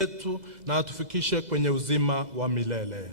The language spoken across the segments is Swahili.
yetu na atufikishe kwenye uzima wa milele.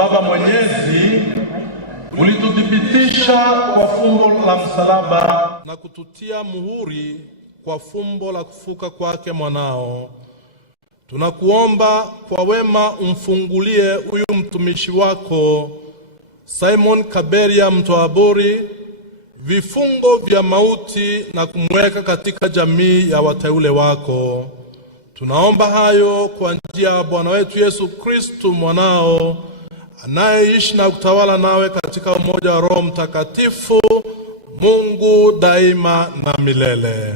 Baba Mwenyezi, ulituthibitisha kwa fumbo la msalaba na kututia muhuri kwa fumbo la kufuka kwake mwanao. Tunakuomba kwa wema umfungulie huyu mtumishi wako Simon KABERIA Mtoabori vifungo vya mauti na kumweka katika jamii ya wateule wako. Tunaomba hayo kwa njia ya Bwana wetu Yesu Kristo mwanao, anayeishi na kutawala nawe katika umoja wa Roho Mtakatifu, Mungu daima na milele.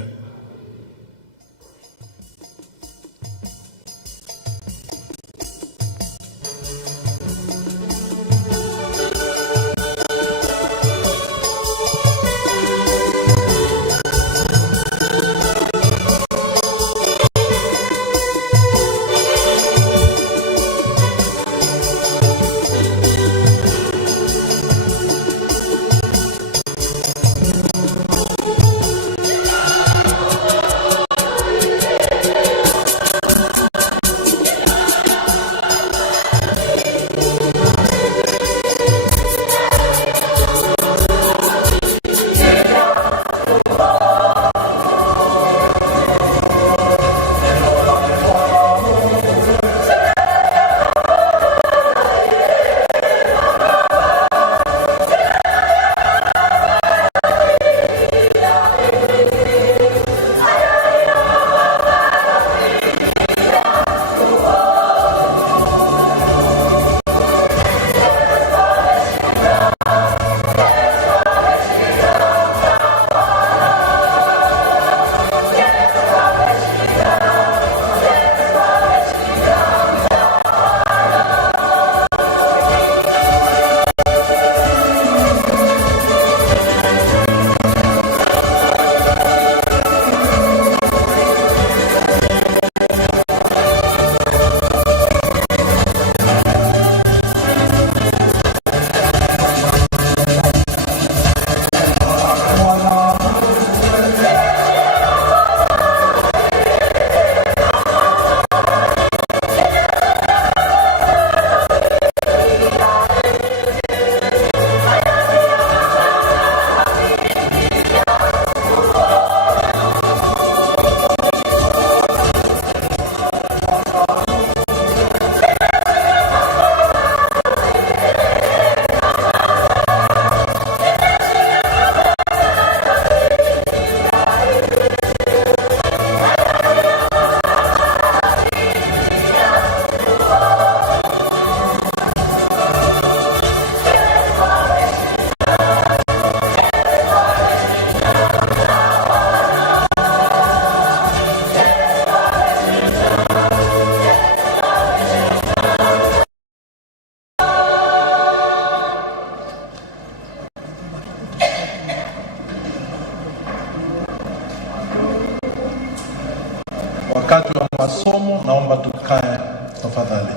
Wakati wa masomo naomba tukae tafadhali.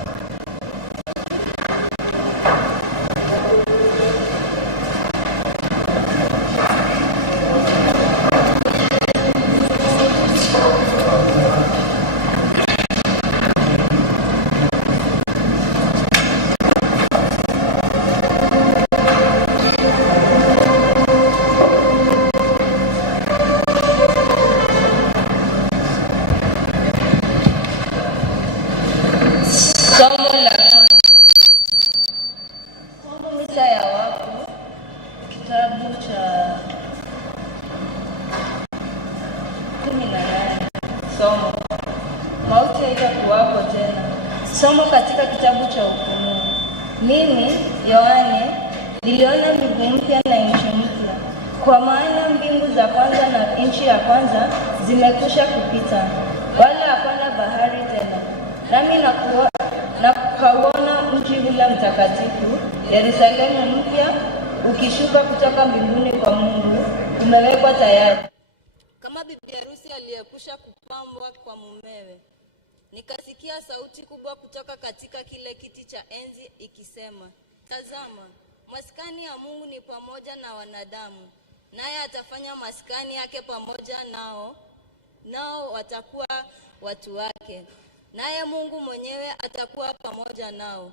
Somo mauti haitakuwako tena. Somo katika kitabu cha Ufunuo. Mimi Yohane niliona mbingu mpya na nchi mpya, kwa maana mbingu za kwanza na nchi ya kwanza zimekwisha kupita, wala hapana bahari tena. Nami nakauona mji ule mtakatifu Yerusalemu mpya ukishuka kutoka mbinguni kwa Mungu, umewekwa tayari kama bibi harusi aliyekwisha kupambwa kwa mumewe. Nikasikia sauti kubwa kutoka katika kile kiti cha enzi ikisema, tazama, maskani ya Mungu ni pamoja na wanadamu, naye atafanya maskani yake pamoja nao watakuwa watu wake, naye Mungu mwenyewe atakuwa pamoja nao.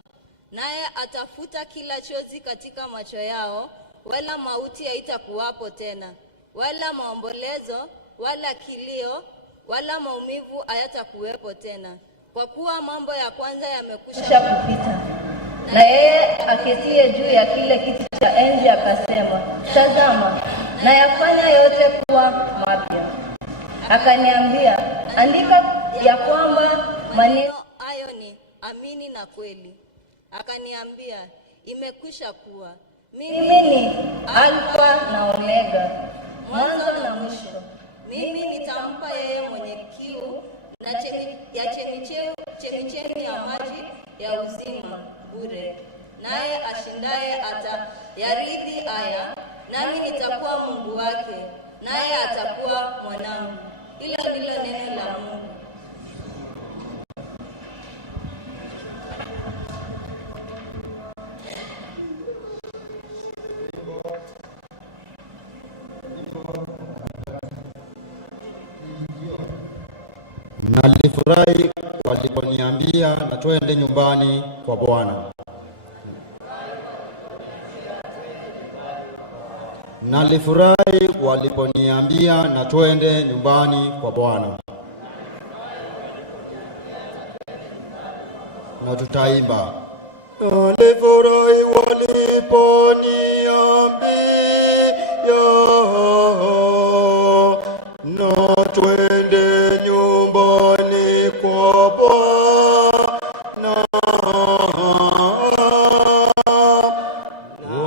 naye atafuta kila chozi katika macho yao, wala mauti haitakuwapo tena, wala maombolezo, wala kilio, wala maumivu hayatakuwepo tena, kwa kuwa mambo ya kwanza yamekwisha kupita. Na yeye aketie juu ya kile kiti cha enzi akasema, tazama, na yafanya yote kuwa mapya. Akaniambia, andika ya kwamba maneno hayo ni amini na kweli. Akaniambia, imekwisha kuwa. Mimi ni Alfa na Omega, mwanzo na mwisho. Mimi nitampa yeye mwenye kiu na chemichemi ya maji ya uzima bure, naye ashindaye atayarithi haya, nami nitakuwa Mungu wake, naye atakuwa mwanangu. Hilo ndilo neno la Mungu. Nalifurahi waliponiambia na twende nyumbani kwa Bwana. Nalifurahi waliponiambia na twende nyumbani kwa Bwana. Na tutaimba. Nalifurahi waliponiambia na twende nyumbani kwa Bwana.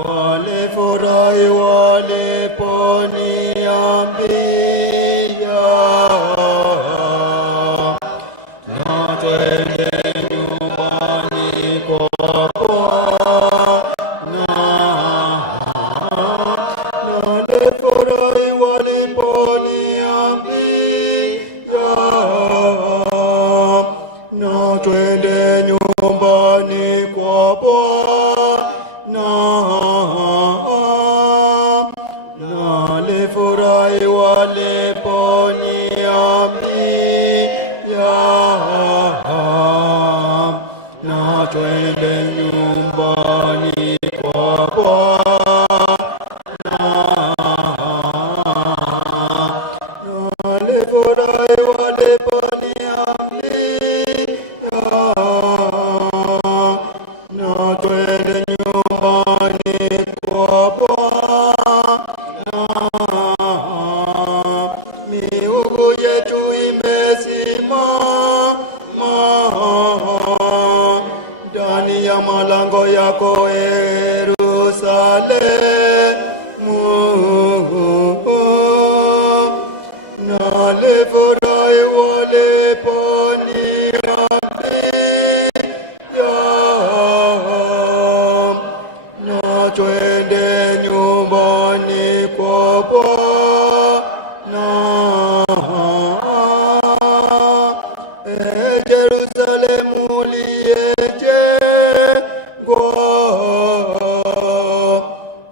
Walifurahi waliponiambia na twende nyumbani kwa Bwana. Nalifurahi waliponiambia na twende nyumbani kwa Bwana. Nalifurahi waliponiambia na twende nyumbani kwa Bwana. Nalifurahi waliponiambia na twende nyumbani kwa Bwana. Miungu yetu imesimama ndani ya malango yako Yerusalemu. Nalifurahi waliponiambia na twende nyumbani kwa Bwana. Yerusalemu uliyejengwa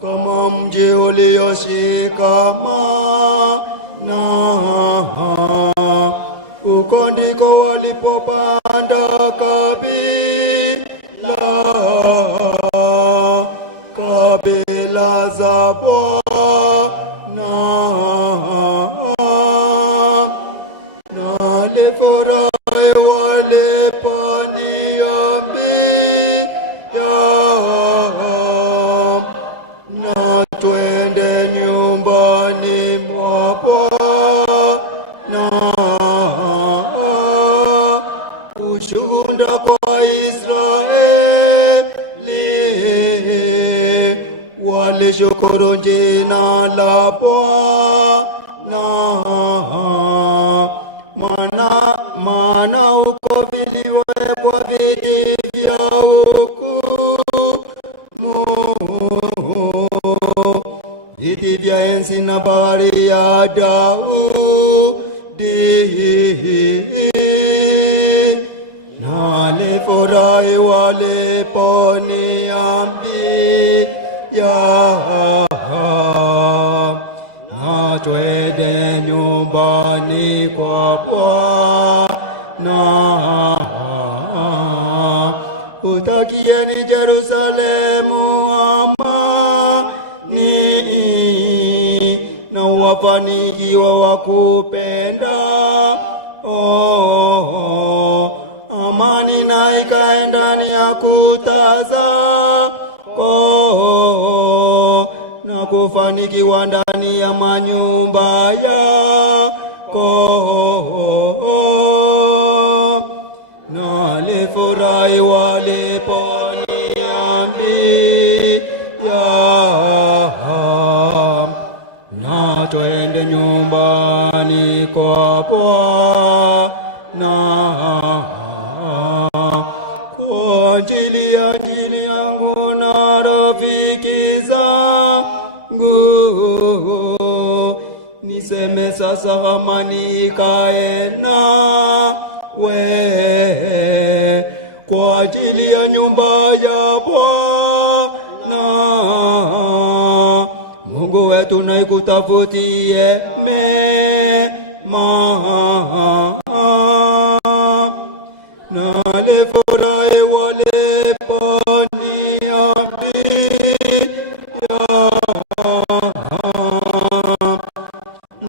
kama mji ulioshikamana, uko ndiko walipopanda kabila za Bwana. Nalifurahi waliponiambia na twende nyumbani mwa Bwana. Ushuhuda kwa Israeli, walishukuru jina la Bwana. Maana uko viliwekwa viti vya hukumu, viti vya enzi na bahari ya Daudi. Nalifurahi waliponiambia na twende nyumbani kwa Bwana. Itakieni Yerusalemu amani, na wafanikiwa wa kupenda amani, na ikae ndani ya kuta zako, na kufanikiwa ndani ya manyumba yako. Na nilifurahi waliponiambia, na twende nyumbani kwa Bwana, kwa ajili yangu na rafiki zangu. Niseme sasa, amani ikae nawe, kwa ajili ya nyumba ya Bwana Mungu wetu, na ikutafutie mema. Na nilifurahi waliponiambia,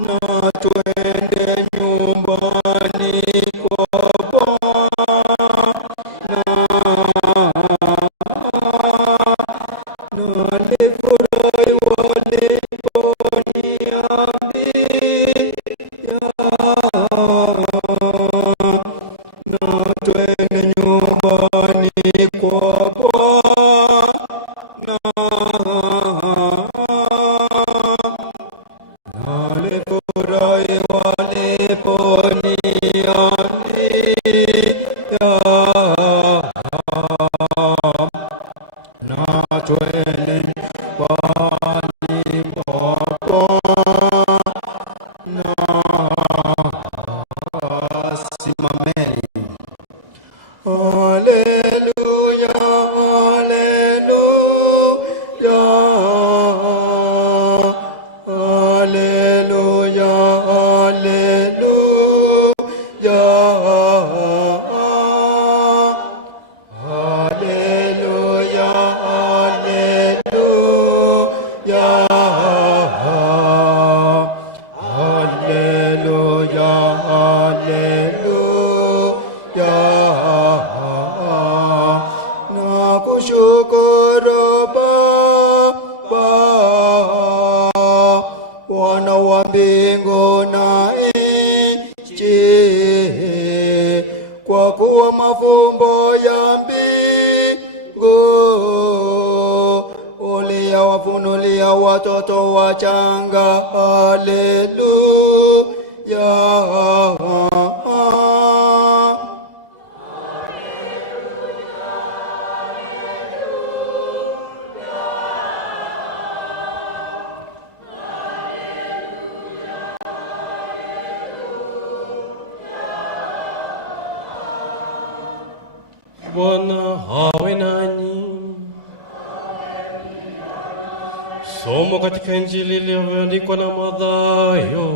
na twende nyumbani kwa Bwana. Na nilifurahi waliponiambia, na twende nyumbani kwa Bwana. Nilifurahi waliponiambia, na twende nyumbani kwa Bwana. Simameni. Haleluya, haleluya, haleluya, haleluya, haleluya, haleluya. Na kushukuru Baba, Bwana wa mbingu na nchi, kwa kuwa mafumbo ya mbingu uliyawafunulia watoto wachanga. Haleluya. Bwana awe nanyi. Somo katika Injili iliyoandikwa na Mathayo.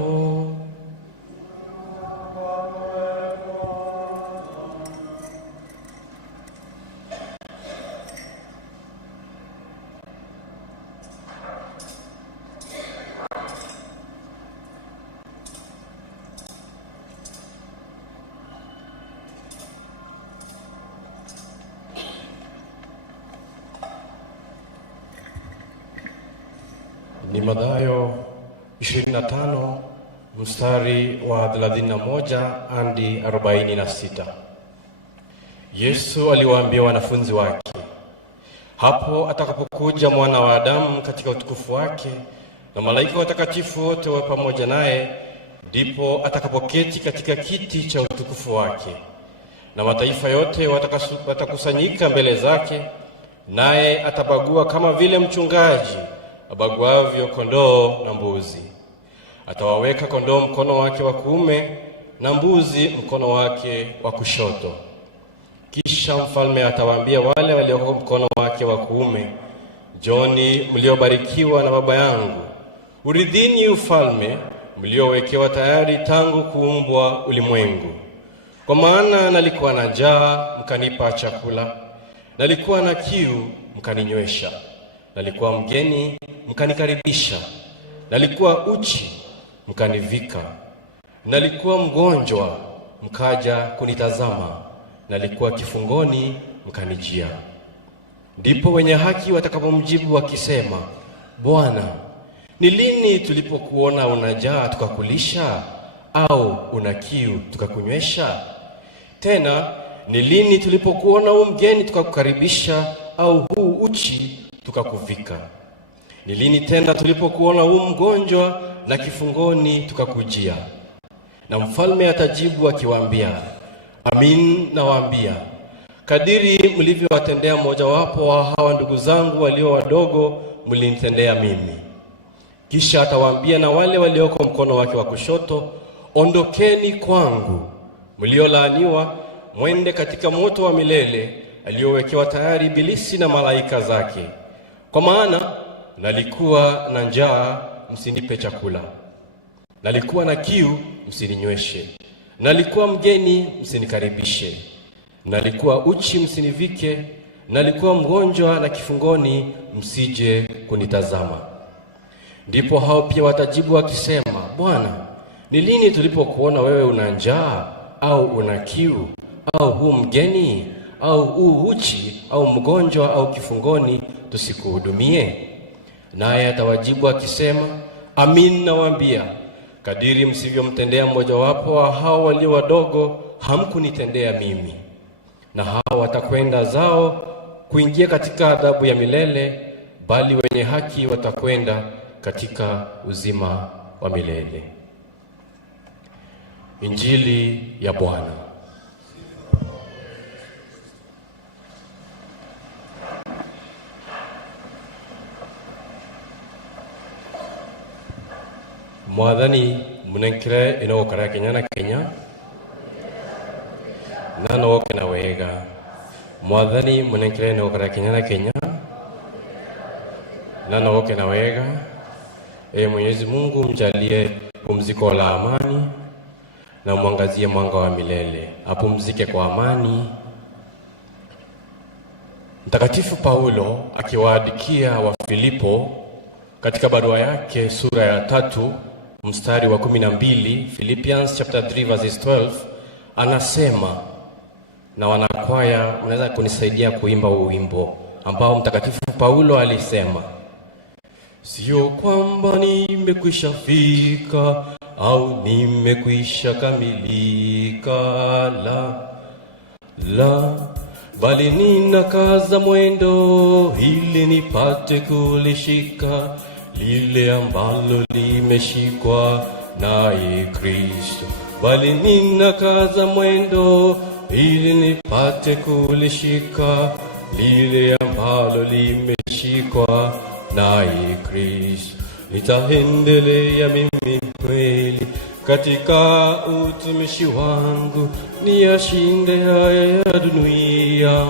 Ni Mathayo 25 mstari wa 31 hadi 46. Yesu aliwaambia wanafunzi wake, hapo atakapokuja Mwana wa Adamu katika utukufu wake, na malaika watakatifu wote wa pamoja naye, ndipo atakapoketi katika kiti cha utukufu wake, na mataifa yote watakusanyika mbele zake, naye atabagua kama vile mchungaji abaguavyo kondoo na mbuzi. Atawaweka kondoo mkono wake wa kuume na mbuzi mkono wake wa kushoto. Kisha mfalme atawaambia wale walioko mkono wake wa kuume, Njoni mliobarikiwa na Baba yangu, uridhini ufalme mliowekewa tayari tangu kuumbwa ulimwengu. Kwa maana nalikuwa na njaa, mkanipa chakula, Nalikuwa na kiu, mkaninywesha. Nalikuwa mgeni, mkanikaribisha. Nalikuwa uchi, mkanivika. Nalikuwa mgonjwa, mkaja kunitazama. Nalikuwa kifungoni, mkanijia. Ndipo wenye haki watakapomjibu wakisema, Bwana, ni lini tulipokuona una njaa tukakulisha, au una kiu tukakunywesha? Tena ni lini tulipokuona mgeni tukakukaribisha, au huu uchi tukakuvika? Ni lini tena tulipokuona mgonjwa na kifungoni tukakujia? Na mfalme atajibu akiwaambia, amin nawaambia, kadiri mlivyowatendea mmojawapo wa hawa ndugu zangu walio wadogo, mlinitendea mimi. Kisha atawaambia na wale walioko mkono wake wa kushoto, ondokeni kwangu, mliolaaniwa, mwende katika moto wa milele aliowekewa tayari Ibilisi na malaika zake. Kwa maana nalikuwa na njaa, msinipe chakula. Nalikuwa na kiu, msininyweshe. Nalikuwa mgeni, msinikaribishe. Nalikuwa uchi, msinivike. Nalikuwa mgonjwa na kifungoni, msije kunitazama. Ndipo hao pia watajibu wakisema, Bwana, ni lini tulipokuona wewe una njaa, au una kiu, au huu mgeni, au huu uchi, au mgonjwa, au kifungoni, tusikuhudumie? Naye atawajibu akisema, amin nawaambia, kadiri msivyomtendea mmojawapo wa hao walio wadogo, hamkunitendea mimi. Na hao watakwenda zao kuingia katika adhabu ya milele, bali wenye haki watakwenda katika uzima wa milele. Injili ya Bwana. Mwathani munenkire inogokara Kenya na Kenya na nogoke na wega. Mwathani munenkire inogokara Kenya na Kenya na nogoke na wega. Mwenyezi Mungu mjalie pumziko la amani na mwangazie mwanga wa milele, apumzike kwa amani. Mtakatifu Paulo akiwaandikia wa Filipo katika barua yake sura ya 3 mstari wa 12, Philippians chapter 3 verses 12, anasema, na wanakwaya mnaweza kunisaidia kuimba wimbo ambao Mtakatifu Paulo alisema, sio kwamba nimekwisha fika au nimekwisha kamilika, la, bali ninakaza mwendo ili nipate kulishika lile ambalo limeshikwa naye Kristo. Bali ninakaza mwendo ili nipate kulishika lile ambalo limeshikwa naye Kristo. Nitaendelea mimi kweli katika utumishi wangu, niyashinde haya ya dunia.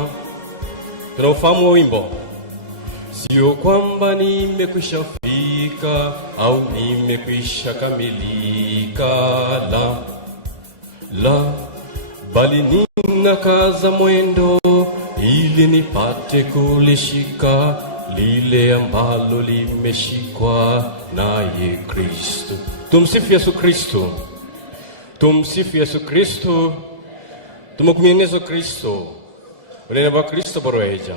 Tunaufahamu wa wimbo, sio kwamba nimekwisha fika au nimekwisha kamilika, la, bali ninakaza mwendo ili nipate kulishika lile ambalo limeshikwa naye Kristo. Tumsifu Yesu Kristo. Tumsifu Yesu Kristo. Tumukumie Yesu Kristo. Unene wa Kristo boroheja.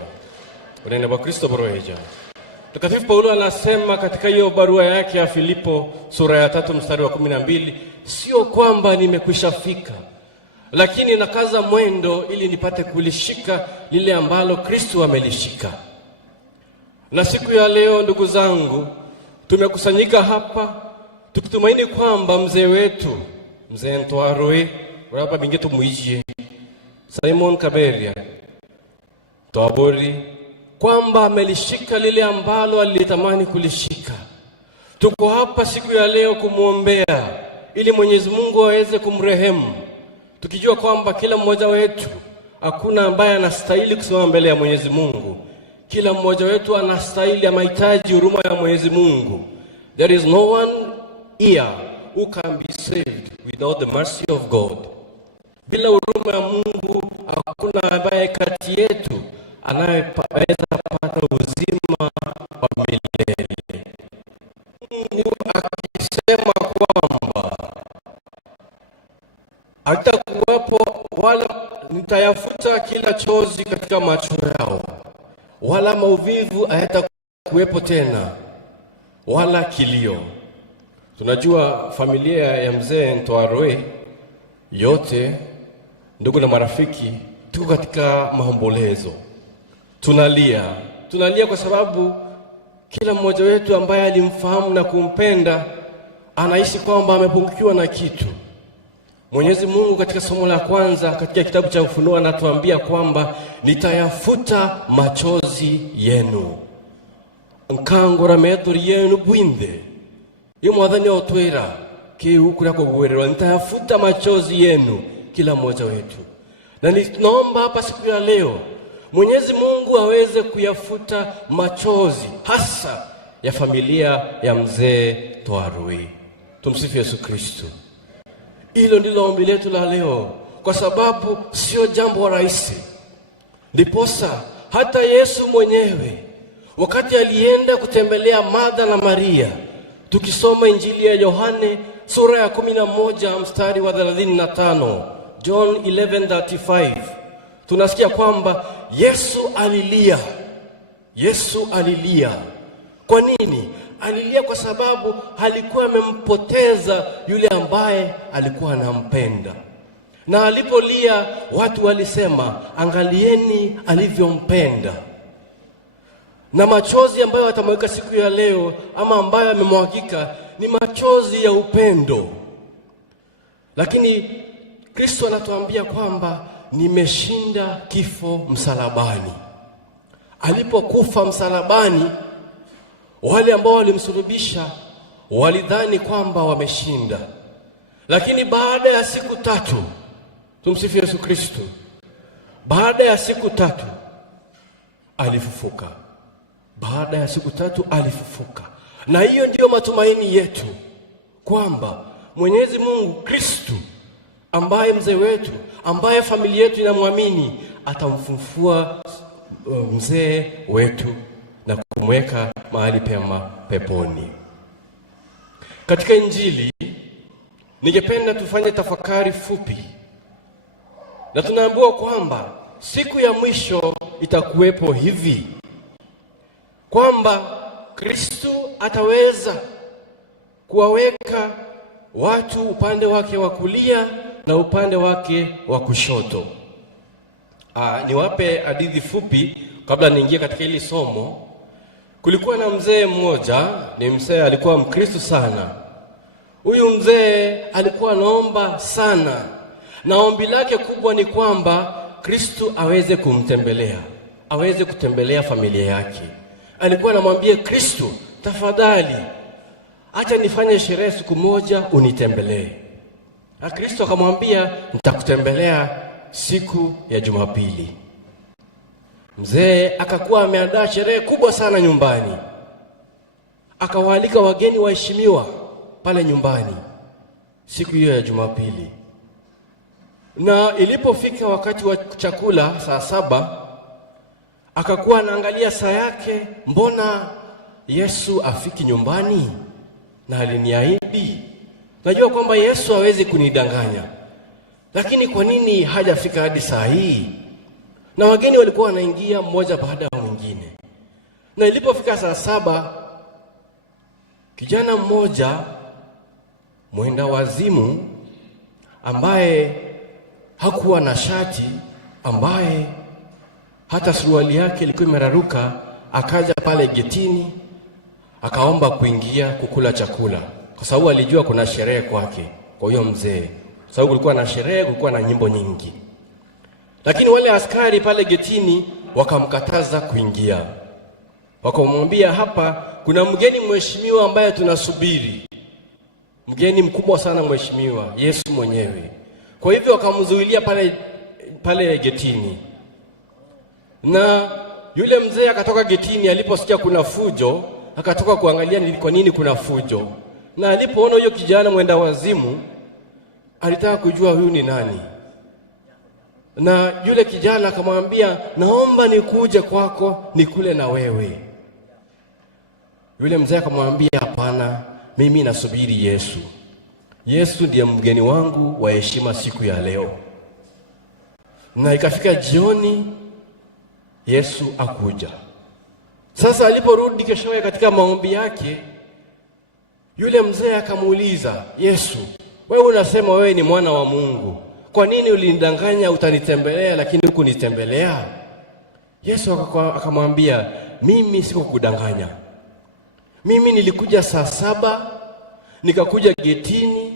Unene wa Kristo boroheja. Mtakatifu Paulo anasema katika hiyo barua yake ya Filipo sura ya 3 mstari wa 12, sio kwamba nimekwisha fika, lakini nakaza mwendo ili nipate kulishika lile ambalo Kristo amelishika. Na siku ya leo, ndugu zangu, tumekusanyika hapa tukitumaini kwamba mzee wetu, mzee Ntwarwe, hapa bingetu muijie, Simon KABERIA, Twabori, kwamba amelishika lile ambalo alitamani kulishika. Tuko hapa siku ya leo kumuombea ili Mwenyezi Mungu aweze kumrehemu, tukijua kwamba kila mmoja wetu hakuna ambaye anastahili kusimama mbele ya Mwenyezi Mungu. Kila mmoja wetu anastahili, mahitaji huruma ya Mwenyezi Mungu. There is no one here who can be saved without the mercy of God. Bila huruma ya Mungu hakuna ambaye kati yetu anayeweza pata uzima wa milele. Mungu akisema kwamba hatakuwapo wala nitayafuta kila chozi katika macho yao, wala maumivu hayatakuwepo tena, wala kilio. Tunajua familia ya mzee Ntoarwe yote, ndugu na marafiki, tuko katika maombolezo. Tunalia kwa sababu kila mmoja wetu ambaye alimfahamu na kumpenda anaishi kwamba amepungukiwa na kitu. Mwenyezi Mungu katika somo la kwanza katika kitabu cha Ufunuo anatuambia kwamba nitayafuta machozi yenu. Nkangora meduri yenu bwinde. Iyo mwadhani otwera kiu kurako guwererwa, nitayafuta machozi yenu kila mmoja wetu. Na ninaomba hapa siku ya leo Mwenyezi Mungu aweze kuyafuta machozi hasa ya familia ya mzee Toarwe. Tumsifu Yesu Kristo. Hilo ndilo ombi letu la leo, kwa sababu sio jambo rahisi. Ndiposa hata Yesu mwenyewe wakati alienda kutembelea Martha na Maria, tukisoma Injili ya Yohane sura ya 11 mstari wa 35, John 11:35, tunasikia kwamba Yesu alilia. Kwa nini? Alilia kwa sababu alikuwa amempoteza yule ambaye alikuwa anampenda. Na alipolia watu walisema, angalieni alivyompenda. Na machozi ambayo atamweka siku ya leo ama ambayo amemwagika ni machozi ya upendo. Lakini Kristo anatuambia kwamba nimeshinda kifo msalabani. Alipokufa msalabani, wale ambao walimsulubisha walidhani kwamba wameshinda. Lakini baada ya siku 3, tumsifu Yesu Kristo, baada ya siku 3 alifufuka. Baada ya siku 3 alifufuka. Na hiyo ndiyo matumaini yetu, kwamba Mwenyezi Mungu Kristo ambaye mzee wetu, ambaye familia yetu inamwamini, atamfufua mzee wetu na kumweka mahali pema peponi. Katika Injili ningependa tufanye tafakari fupi. Na tunaambiwa kwamba siku ya mwisho itakuwepo hivi, kwamba Kristo ataweza kuwaweka watu upande wake wa kulia na upande wake wa kushoto. Niwape hadithi fupi kabla niingie katika hili somo. Kulikuwa na mzee mmoja, ni mzee alikuwa Mkristo sana. Huyu mzee alikuwa anaomba sana, na ombi lake kubwa ni kwamba Kristo aweze kumtembelea, aweze kutembelea familia yake. Alikuwa anamwambia Kristo, tafadhali acha nifanye sherehe siku moja unitembelee. Na Kristo akamwambia, nitakutembelea siku ya Jumapili. Mzee akakuwa ameandaa sherehe kubwa sana nyumbani. Akawaalika wageni waheshimiwa pale nyumbani siku hiyo ya Jumapili. Na ilipofika wakati wa chakula saa 7, akakuwa anaangalia saa yake, mbona Yesu afiki nyumbani? Na aliniahidi, najua kwamba Yesu hawezi kunidanganya, lakini kwa nini hajafika hadi saa hii? Na wageni walikuwa wanaingia mmoja baada ya mwingine. Na ilipofika saa 7, kijana mmoja mwenda wazimu ambaye hakuwa na shati, ambaye hata suruali yake ilikuwa imeraruka, akaja pale getini akaomba kuingia kukula chakula, kwa sababu alijua kuna sherehe kwake, kwa hiyo mzee. Sababu kulikuwa na sherehe, kulikuwa na nyimbo nyingi. Lakini wale askari pale getini wakamkataza kuingia. Wakamwambia, hapa kuna mgeni mheshimiwa ambaye tunasubiri. Mgeni mkubwa sana mheshimiwa, Yesu mwenyewe. Kwa hivyo wakamzuilia pale getini. Na yule mzee akatoka getini, aliposikia kuna fujo, akatoka kuangalia ni kwa nini kuna fujo. Na alipoona huyo kijana mwenda wazimu, alitaka kujua huyu ni nani. Na yule kijana akamwambia, naomba nikuje kwako nikule na wewe. Yule mzee akamwambia, hapana, mimi nasubiri Yesu. Yesu ndiye mgeni wangu wa heshima siku ya leo. Na ikafika jioni, Yesu akuja. Sasa aliporudi keshowe katika maombi yake, yule mzee akamuuliza, Yesu, wewe unasema wewe ni mwana wa Mungu. Kwa nini ulinidanganya utanitembelea lakini hukunitembelea? Yesu akamwambia, mimi sikukudanganya. Mimi nilikuja saa 7, nikakuja getini,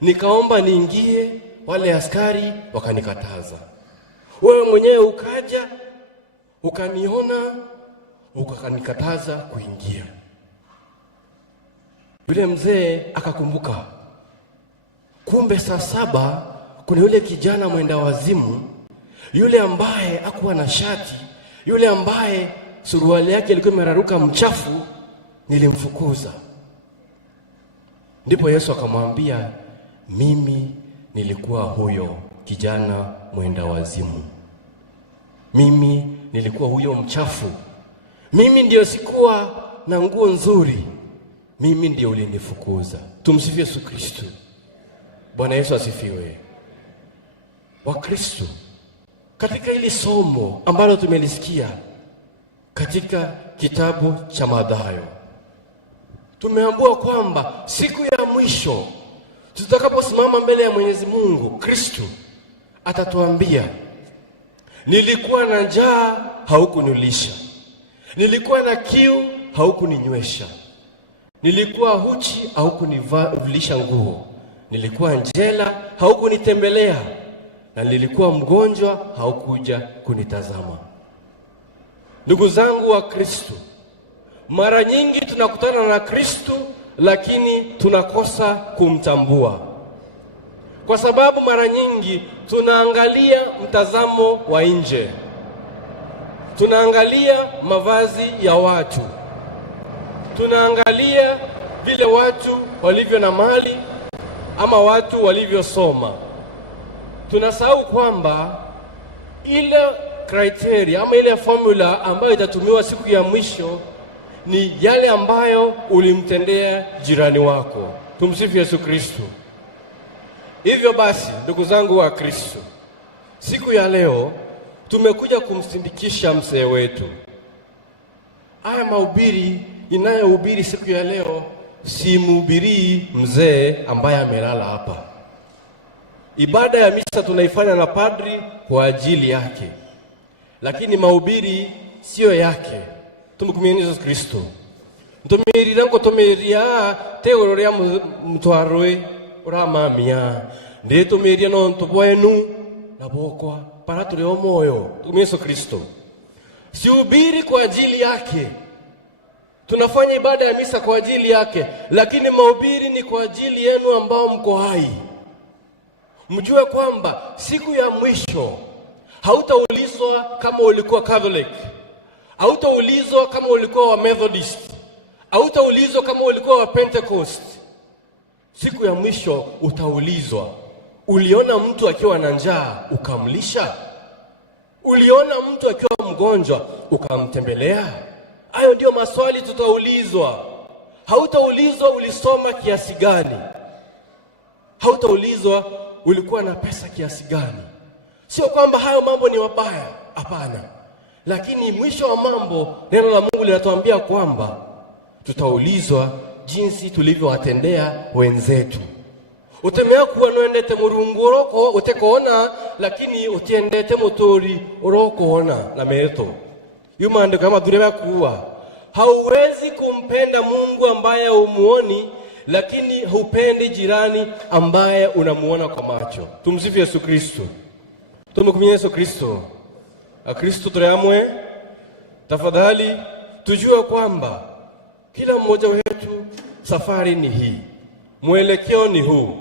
nikaomba niingie, wale askari wakanikataza. Wewe mwenyewe ukaja, ukaniona, ukanikataza kuingia. Yule mzee akakumbuka, kumbe saa 7 kuna yule kijana mwenda wazimu, yule ambaye hakuwa na shati, yule ambaye suruali yake ilikuwa imeraruka mchafu, nilimfukuza. Ndipo Yesu akamwambia, mimi nilikuwa huyo kijana mwenda wazimu. Mimi nilikuwa huyo mchafu. Mimi ndio sikuwa na nguo nzuri. Mimi ndio ulinifukuza. Tumsifie Yesu Kristo. Bwana Yesu asifiwe. Wakristo, katika hili somo ambalo tumelisikia katika kitabu cha Mathayo, tumeambiwa kwamba siku ya mwisho tutakaposimama mbele ya Mwenyezi Mungu, Kristo atatuambia, nilikuwa na njaa, haukunilisha. Nilikuwa na kiu, haukuninywesha. Nilikuwa uchi, haukunivisha nguo. Nilikuwa njela, haukunitembelea. Na nilikuwa mgonjwa, haukuja kunitazama. Ndugu zangu wa Kristo, mara nyingi tunakutana na Kristo lakini tunakosa kumtambua. Kwa sababu mara nyingi tunaangalia mtazamo wa nje. Tunaangalia mavazi ya watu. Tunaangalia vile watu walivyo na mali ama watu walivyosoma. Tunasahau kwamba ile criteria ama ile formula ambayo itatumiwa siku ya mwisho ni yale ambayo ulimtendea jirani wako. Tumsifu Yesu Kristo. Hivyo basi, ndugu zangu wa Kristo, siku ya leo tumekuja kumsindikisha mzee wetu. Haya mahubiri inayohubiri siku ya leo si mhubiri mzee ambaye amelala hapa. Ibada ya misa tunaifanya na padri kwa ajili yake, lakini mahubiri sio yake. Tumukumeni Yesu Kristo. Ntomirira ngo tomiria teororia mtwarwe uramamia ndi tomiria no ntubwenu na bokwa para turi omoyo. Tukumeni Yesu Kristo. Sihubiri kwa ajili yake. Tunafanya ibada ya misa kwa ajili yake, lakini mahubiri ni kwa ajili yenu ambao mko hai. Mjue kwamba siku ya mwisho hautaulizwa kama ulikuwa Catholic, hautaulizwa kama ulikuwa wa Methodist, hautaulizwa kama ulikuwa wa Pentecost. Siku ya mwisho utaulizwa, uliona mtu akiwa na njaa ukamlisha? Uliona mtu akiwa mgonjwa ukamtembelea? Hayo ndio maswali tutaulizwa. Hautaulizwa ulisoma kiasi gani. Hautaulizwa ulikuwa na pesa kiasi gani. Sio kwamba hayo mambo ni mabaya, hapana. Lakini mwisho wa mambo, neno la Mungu linatuambia kwamba tutaulizwa jinsi tulivyowatendea wenzetu. Utemea kuwa noendete murungu uroko utekoona, lakini utiendete mutori urokoona na meto. Yuma andiko kama dureba kuwa hauwezi kumpenda Mungu ambaye umuoni, lakini hupendi jirani ambaye unamuona kwa macho. Tumsifu Yesu Kristo. Tumukumie Yesu Kristo. Kristo tureamwe. Tafadhali tujue kwamba kila mmoja wetu safari ni hii. Mwelekeo ni huu.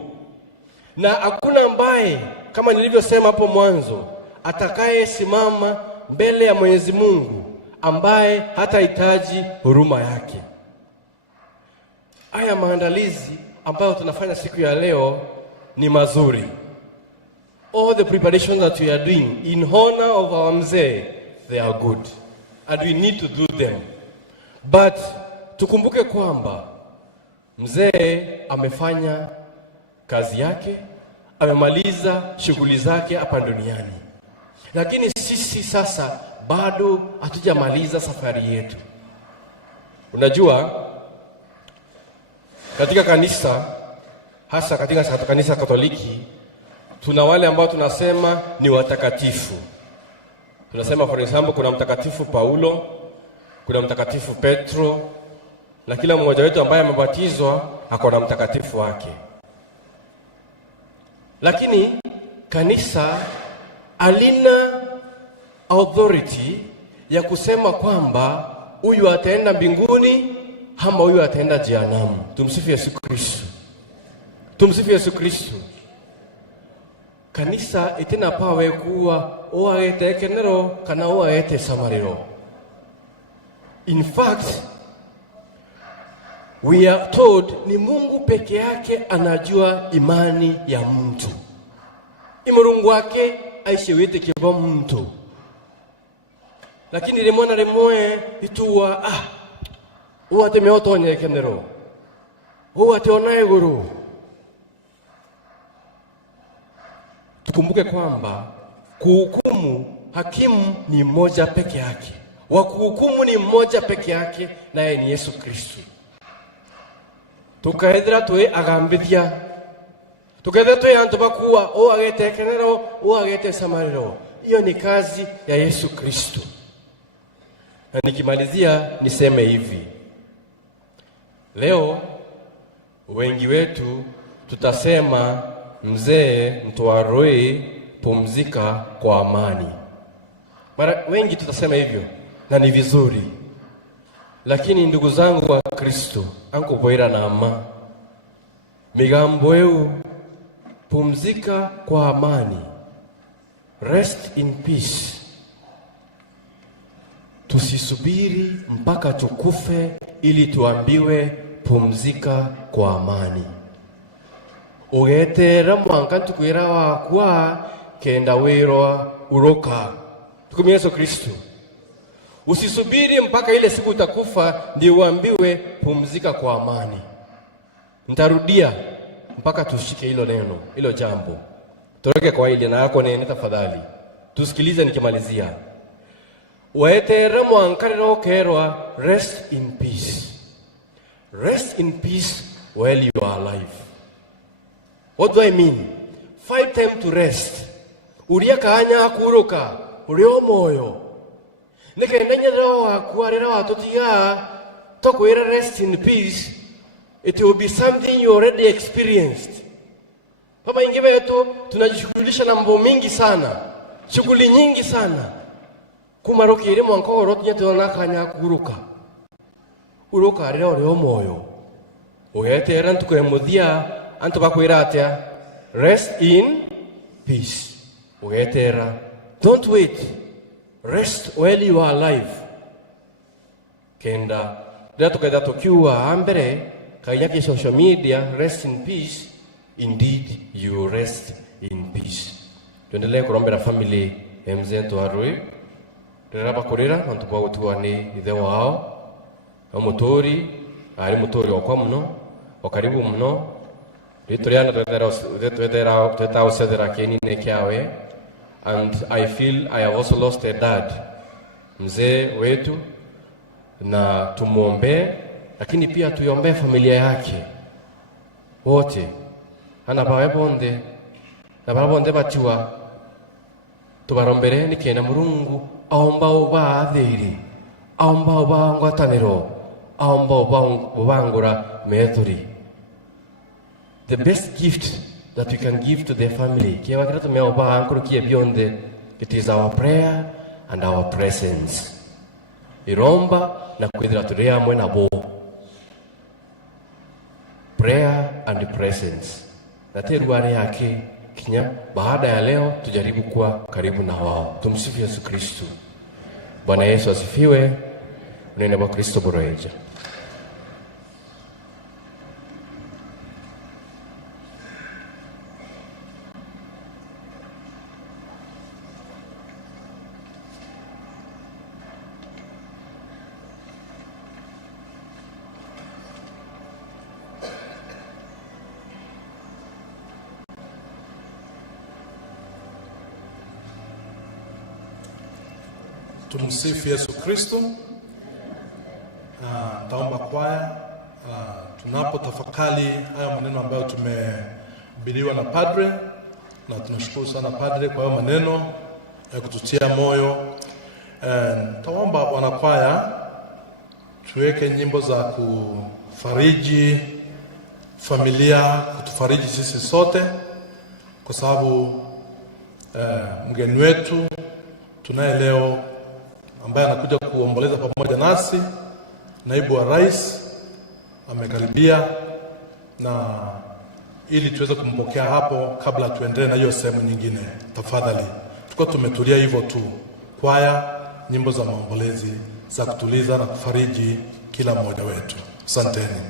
Na hakuna ambaye, kama nilivyosema hapo mwanzo, atakaye simama mbele ya Mwenyezi Mungu ambaye hatahitaji huruma yake. Haya maandalizi ambayo tunafanya siku ya leo ni mazuri. all the preparations that we are doing in honor of our mzee, they are good. And we need to do them. But tukumbuke kwamba mzee amefanya kazi yake, amemaliza shughuli zake hapa duniani. Lakini sisi sasa bado hatujamaliza safari yetu. Unajua, katika kanisa, hasa katika kanisa Katoliki, tuna wale ambao tunasema ni watakatifu. Tunasema for example, kuna mtakatifu Paulo, kuna mtakatifu Petro, na kila mmoja wetu ambaye amebatizwa ako na mtakatifu wake. Lakini kanisa alina authority ya kusema kwamba huyu ataenda mbinguni ama huyu ataenda jehanamu. Tumsifu Yesu Kristo. Tumsifu Yesu Kristo. Kanisa itina pawe kuwa oagete kenero kana oagete samariro. In fact, we are told ni Mungu peke yake anajua imani ya mtu. Imurungu wake aishewete kiba mtu. Lakini limona limoe ituwa uwate meotonye kenero. Uwate onaye guru. Tukumbuke kwamba kuhukumu, hakimu ni mmoja peke yake. Wa kuhukumu ni mmoja peke yake, naye ni Yesu Kristo. Tukaedra tuwe agambithia. Tukaedra tuwe antubakuwa o agete kenero, o agete samariro. Hiyo ni kazi ya Yesu Kristo. Na nikimalizia niseme hivi. Leo wengi wetu tutasema mzee mtuaroi pumzika kwa amani. Mara wengi tutasema hivyo na ni vizuri. Lakini ndugu zangu wa Kristo, ankuboira na ama migambo eu pumzika kwa amani. Rest in peace. Tusisubiri mpaka tukufe ili tuambiwe pumzika kwa amani. Ugetera mwankantu kuira wakwa kenda wirwa uroka. Tukumie Yesu Kristo. Usisubiri mpaka ile siku utakufa ndio uambiwe pumzika kwa amani. Nitarudia mpaka tushike hilo neno, hilo jambo. Toroke kwa ile na yako nene tafadhali. Tusikilize nikimalizia. Ugetera mwankantu kerwa rest in peace. Rest in peace while you are alive. What do I mean? Find time to rest. Uria kanya kuruka, urio moyo. Nekendenya rawa kuarera watotia tokwira rest in peace. It will be something you already experienced. Papa ingi wetu tunajishughulisha na mambo mingi sana. Shughuli nyingi sana. Kumaroki ile mwanko rotinya tuna kanya kuruka. Uruka arera urio moyo. Ugetera ntukemuthia antu bakwira atia rest in peace. Ugetera, don't wait, rest while you are alive. Kenda ndio tukenda tukiwa ambere kanyaki social media rest in peace, indeed you rest in peace. Tuendelee kuombea family mzetu arui reraba kurira antu bautuani ithe wao amutori ari mutori okwa muno okaribu muno. And I feel I have also lost a dad. Mzee wetu na tumuombe, lakini pia tuiombe familia yake wote. Ana baebonde na barabonde batiwa tubarombere nikena Murungu aomba obathiri, aomba obangwataniro, aomba obangura methuri. The best gift that we can give to their family, it is our prayer and our presence. Iromba na kuidra turea mwena bo. Prayer and presence. Na teruare yake kinya baada ya leo tujaribu kuwa karibu na wao. Tumsifu Yesu Kristo. Bwana Yesu asifiwe. Unene wa Kristo boroeja. Tumsifu Yesu Kristo. Taomba kwaya tunapotafakari haya maneno ambayo tumehubiriwa na padre, na tunashukuru sana padre kwa hayo maneno ya kututia moyo. Taomba wanakwaya tuweke nyimbo za kufariji familia, kutufariji sisi sote, kwa sababu mgeni wetu tunaye leo ambaye anakuja kuomboleza pamoja nasi, naibu wa rais amekaribia, na ili tuweze kumpokea hapo kabla tuendelee na hiyo sehemu nyingine, tafadhali tuko tumetulia hivyo tu. Kwaya, nyimbo za maombolezi za kutuliza na kufariji kila mmoja wetu. Asanteni.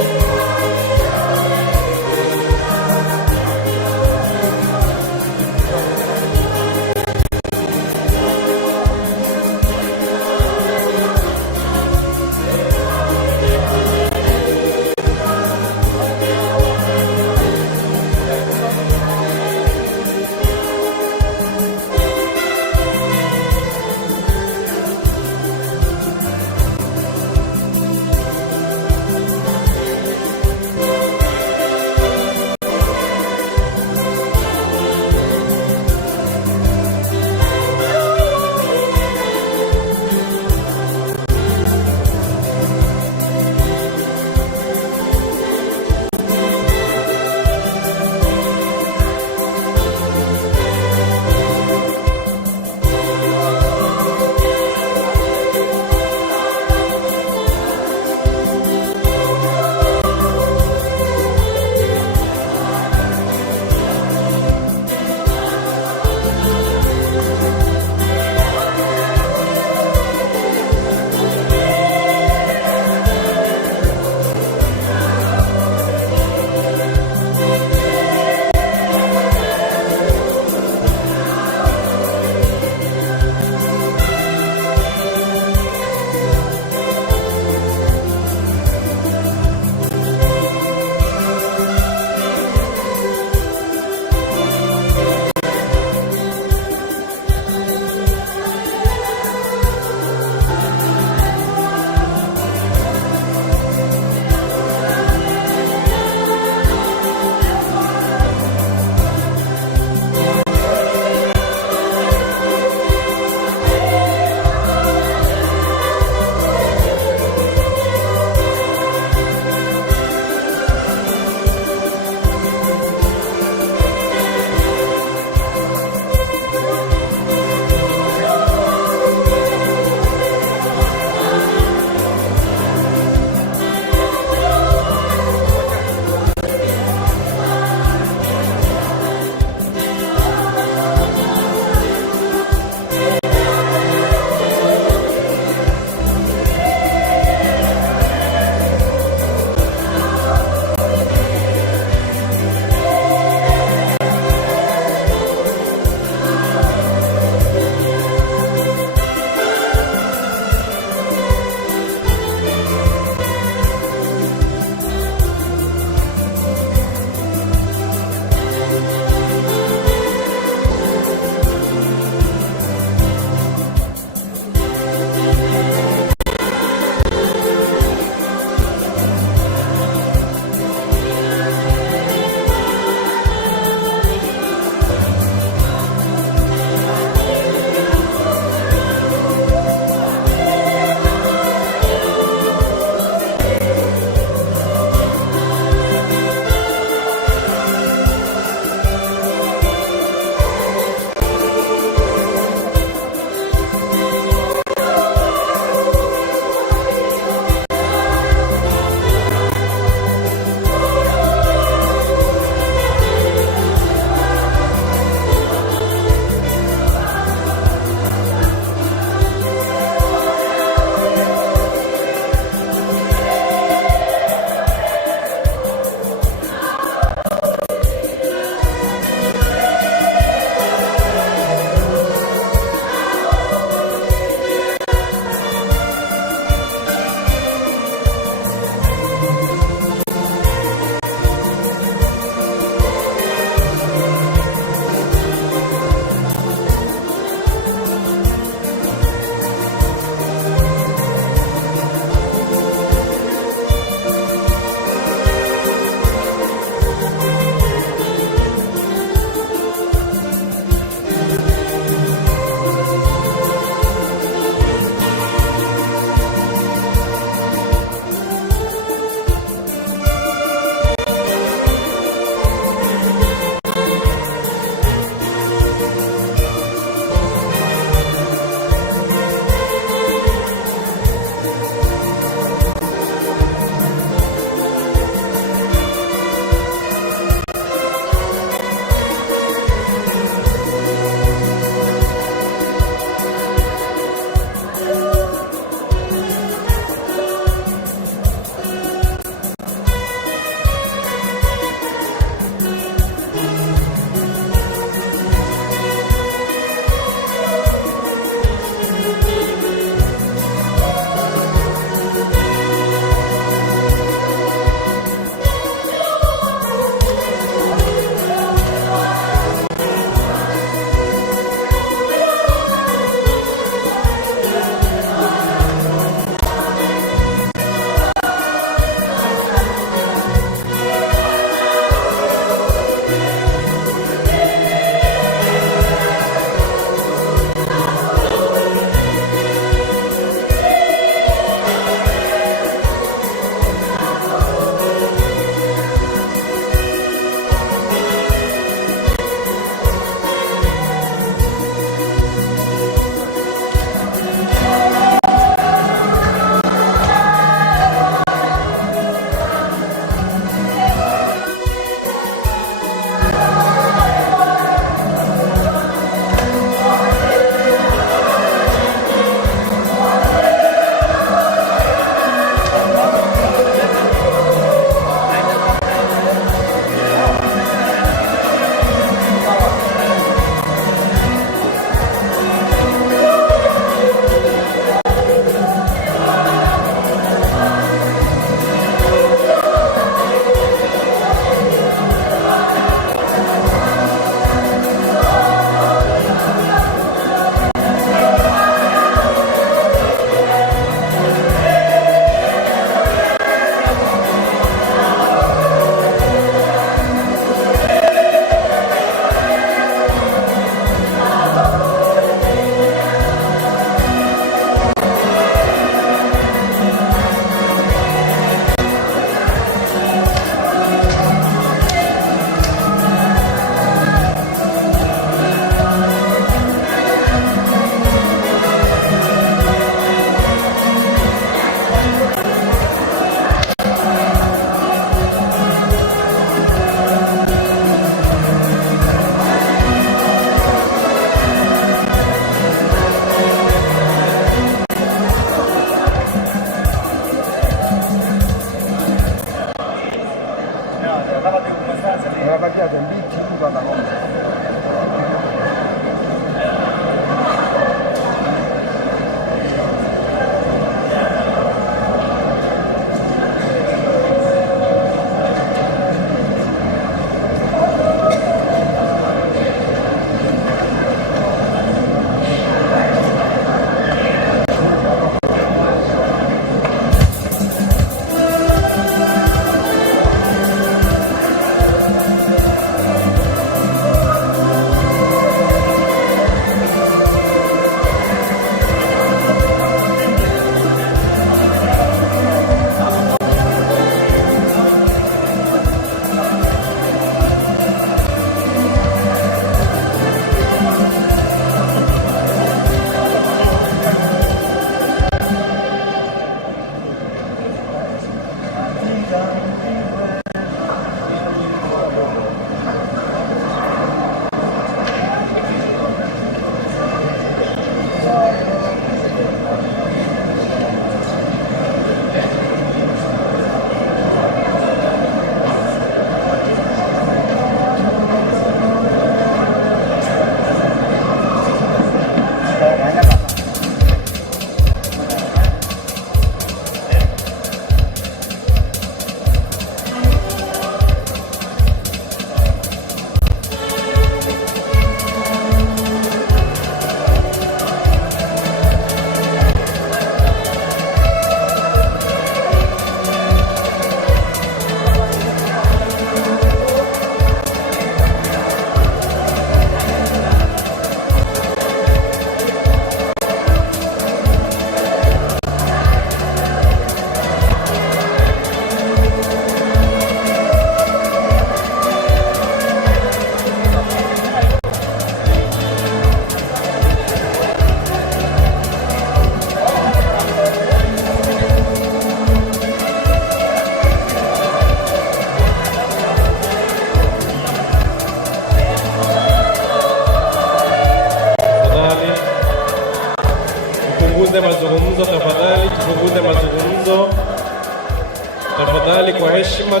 Tafadhali kwa heshima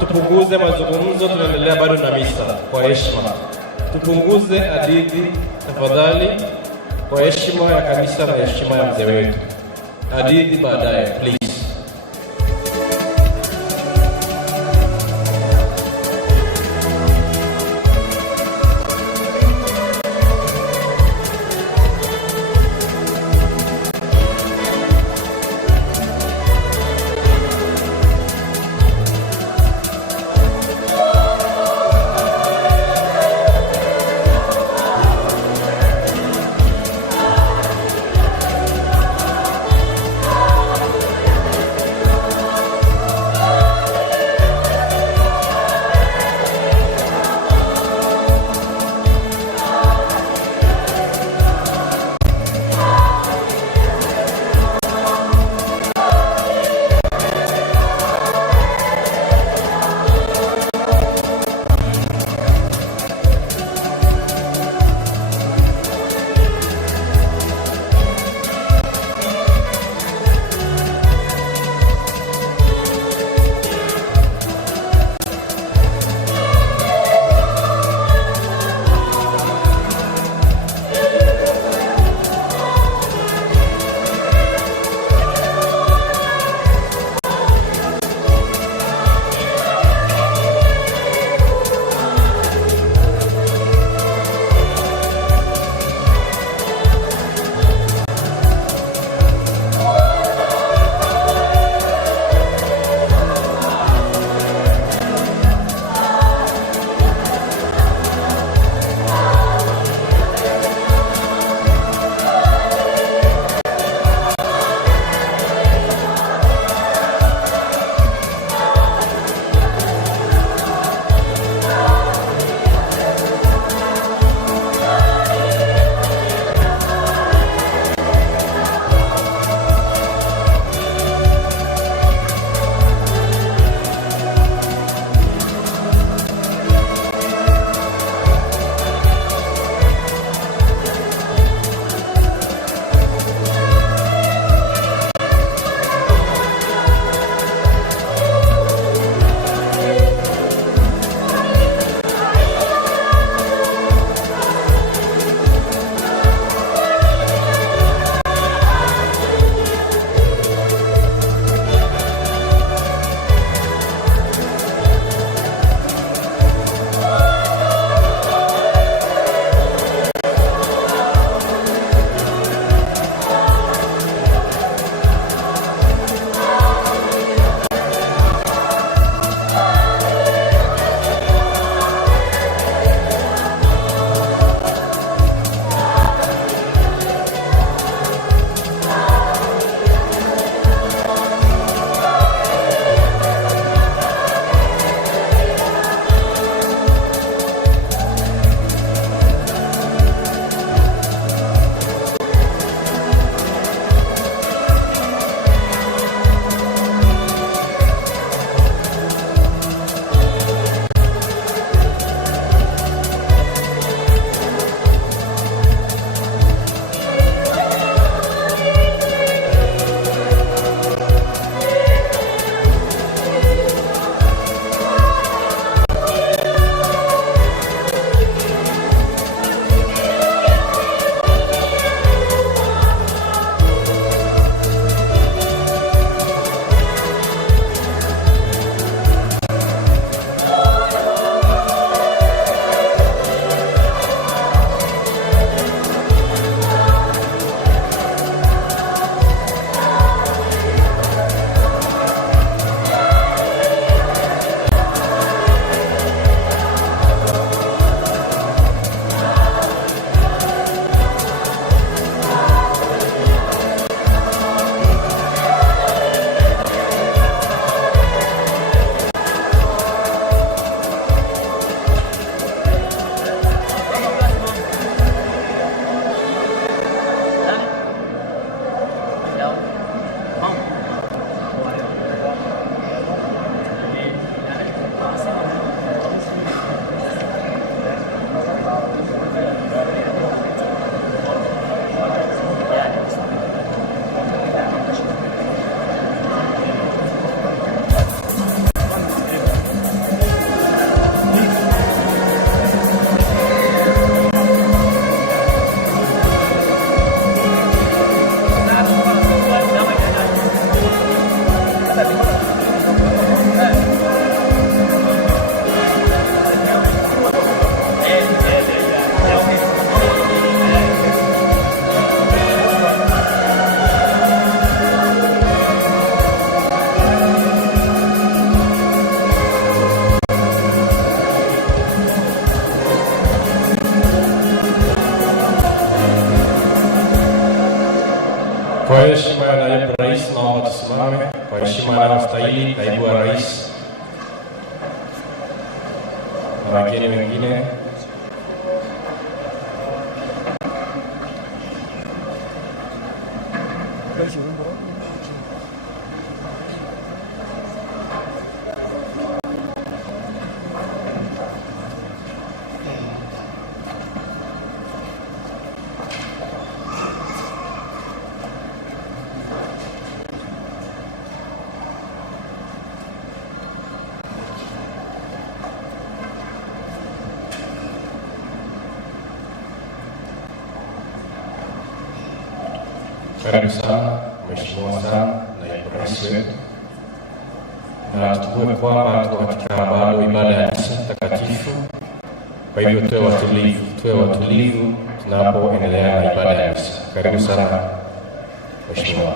tupunguze mazungumzo, tunaendelea bado na misa. Kwa heshima tupunguze hadithi tafadhali, kwa heshima ya kanisa na heshima ya mzee wetu. Hadithi baadaye please. heshima anayostahili naibu wa rais na wageni wengine. Karibu sana mheshimiwa sana naibu rais wetu, na tutambue kwamba tuko katika bado ibada ya misa takatifu. Kwa hivyo tuwe watulivu tunapoendelea na ibada ya misa. Karibu sana mheshimiwa.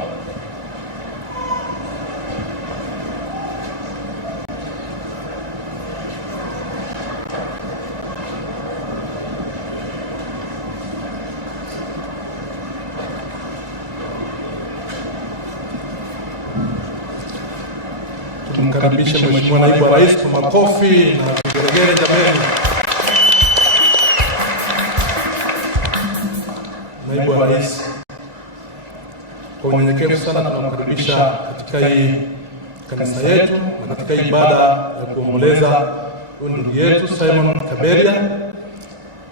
Tumkaribishe mheshimiwa naibu wa rais kwa makofi na vigelegele jameni. Naibu wa rais, kwa unyenyekevu sana tunakukaribisha katika hii kanisa yetu na katika hii ibada ya kuomboleza huyu ndugu yetu Simon KABERIA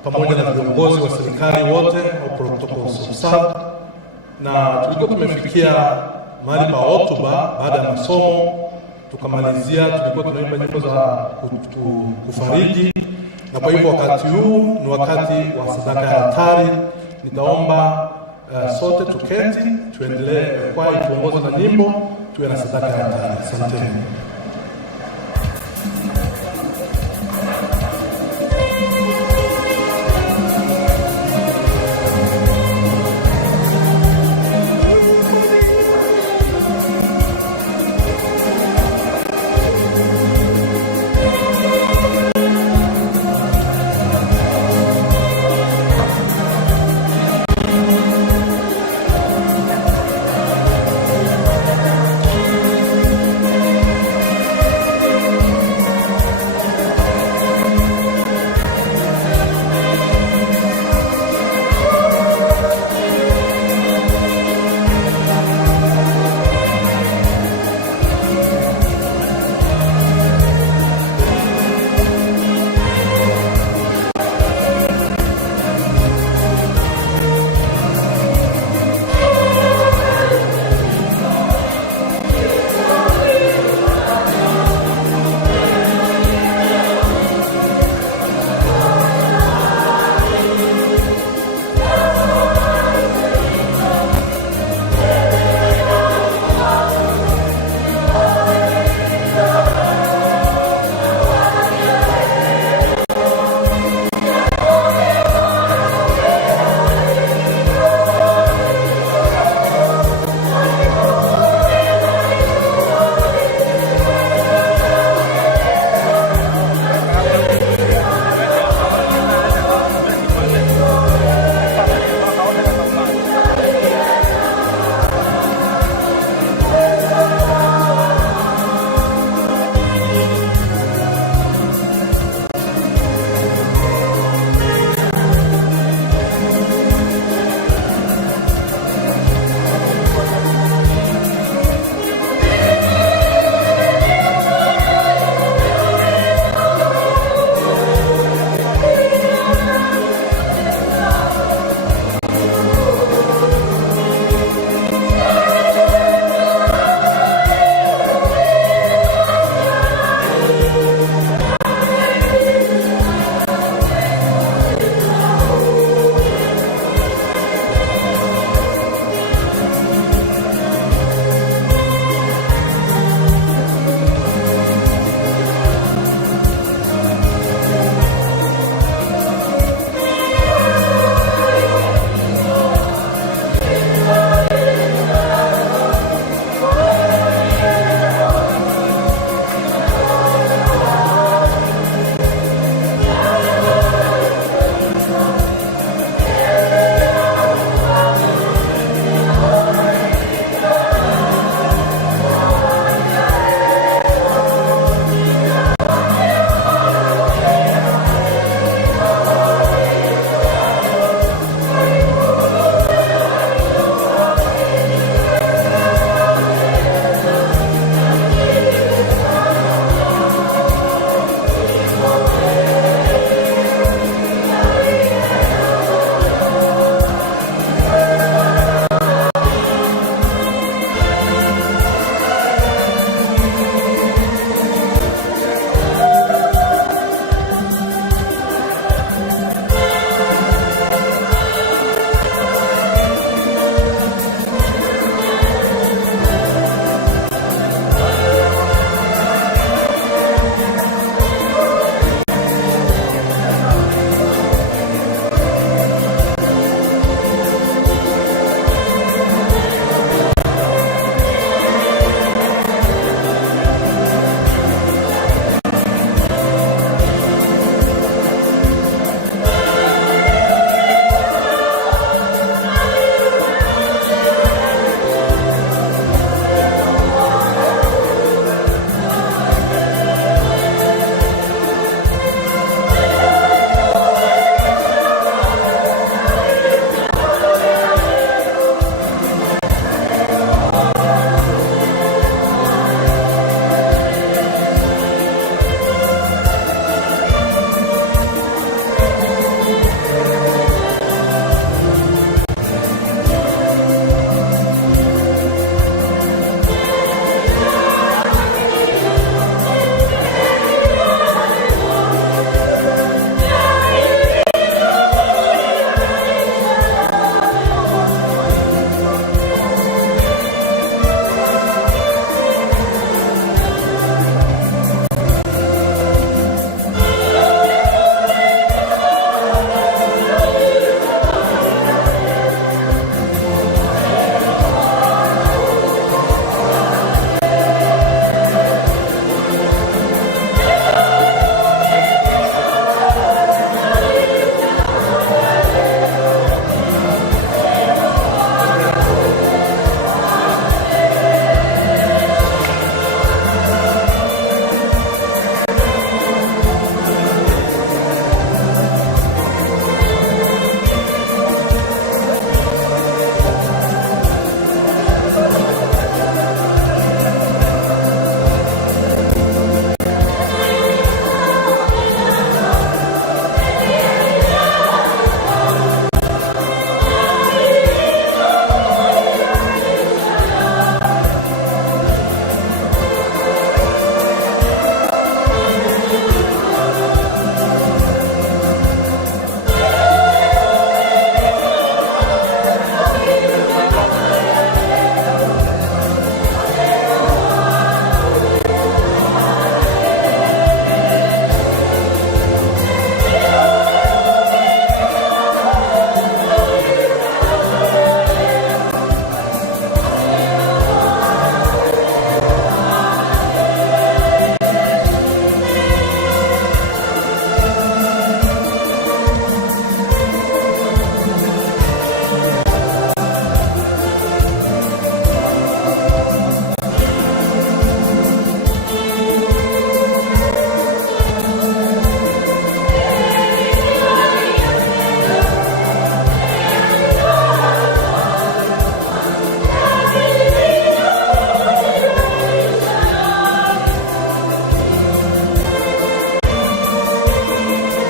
pamoja na viongozi wa serikali wote au protocols officers. Na tulikuwa tumefikia mahali pa hotuba baada ya masomo, tukamalizia, tulikuwa tunaimba nyimbo za kufariji, na kwa hivyo wakati huu ni wakati wa sadaka ya hatari. Nitaomba sote tuketi, tuendelee kwa tuongoza na nyimbo, tuwe na sadaka ya hatari. Asanteni.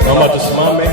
Naomba tusimame.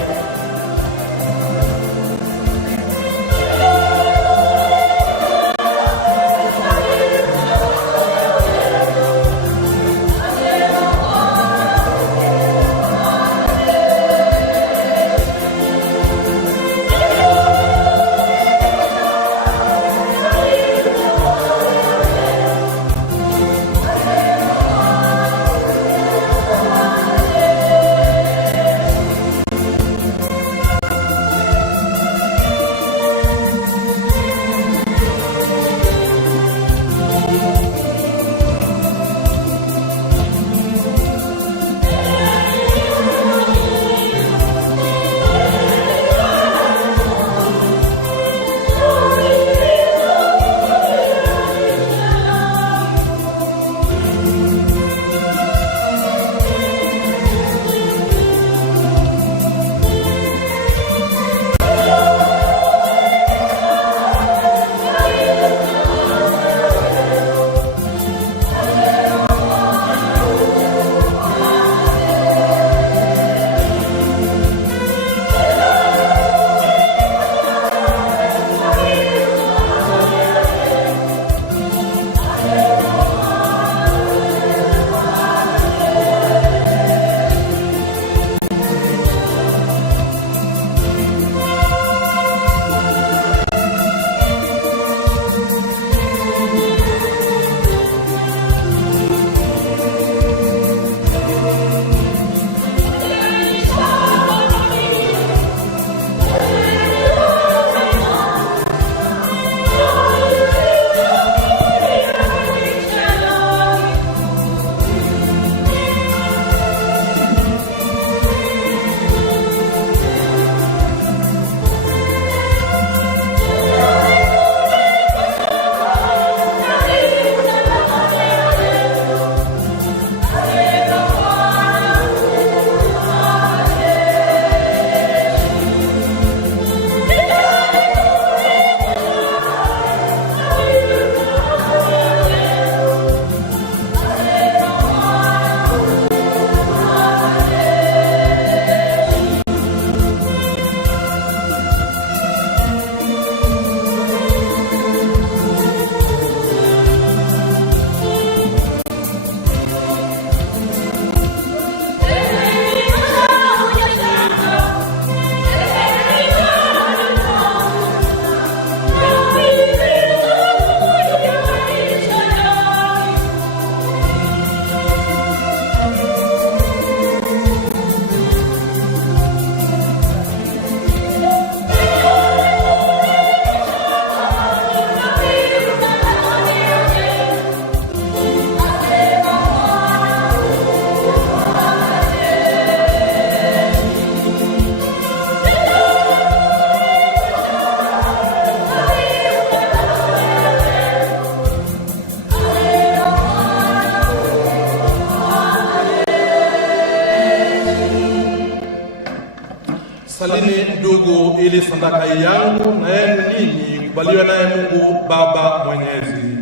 Salini ndugu, ili sadaka yangu na yenu ninyi kubaliwe naye Mungu Baba Mwenyezi.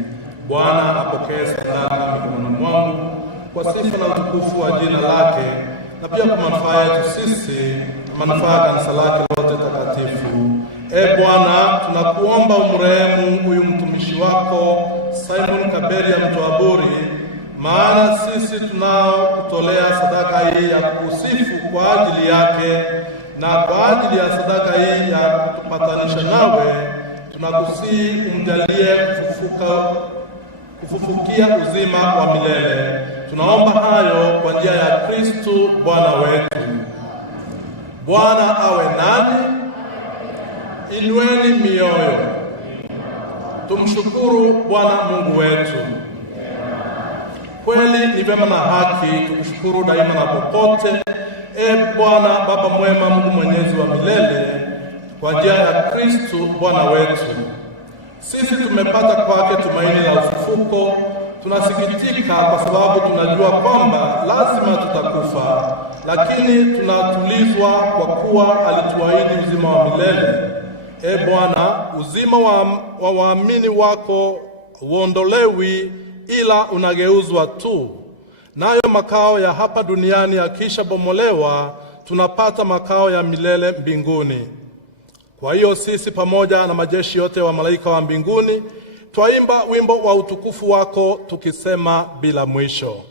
Bwana apokee sadaka mikononi mwangu kwa sifa na utukufu wa jina lake, na pia kwa manufaa yetu sisi na manufaa ya kanisa lake lote takatifu. Bwana, tunakuomba umrehemu huyu mtumishi wako Simon Kaberia Mtwaburi, maana sisi tunao kutolea sadaka hii ya kukusifu kwa ajili yake na kwa ajili ya sadaka hii ya kutupatanisha nawe. Tunakusihi umjalie kufufukia uzima wa milele. Tunaomba hayo kwa njia ya Kristo Bwana wetu. Bwana awe nani. Inueni mioyo. Tumshukuru Bwana Mungu wetu. Kweli ni vema na haki tukushukuru daima na popote, Bwana Baba mwema, Mungu mwenyezi wa milele, kwa njia ya Kristo Bwana wetu. Sisi tumepata kwake tumaini la ufufuko. Tunasikitika kwa sababu tunajua kwamba lazima tutakufa, lakini tunatulizwa kwa kuwa alituahidi uzima wa milele. Bwana, uzima wa waamini wako uondolewi, ila unageuzwa tu. Nayo makao ya hapa duniani yakisha bomolewa, tunapata makao ya milele mbinguni. Kwa hiyo sisi pamoja na majeshi yote wa malaika wa mbinguni twaimba wimbo wa utukufu wako tukisema bila mwisho.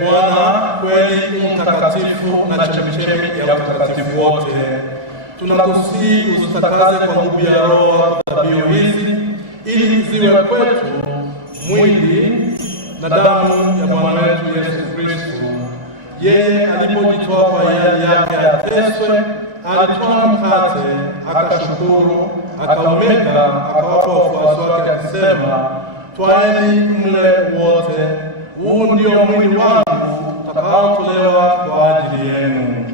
Bwana kweli mtakatifu na chemchemi ya utakatifu wote, tunakusihi uzitakaze kwa nguvu ya Roho dhabihu hizi, ili ziwe kwetu mwili na damu ya Bwana wetu Yesu Kristo. Yeye alipojitoa kwa hiari yake ateswe, alitoa mkate, akashukuru, akaumega, akawapa wafuasi wake akisema, twaeni mle wote, huu ndio mwili wangu utakaotolewa kwa ajili yenu.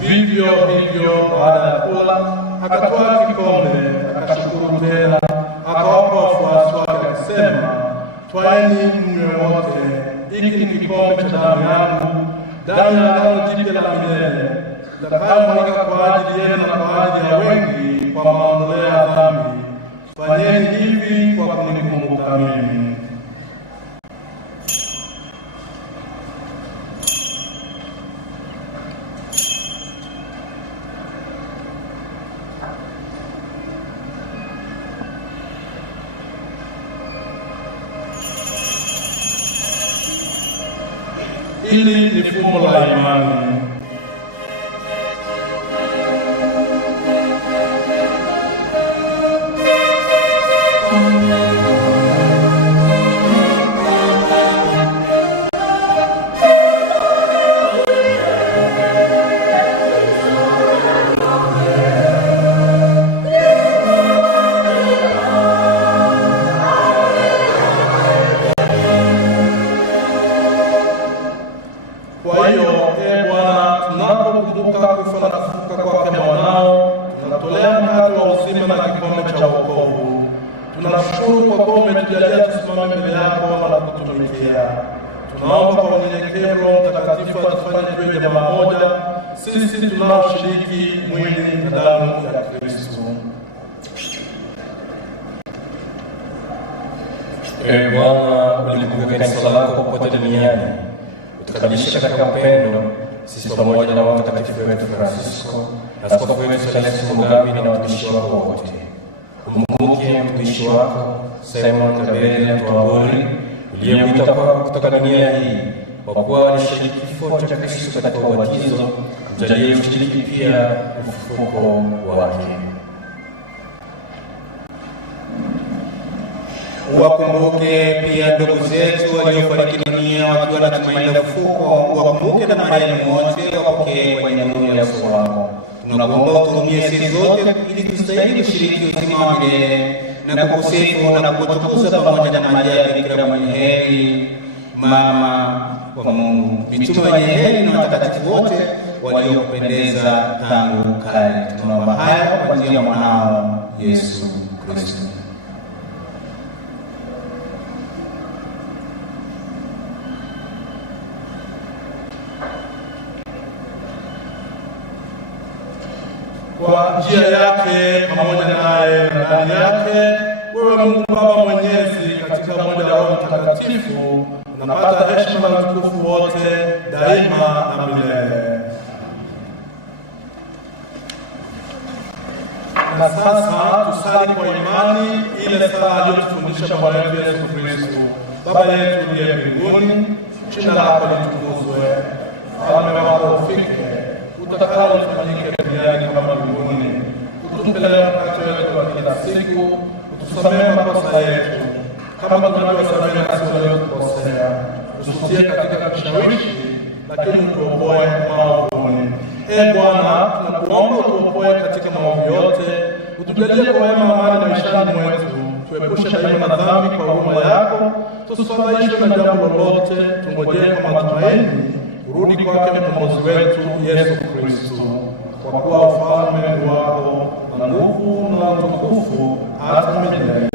Vivyo hivyo baada ya kula, akatoa kikombe, akashukuru tena, akawapa wafuasi wake akisema, twaeni mnywe wote, hiki ni kikombe cha damu yangu, damu ya agano jipya la milele, itakayomwagika kwa ajili yenu na kwa ajili ya wengi kwa maondoleo ya dhambi. Fanyeni hivi kwa kunikumbuka mimi. Hili ni fumbo la imani. Kwa hiyo, Bwana, tunapokumbuka kufa na kufufuka kwake mwanao, tunatolea mkate wa uzima na kikombe cha wokovu. Tunashukuru kwa kuwa umetujalia tusimame mbele yako na kutumikia. Tunaomba kwa unyenyekevu Roho Mtakatifu atufanye tuwe jamaa moja, sisi tunaoshiriki mwili na damu ya Kristo. Bwana, ulikumbuka kanisa lako popote duniani, utakamilisha katika upendo sisi pamoja na watakatifu wetu Francisco na askofu wetu Celestine Mugambi na watumishi wako wote. Umkumbuke mtumishi wako Simon Kaberia Twabori uliyemwita kwako kutoka dunia hii, kwa kuwa walishiriki kifo cha Kristo katika ubatizo, mjalie ushiriki pia ufufuko wake. Wakumbuke pia ndugu zetu waliofariki dunia wakiwa na tumaini la ufufuko. Wakumbuke na marehemu wote, wapokee kwenye nuru ya uso wako. Tunakuomba uturumie sisi zote, ili tustahili kushiriki uzima wa milele na kukusifu na kukutukuza pamoja na Maria Bikira mwenye heri, mama wa Mungu, mitume wenye heri na watakatifu wote waliokupendeza tangu kale. Tunaomba haya kwa njia ya mwanao Yesu Kristo. Kwa njia yake pamoja naye na ndani yake, wewe Mungu Baba Mwenyezi, katika umoja wa Roho Mtakatifu, unapata heshima na utukufu wote daima na milele. Na sasa tusali kwa imani ile sala aliyotufundisha Bwana wetu Yesu Kristo. Baba yetu uliye mbinguni, jina lako litukuzwe, ufalme wako ufike, utakalo lifanyike duniani kama mbinguni. Utupe leo mkate wetu wa kila siku, utusamehe makosa yetu kama tunavyowasamehe nasi waliotukosea, usitie katika kishawishi, lakini utuokoe maovuni. Ee Bwana, tunakuomba utuokoe katika maovu yote, utujalie kwa wema amani maishani mwetu, tuepushe daima na dhambi kwa huruma yako, tusifadhaishwe na jambo lolote, tungojee kwa matumaini kurudi kwake mkombozi wetu Yesu Kristo. Kwa kuwa ufalme ni wako na nguvu na utukufu hata milele.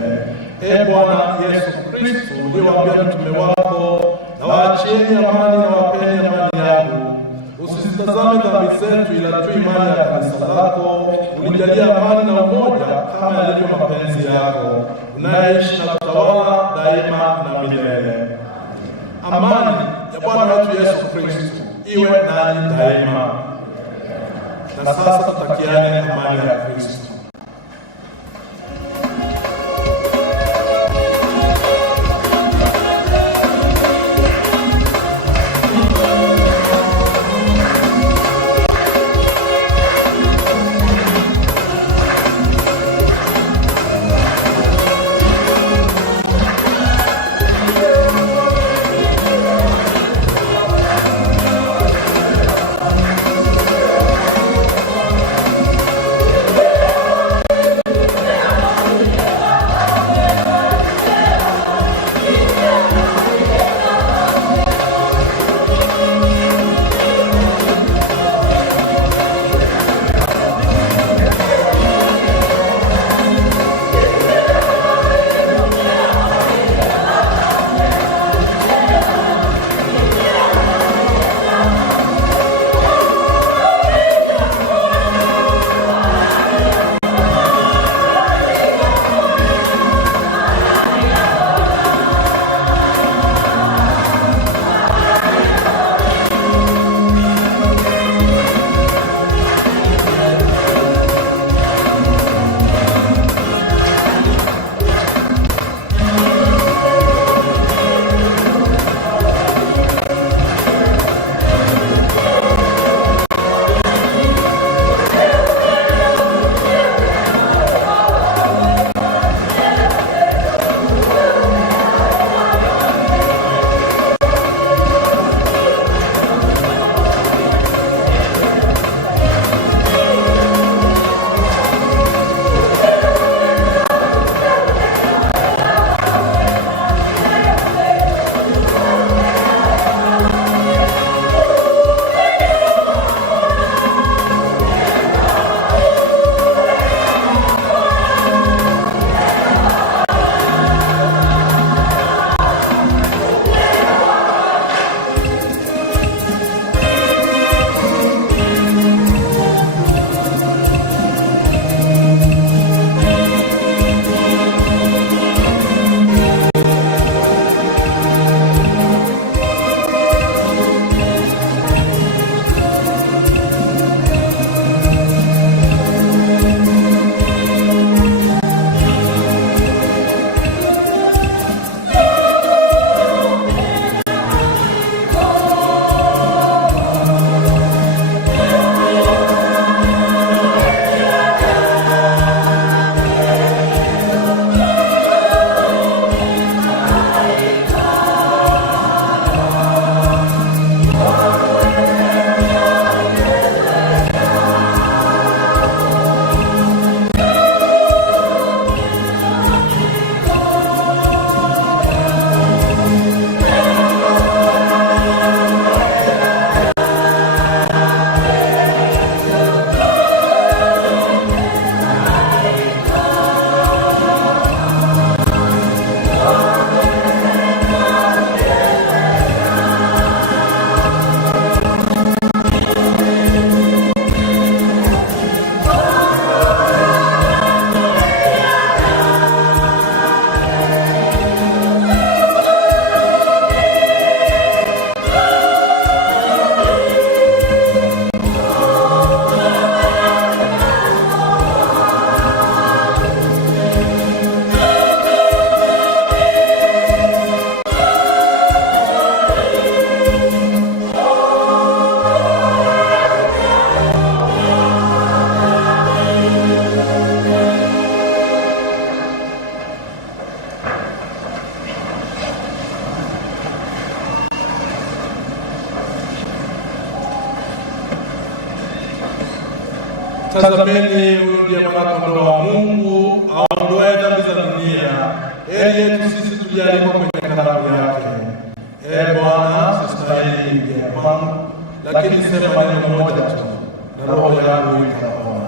Ee Bwana Yesu Kristo, uliyewaambia mitume wako, na waachieni amani na wapeni amani yangu, usizitazame dhambi zetu ila tu imani ya kanisa lako. Ulijalia amani na umoja kama yalivyo mapenzi yako, unayeishi na kutawala daima na milele. Amani ya Bwana wetu Yesu Kristo iwe nanyi daima. Na sasa tutakiane amani ya Kristo. Tazameni, huyu ndiye mwana-kondoo wa Mungu aondoaye dhambi za dunia. Heri yetu sisi tulialikwa kwenye karamu yake. Ee Bwana, sistahili ingie kwangu, lakini sema neno moja tu na roho yangu itapona.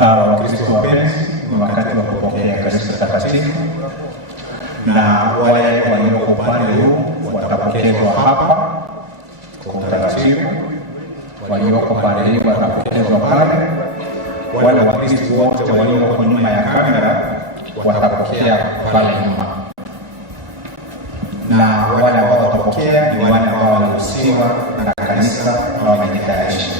Wakristo wapenzi, ni wakati wa kupokea Ekaristi Takatifu, na wale walioko upande huu watapokezwa hapa kwa utaratibu, walioko pande hii watapokezwa pale, wale Wakristo wote walioko nyuma ya kamera watapokea pale nyuma, na wale ambao watapokea ni wale ambao waliruhusiwa na kanisa na wamejitayarisha.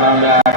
Maria,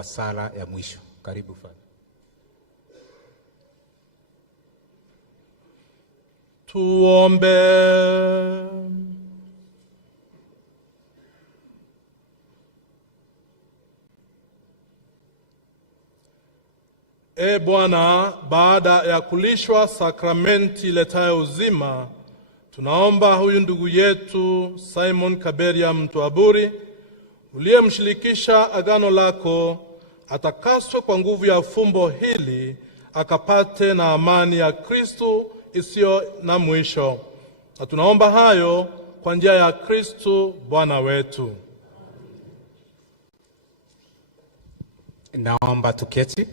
kwa sala ya mwisho. Karibu Father. Tuombe. E Bwana, baada ya kulishwa sakramenti letayo uzima, tunaomba huyu ndugu yetu Simon Kaberia Mtwaburi, uliyemshirikisha agano lako, atakaswe kwa nguvu ya fumbo hili, akapate na amani ya Kristo isiyo na mwisho. Na tunaomba hayo kwa njia ya Kristo Bwana wetu. Naomba tuketi.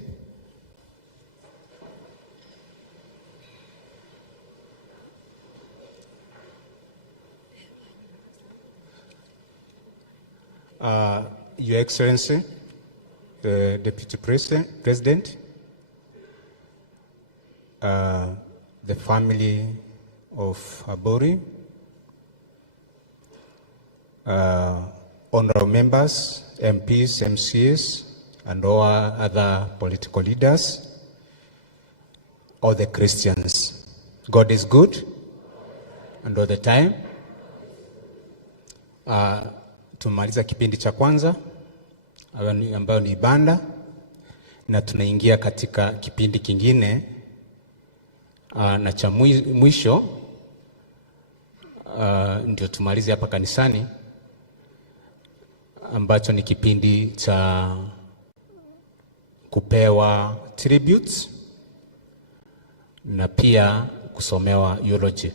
Your Excellency, the Deputy President, the family of Abori, honorable members, MPs, MCs, and all other political leaders, all the Christians. God is good, and all the time. Tumaliza kipindi cha kwanza ambayo ni ibada, na tunaingia katika kipindi kingine na cha mwisho, ndio tumalize hapa kanisani, ambacho ni kipindi cha kupewa tributes na pia kusomewa eulogy.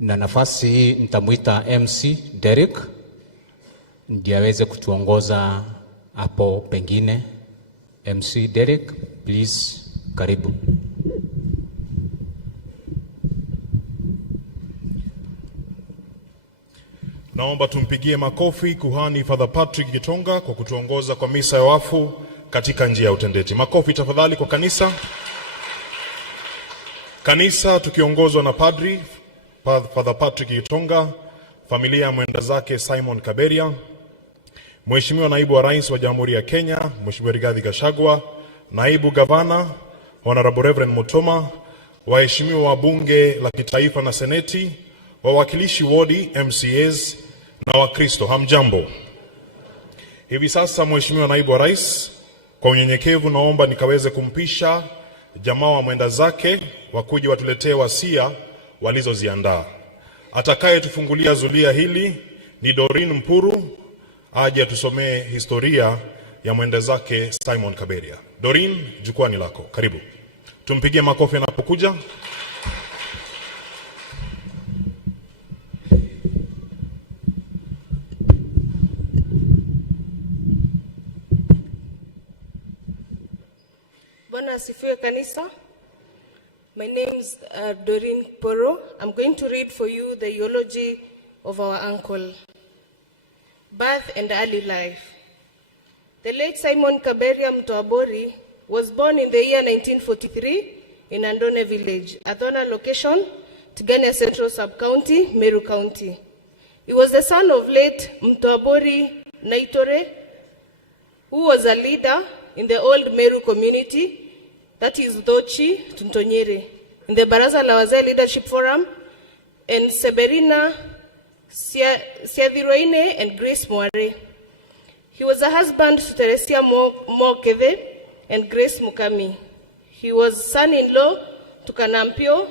Na nafasi hii nitamuita MC Derek ndiye aweze kutuongoza hapo pengine. MC Derek, please, karibu. Naomba tumpigie makofi kuhani Father Patrick Gitonga kwa kutuongoza kwa misa ya wafu katika njia ya utendeti. Makofi tafadhali kwa kanisa. Kanisa tukiongozwa na Padri Father Patrick Gitonga, familia ya mwenda zake Simon Kaberia, Mheshimiwa Naibu wa Rais wa Jamhuri ya Kenya, Mheshimiwa Rigathi Gachagua, Naibu Gavana, Honorable Reverend Mutoma, waheshimiwa wa Bunge la Kitaifa na Seneti, wawakilishi wodi, MCAs na Wakristo, hamjambo. Hivi sasa Mheshimiwa Naibu wa Rais, kwa unyenyekevu naomba nikaweze kumpisha jamaa wa mwenda zake wakuje watuletee wasia walizoziandaa. Atakaye tufungulia zulia hili ni Doreen Mpuru, aje atusomee historia ya mwenda zake Simon Kaberia. Doreen, jukwani lako, karibu. Tumpigie makofi anapokuja. Bwana asifiwe kanisa. My name is Doreen Poro. I'm going to read for you the eulogy of our uncle. Birth and early life. The late Simon Kaberia Mtwaburi was born in the year 1943 in Andone village, Athona location, Tigania Central Sub-County, Meru County. He was the son of late Mtwaburi Naitore, who was a leader in the old Meru community, that is Dochi Tuntonyere, in the Baraza la Wazee Leadership Forum, and Seberina Siadhiroine and Grace Moare. He was a husband to Teresia Mokeve and Grace Mukami. He was son-in-law to Kanampio.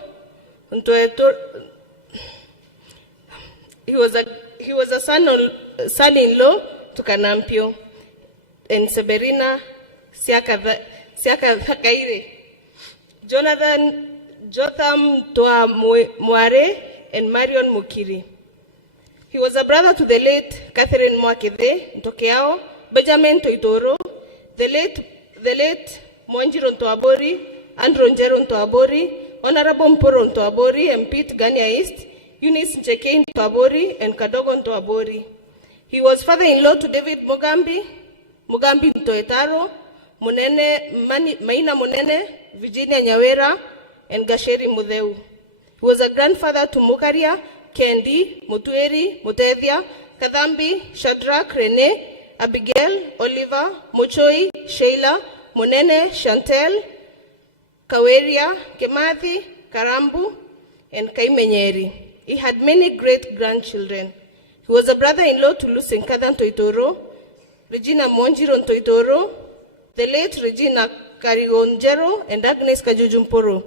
He was a son-in-law to Kanampio and Seberina Siakakaire. Jonathan Jotham Toa Moare and Marion Mukiri. He was a brother to the late Catherine Mwakede Ntokeao, Benjamin Toitoro, the late Mwanjiro Ntoabori, Andrew Njero Ntoabori, Honorable Mporo Ntoabori, and Pete Gania East, Eunice Ncheke Ntoabori, and Kadogo Ntoabori. He was father-in-law to David Mugambi Ntoetaro, Maina Munene, Virginia Nyawera, and Gasheri Mudeu. He was a grandfather to Mukaria, Kendi, Mutueri, Mutethia, Kadhambi, Shadrach, Rene, Abigail, Oliver, Mochoi, Sheila, Monene, Chantel, Kaberia, Kemathi, Karambu, and Kaimenyeri. He had many great-grandchildren. He was a brother-in-law to Lucy Nkatha Ntoitoro, Regina Monjiro Ntoitoro, the late Regina Karigonjero, and Agnes Kajujumporo.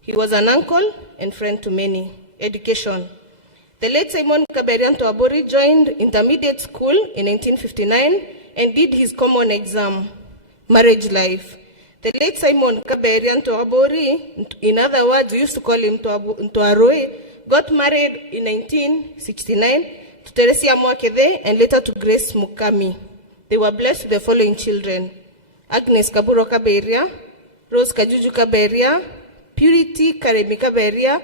He was an uncle and friend to many. Education. The late Simon KABERIA Ntoabori joined intermediate school in 1959 and did his common exam. Marriage life. The late Simon KABERIA Ntoabori, in other words, we used to call him Ntoaroi, got married in 1969 to Teresia Mwakethe and later to Grace Mukami. They were blessed with the following children: Agnes Kaburo KABERIA, Rose Kajuju KABERIA, Purity Karemi KABERIA,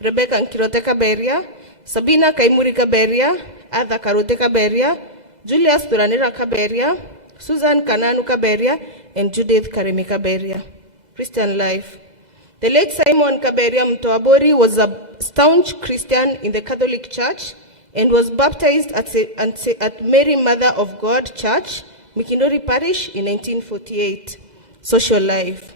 Rebecca Nkirote KABERIA, Sabina Kaimuri KABERIA, Adha Karote KABERIA, Julius Duranira KABERIA, Susan Kananu KABERIA, and Judith Karemi KABERIA. Christian life. The late Simon KABERIA Ntoabori was a staunch Christian in the Catholic Church and was baptized at Mary Mother of God Church, Mikindori Parish in 1948. Social life.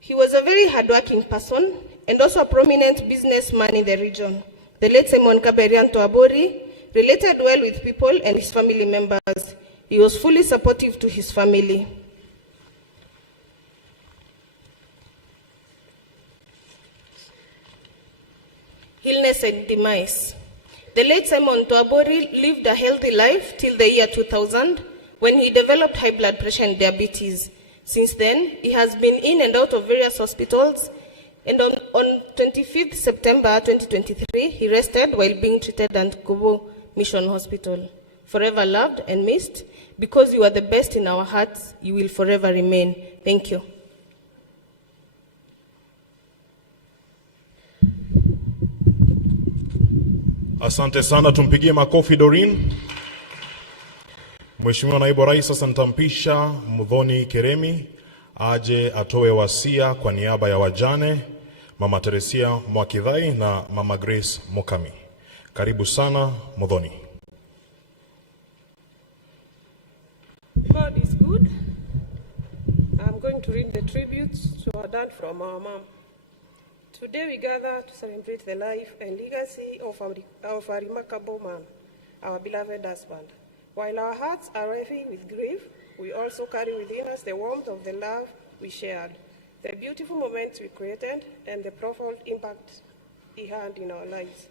He was a very hardworking person and also a prominent businessman in the region. The late Simon KABERIA Ntoabori related well with people and his family members. He was fully supportive to his family. Illness and demise. The late Simon Ntoabori lived a healthy life till the year 2000 when he developed high blood pressure and diabetes. Since then, he has been in and out of various hospitals, and on 25th September 2023, he rested while being treated at Kubo Mission Hospital. Forever loved and missed, because you are the best in our hearts, you will forever remain. Thank you. Asante sana, tumpigie makofi Doreen. Mheshimiwa Naibu Rais, sasa nitampisha Muthoni Keremi aje atoe wasia kwa niaba ya wajane, Mama Teresia Mwakidhai na Mama Grace Mukami. Karibu sana Muthoni. God is good. I'm going to read the tributes to our dad from our mom. Today we gather to celebrate the life and legacy of a remarkable man, our beloved husband. While our hearts are heavy with grief, we also carry within us the warmth of the love we shared, the beautiful moments we created, and the profound impact he had in our lives.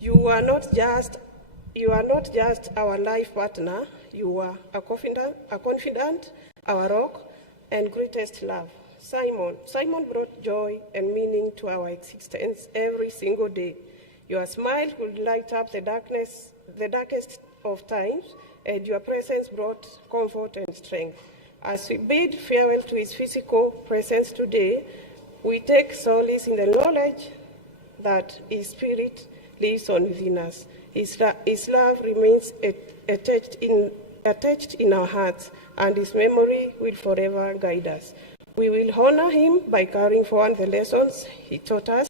You are not just our life partner, you are a confidant, our rock, and greatest love. Simon brought joy and meaning to our existence every single day. Your smile could light up the darkest of times, and your presence brought comfort and strength. As we bid farewell to his physical presence today, we take solace in the knowledge that his spirit lives on within us. His love remains attached in our hearts, and his memory will forever guide us. We will honor him by carrying forward the lessons he taught us,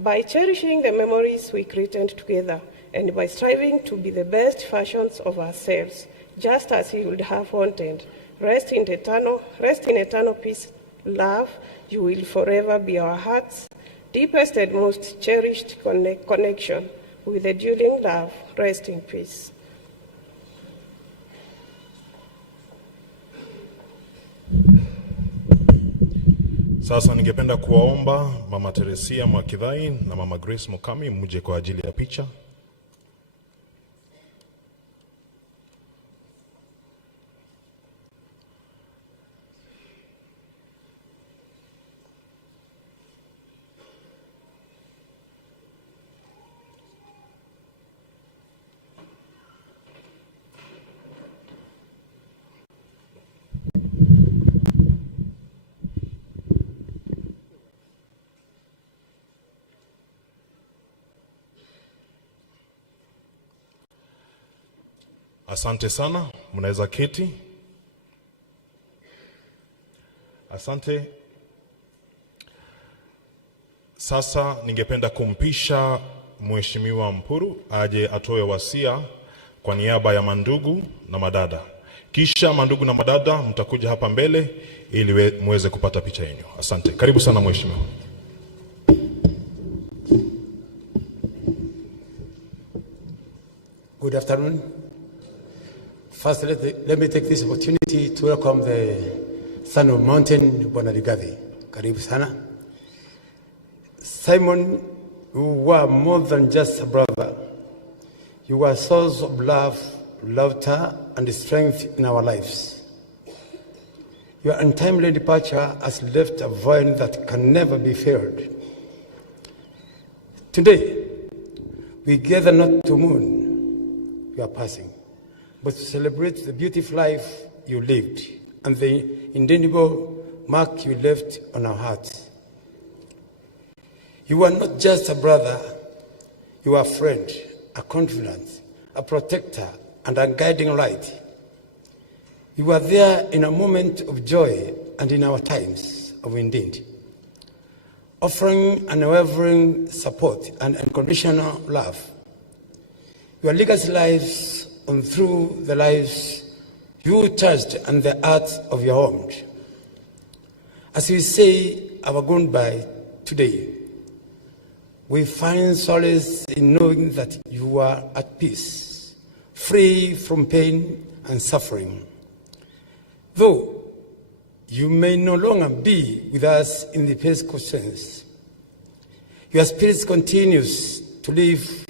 by cherishing the memories we created together, and by striving to be the best versions of ourselves, just as he would have wanted. Rest in eternal peace, love. You will forever be our hearts' deepest and most cherished connection. With a dueling love, rest in peace. Sasa ningependa kuwaomba Mama Teresia Mwakidhai na Mama Grace Mukami muje kwa ajili ya picha. Asante sana, mnaweza keti. Asante. Sasa ningependa kumpisha Mheshimiwa Mpuru aje atoe wasia kwa niaba ya mandugu na madada. Kisha mandugu na madada mtakuja hapa mbele ili muweze kupata picha yenu. Asante. Karibu sana mheshimiwa. Good afternoon. First, let me take this opportunity to welcome the son of mountain, Bwana Rigathi. Karibu sana. Simon, you were more than just a brother. You were a source of love, laughter, and strength in our lives. Your untimely departure has left a void that can never be filled. Today, we gather not to mourn your passing, but to celebrate the beautiful life you lived and the indelible mark you left on our hearts. You were not just a brother, you were a friend, a confidant, a protector, and a guiding light. You were there in a moment of joy and in our times of indeed, offering unwavering support and unconditional love. Your legacy lives on through the lives you touched and the art of your home. As we say our goodbye today, we find solace in knowing that you are at peace, free from pain and suffering. Though you may no longer be with us in the physical sense, your spirit continues to live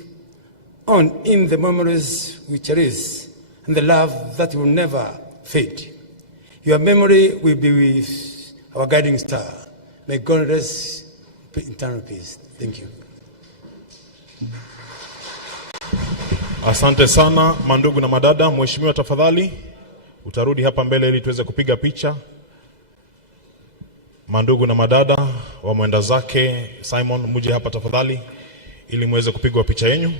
on in the memories we cherish and the love that will never fade. Your memory will be with our guiding star. May God rest in eternal peace. Thank you. Asante sana mandugu na madada. Mheshimiwa, tafadhali utarudi hapa mbele ili tuweze kupiga picha. Mandugu na madada wa mwenda zake Simon, muje hapa tafadhali ili muweze kupigwa picha yenu.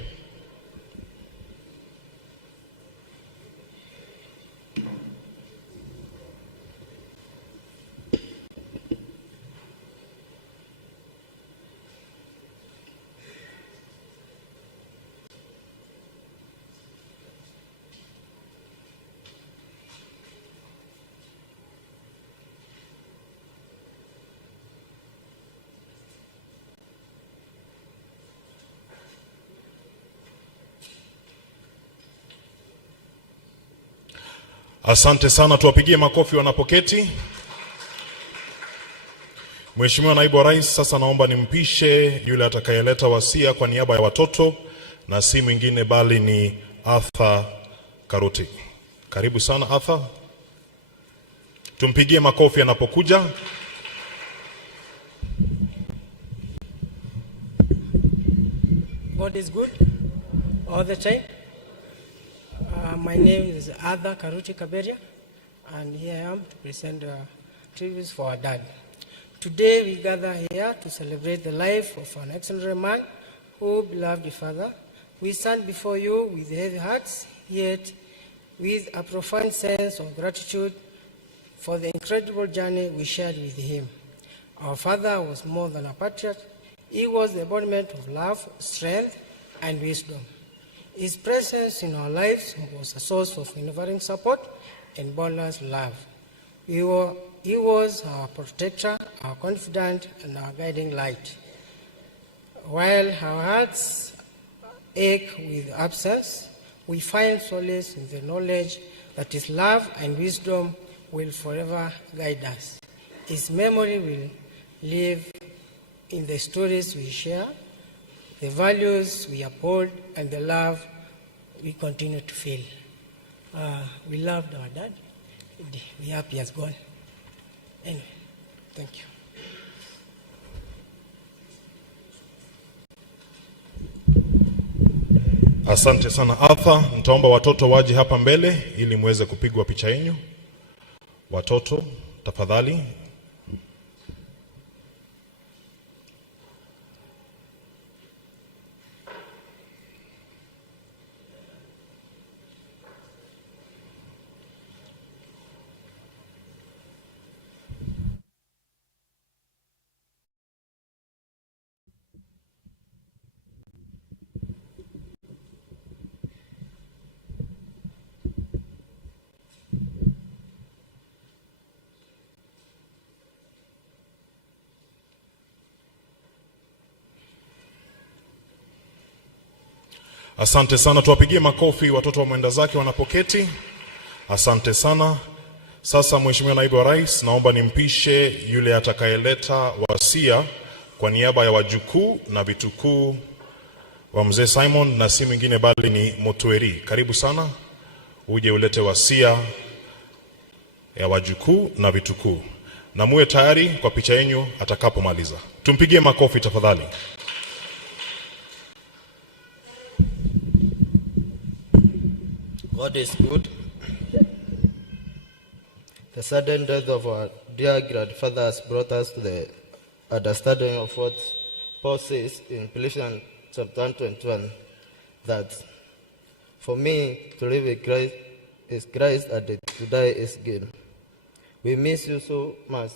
Asante sana, tuwapigie makofi wanapoketi. Mheshimiwa Naibu wa Rais, sasa naomba nimpishe yule atakayeleta wasia kwa niaba ya watoto, na si mwingine bali ni Arthur Karuti. Karibu sana Arthur. Tumpigie makofi anapokuja. God is good all the time. My name is Arthur Karuti KABERIA, and here I am to present tributes for our dad. Today we gather here to celebrate the life of an extraordinary man who beloved the father. We stand before you with heavy hearts, yet with a profound sense of gratitude for the incredible journey we shared with him. Our father was more than a patriot. He was the embodiment of love, strength, and wisdom. His presence in our lives was a source of unwavering support and boundless love. He was our protector, our confidant, and our guiding light. While our hearts ache with absence, we find solace in the knowledge that his love and wisdom will forever guide us. His memory will live in the stories we share, the values we uphold, and the love we continue to feel. We loved our dad. We're happy he has gone. Anyway, thank you. Asante sana Arthur. Nitaomba watoto waje hapa mbele ili muweze kupigwa picha yenu. Watoto, tafadhali. Asante sana, tuwapigie makofi watoto wa mwenda zake wanapoketi. Asante sana. Sasa Mheshimiwa Naibu wa Rais, naomba nimpishe yule atakayeleta wasia kwa niaba ya wajukuu na vitukuu wa mzee Simon, na si mwingine bali ni Motweri. Karibu sana, uje ulete wasia ya wajukuu na vitukuu, na muwe tayari kwa picha yenu atakapomaliza. Tumpigie makofi tafadhali. God is good. The sudden death of our dear grandfather has brought us to the understanding of what Paul says in Philippians chapter 21, that for me to live with Christ is Christ and to die is gain. We miss you so much.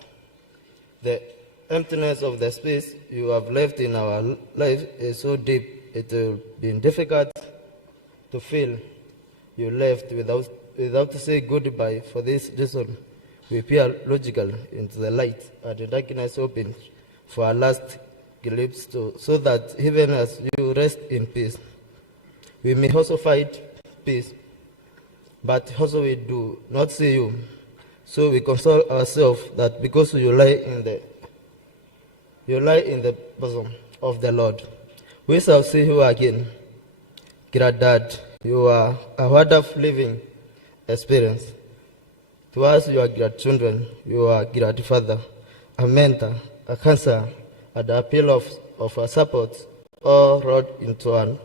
The emptiness of the space you have left in our life is so deep, it will be difficult to fill. You left without saying goodbye. For this reason, we peer logical into the light, and the darkness open for our last glimpse, so that even as you rest in peace, we may also find peace. But also we do not see you, so we console ourselves that because you lie in the bosom of the Lord, we shall see you again. Great Dad, you are a wonderful living experience. To us, you are great children, you are great father, a mentor, a counselor, and the appeal of our support, all rolled into one.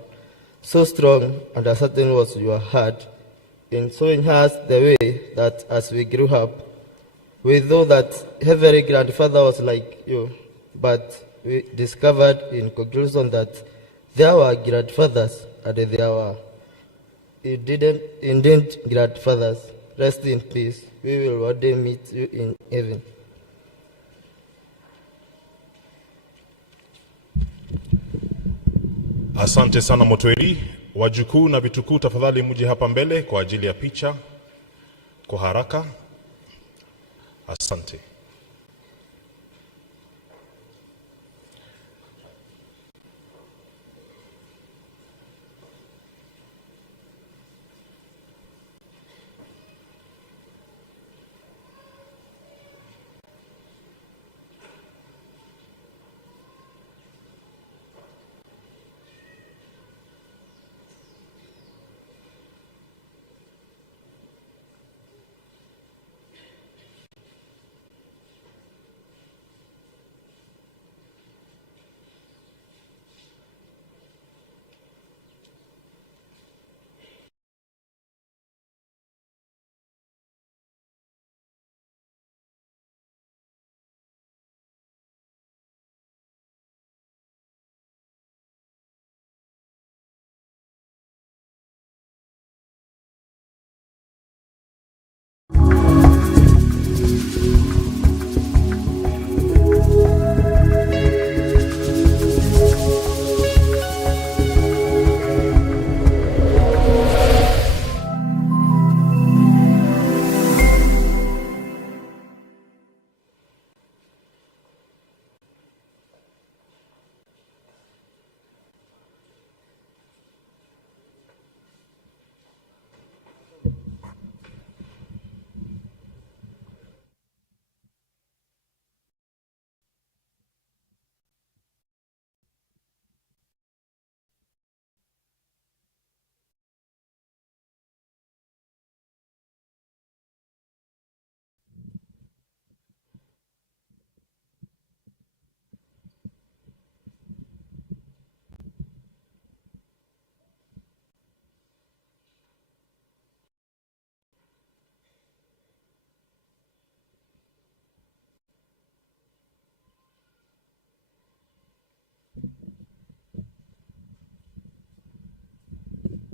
So strong and certain was your heart in showing us the way that as we grew up, we thought that every grandfather was like you, but we discovered in conclusion that there were grandfathers and there were indeed grandfathers. Rest in peace. We will one day meet you in heaven. Asante sana Motweri. Wajukuu na vitukuu tafadhali muje hapa mbele kwa ajili ya picha kwa haraka. Asante.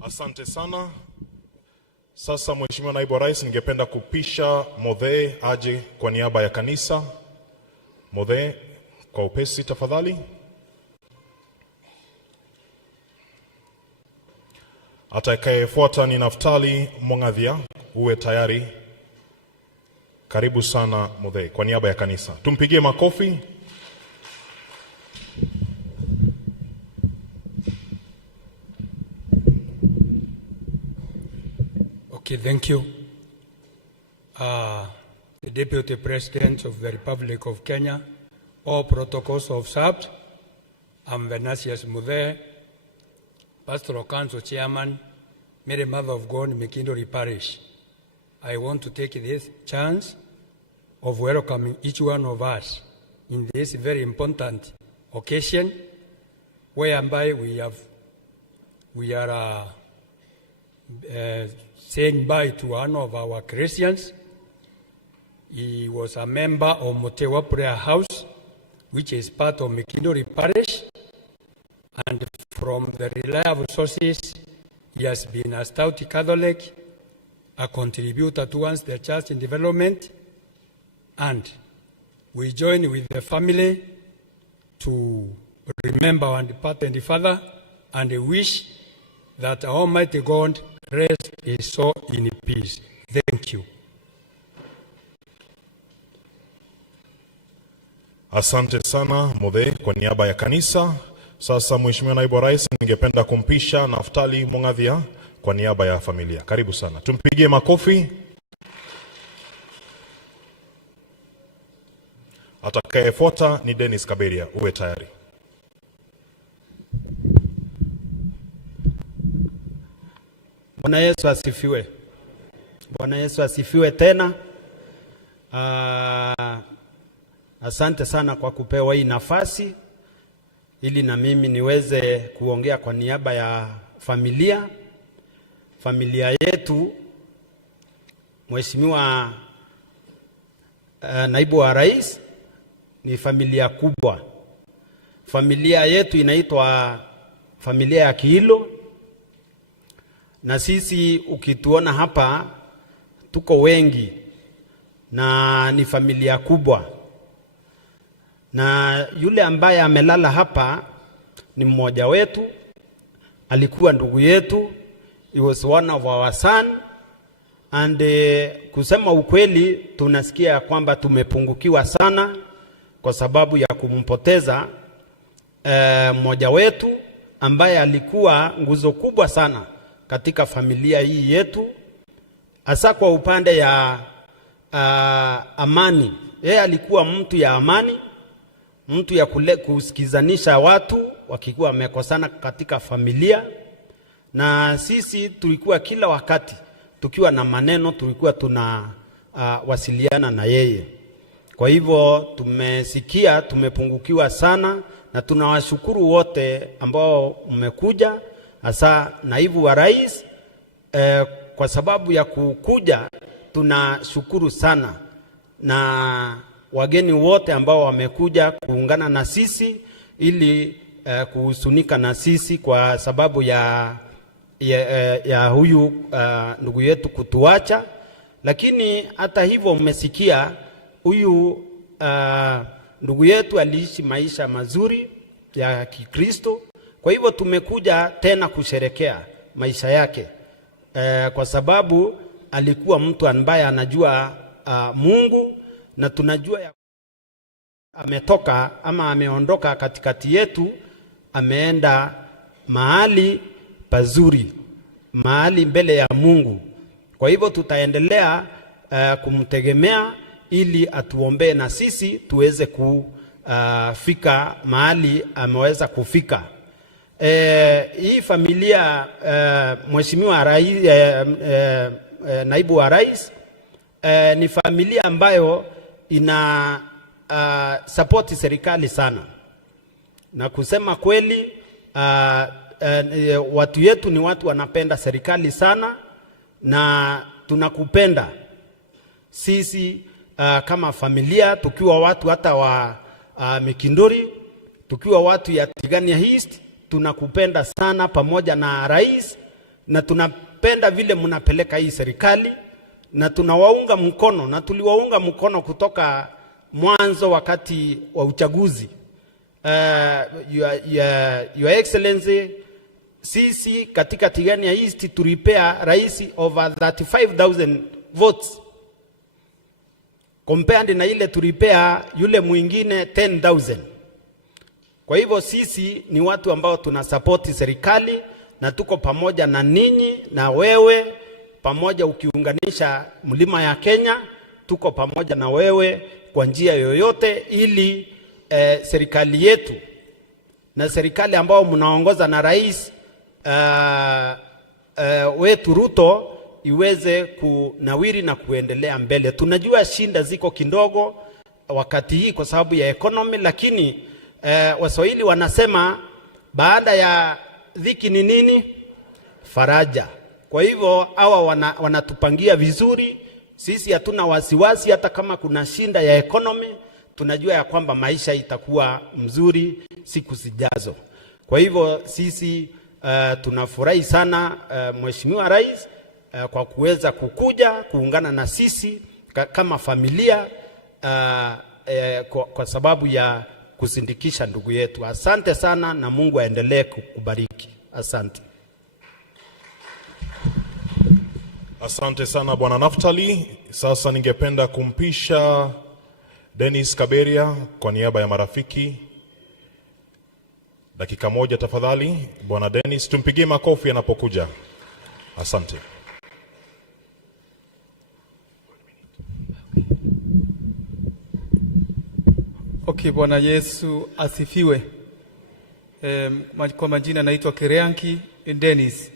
Asante sana. Sasa Mheshimiwa Naibu wa Rais, ningependa kupisha Modhe aje kwa niaba ya kanisa. Modhe, kwa upesi tafadhali. Atakayefuata ni Naftali Mongadhia, uwe tayari. Karibu sana Modhe kwa niaba ya kanisa. Tumpigie makofi. Okay, thank you. The Deputy President of the Republic of Kenya, all protocols observed. I'm Venasius Muthe, Pastoral Council Chairman, Mary Mother of God, Mikindori Parish. I want to take this chance of welcoming each one of us in this very important occasion, whereby we are saying bye to one of our Christians. He was a member of Motewa Prayer House, which is part of Mikindori Parish, and from the reliable sources, he has been a stout Catholic, a contributor towards the church in development, and we join with the family to remember our departed father and wish that Almighty God rest his soul in peace. Thank you. Asante sana Muthe kwa niaba ya kanisa. Sasa Mheshimiwa Naibu wa Rais, ningependa kumpisha Naftali Mungathia kwa niaba ya familia. Karibu sana. Tumpigie makofi. Atakayefuata ni Dennis Kaberia. Uwe tayari. Bwana Yesu asifiwe. Bwana Yesu asifiwe tena. Asante sana kwa kupewa hii nafasi ili na mimi niweze kuongea kwa niaba ya familia. Familia yetu, Mheshimiwa Naibu wa Rais, ni familia kubwa. Familia yetu inaitwa familia ya Kiilo, na sisi ukituona hapa tuko wengi na ni familia kubwa. Na yule ambaye amelala hapa ni mmoja wetu, alikuwa ndugu yetu, he was one of our son, and kusema ukweli tunasikia kwamba tumepungukiwa sana kwa sababu ya kumpoteza mmoja wetu ambaye alikuwa nguzo kubwa sana katika familia hii yetu, hasa kwa upande ya amani. Yeye alikuwa mtu ya amani, mtu ya kusikizanisha watu wakikuwa wamekosana katika familia, na sisi tulikuwa kila wakati tukiwa na maneno tulikuwa wasiliana na yeye. Kwa hivyo tumesikia tumepungukiwa sana, na tunawashukuru wote ambao mmekuja, hasa Naibu wa Rais kwa sababu ya kukuja. Tunashukuru sana, na wageni wote ambao wamekuja kuungana na sisi ili kuhusunika na sisi kwa sababu ya huyu ndugu yetu kutuacha. Lakini hata hivyo mmesikia huyu ndugu yetu aliishi maisha mazuri ya Kikristo. Kwa hivyo tumekuja tena kusherekea maisha yake, kwa sababu alikuwa mtu ambaye anajua Mungu, na tunajua ya ametoka ama ameondoka katikati yetu, ameenda mahali pazuri, mahali mbele ya Mungu. Kwa hivyo tutaendelea kumtegemea ili atuombee na sisi tuweze kufika mahali ameweza kufika. Hii familia, Mheshimiwa Rais, Naibu wa Rais, ni familia ambayo ina support serikali sana, na kusema kweli watu yetu ni watu wanapenda serikali sana, na tunakupenda sisi kama familia, tukiwa watu hata wa Mikindori, tukiwa watu ya Tigania East, tunakupenda sana pamoja na rais, na tunapenda vile mnapeleka hii serikali, na tunawaunga mkono, na tuliwaunga mkono kutoka mwanzo wakati wa uchaguzi. Your Excellency, sisi katika Tigania East tulipea rais over 35,000 votes, compared na ile tulipea yule mwingine 10,000. Kwa hivyo sisi ni watu ambao tunasapoti serikali, na tuko pamoja na ninyi na wewe pamoja. Ukiunganisha mlima ya Kenya, tuko pamoja na wewe kwa njia yoyote, ili serikali yetu na serikali ambao mnaongoza na rais wetu Ruto iweze kunawiri na kuendelea mbele. Tunajua shinda ziko kidogo wakati hii kwa sababu ya economy, lakini Waswahili wanasema baada ya dhiki ni nini? Faraja. Kwa hivyo hawa wanatupangia vizuri. Sisi hatuna wasiwasi, hata kama kuna shinda ya economy, tunajua ya kwamba maisha itakuwa mzuri siku zijazo. Kwa hivyo sisi tunafurahi sana Mheshimiwa Rais kwa kuweza kukuja kuungana na sisi kama familia kwa sababu ya kusindikisha ndugu yetu. Asante sana na Mungu aendelee kukubariki. Asante. Asante sana Bwana Naftali. Sasa ningependa kumpisha Dennis Kaberia kwa niaba ya marafiki. Dakika moja tafadhali, Bwana Dennis, tumpigie makofi anapokuja. Asante. Okay, Bwana Yesu asifiwe. Kwa majina naitwa Kereanki Dennis.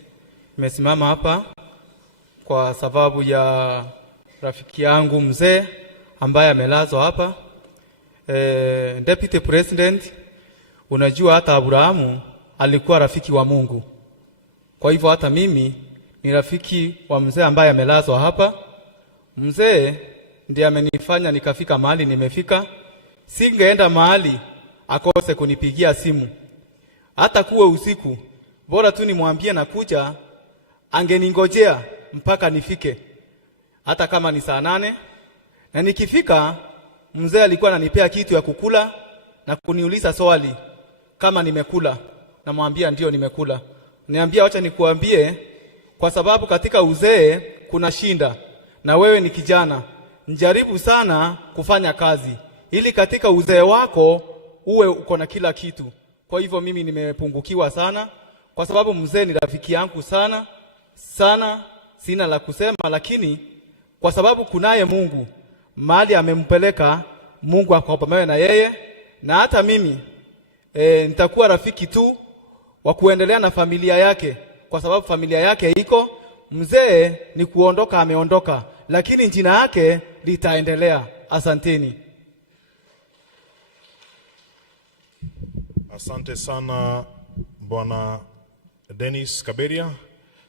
Nimesimama hapa kwa sababu ya rafiki yangu mzee ambaye amelazwa hapa. Deputy President, unajua hata Abrahamu alikuwa rafiki wa Mungu. Kwa hivyo hata mimi ni rafiki wa mzee ambaye amelazwa hapa. Mzee ndiye amenifanya nikafika mahali nimefika. Singeenda mahali akose kunipigia simu. Hata kuwe usiku, bora tu nimwambie nakuja, angeningojea mpaka nifike. Hata kama ni saa 8, na nikifika mzee alikuwa ananipea kitu ya kukula na kuniuliza swali kama nimekula. Namwambia ndio nimekula. Niambia acha nikuambie, kwa sababu katika uzee kuna shinda na wewe ni kijana. Njaribu sana kufanya kazi ili katika uzee wako uwe uko na kila kitu. Kwa hivyo mimi nimepungukiwa sana kwa sababu mzee ni rafiki yangu sana sana, sina la kusema, lakini kwa sababu kunaye Mungu mahali amempeleka, Mungu ako pamoja na yeye, na hata mimi nitakuwa rafiki tu wa kuendelea na familia yake, kwa sababu familia yake iko. Mzee ni kuondoka, ameondoka, lakini jina yake litaendelea. Asanteni. Asante sana Bwana Dennis Kaberia.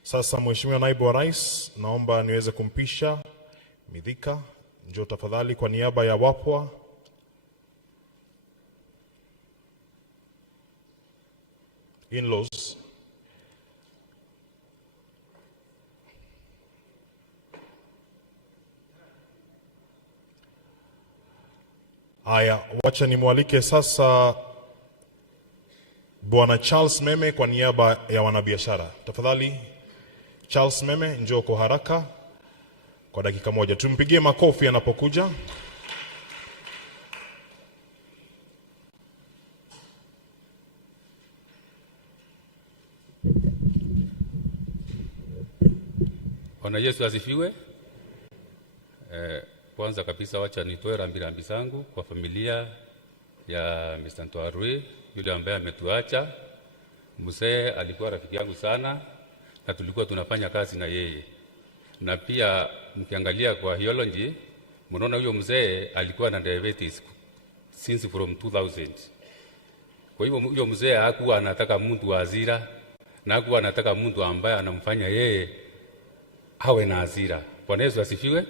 Sasa Mheshimiwa Naibu wa Rais, naomba niweze kumpisha Midhika. Njoo tafadhali kwa niaba ya wapwa. In-laws. Haya, wacha nimwalike sasa Bwana Charles Meme kwa niaba ya wanabiashara. Tafadhali Charles Meme, njoo kwa haraka kwa dakika moja. Tumpigie makofi anapokuja. Bwana Yesu asifiwe. Kwanza kabisa wacha nitoe rambirambi zangu kwa familia ya Mr. Ntwarui, yule ambaye ametuacha. Mzee alikuwa rafiki yangu sana na tulikuwa tunafanya kazi na yeye. Na pia mkiangalia kwa theology, mnaona huyo mzee alikuwa na diabetes since from 2000. Kwa hivyo huyo mzee hakuwa anataka mtu wa hasira, na hakuwa anataka mtu ambaye anamfanya yeye awe na hasira. Bwana Yesu asifiwe.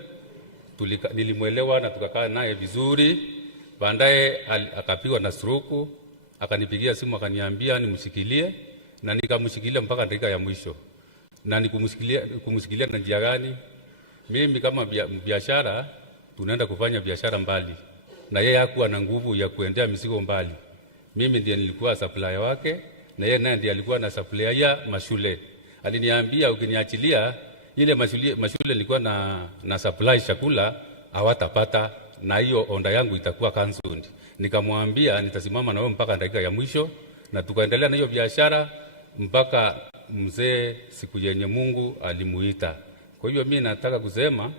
Nilimuelewa na tukakaa naye vizuri. Baadaye akapigwa na stroke, akanipigia simu akaniambia nimshikilie, na nikamshikilia mpaka dakika ya mwisho. Na nikumshikilia na njia gani? Mimi kama biashara tunaenda kufanya biashara mbali, na yeye hakuwa na nguvu ya kuendea mizigo mbali. Mimi ndiye nilikuwa supplier wake, na yeye naye ndiye alikuwa na supplier ya mashule. Aliniambia ukiniachilia ile mashule nilikuwa na supply chakula hawatapata, na hiyo onda yangu itakuwa cancelled. Nikamwambia nitasimama na wewe mpaka dakika ya mwisho, na tukaendelea na hiyo biashara mpaka mzee siku yenye Mungu alimuita. Kwa hiyo mimi nataka kusema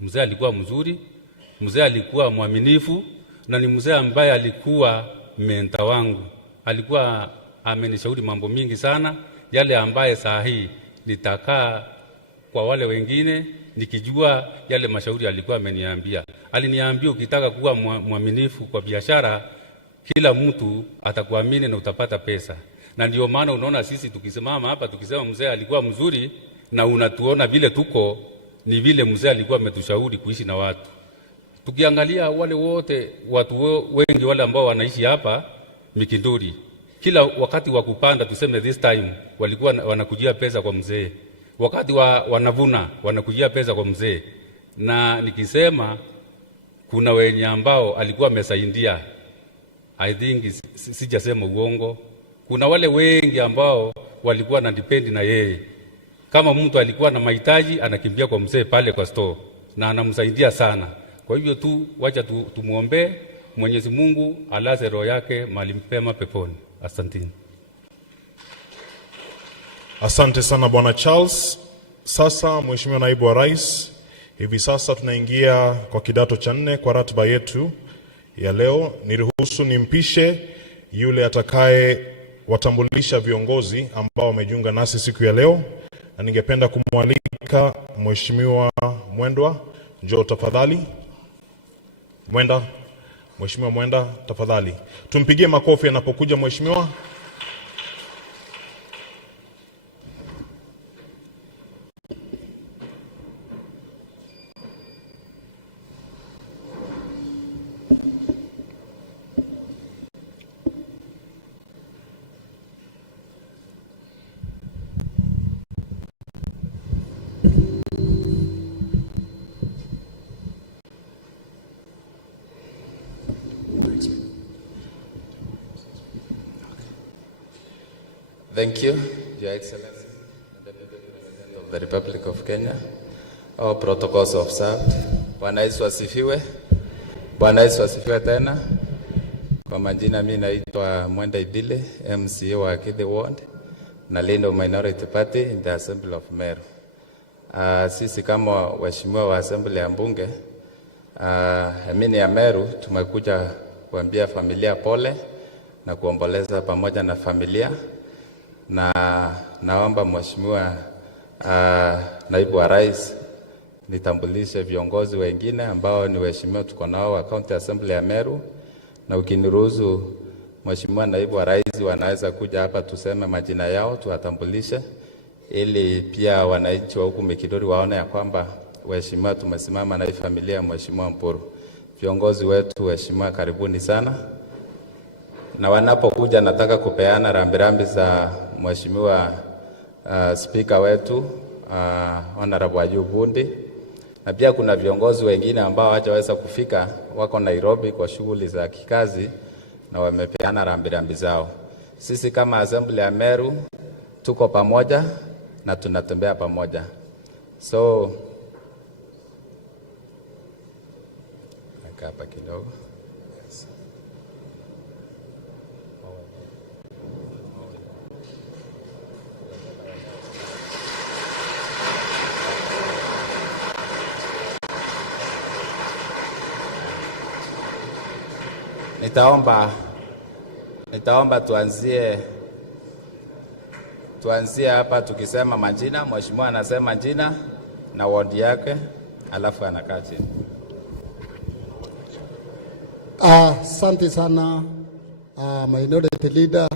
mzee alikuwa mzuri, mzee alikuwa mwaminifu, na ni mzee ambaye alikuwa mentor wangu. Alikuwa amenishauri mambo mingi sana, yale ambaye saa hii nitakaa kwa wale wengine nikijua yale mashauri alikuwa ameniambia. Aliniambia ukitaka kuwa mwaminifu kwa biashara, kila mtu atakuamini na utapata pesa. Na ndio maana unaona sisi tukisimama hapa tukisema mzee alikuwa mzuri, na unatuona vile tuko, ni vile mzee alikuwa ametushauri kuishi na watu. Tukiangalia wale wote, watu wengi wale ambao wanaishi hapa Mikindori, kila wakati wa kupanda, tuseme this time, walikuwa wanakujia pesa kwa mzee. Wakati wanavuna wanakujia pesa kwa mzee. Na nikisema kuna wenye ambao alikuwa amesaidia, I think sijasema uongo. Kuna wale wengi ambao walikuwa na depend na yeye. Kama mtu alikuwa na mahitaji, anakimbia kwa mzee pale kwa store na anamsaidia sana. Kwa hivyo tu wacha tumuombe Mwenyezi Mungu alaze roho yake mahali pema peponi. Asanteni. Asante sana Bwana Charles. Sasa Mheshimiwa Naibu wa Rais, hivi sasa tunaingia kwa kidato cha 4 kwa ratiba yetu ya leo. Niruhusu nimpishe yule atakaye watambulisha viongozi ambao wamejiunga nasi siku ya leo, na ningependa kumwalika Mheshimiwa Mwendwa, njoo tafadhali. Mheshimiwa Mwenda, tafadhali. Tumpigie makofi anapokuja mheshimiwa. Thank you, Your Excellency, and the President of the Republic of Kenya. All protocols observed. Bwana Yesu asifiwe. Bwana Yesu asifiwe tena. Kwa majina mimi naitwa Mwenda Idile, MCA wa Kidhi Ward na Lindo Minority Party in the Assembly of Meru. Sisi kama waheshimiwa wa Assembly ya Mbunge amini ya Meru tumekuja kuambia familia pole na kuomboleza pamoja na familia. Na naomba Mheshimiwa Naibu wa Rais nitambulishe viongozi wengine ambao ni waheshimiwa tuko nao wa County Assembly ya Meru, na ukiniruhusu Mheshimiwa Naibu wa Rais wanaweza kuja hapa tuseme majina yao tuwatambulishe, ili pia wananchi wa huku Mikindori waone ya kwamba waheshimiwa tumesimama na hii familia ya Mheshimiwa Mpuru. Viongozi wetu waheshimiwa, karibuni sana. Na wanapokuja nataka kupeana rambirambi za Mheshimiwa Speaker wetu Honorable Ayub Bundi, na pia kuna viongozi wengine ambao hawajaweza kufika, wako Nairobi kwa shughuli za kikazi na wamepeana rambirambi zao. Sisi kama Assembly ya Meru tuko pamoja na tunatembea pamoja. So hapa kidogo. Nitaomba tuanzie hapa tukisema majina. Mheshimiwa anasema jina na ward yake, alafu anakaa chini. Asante sana minority leader.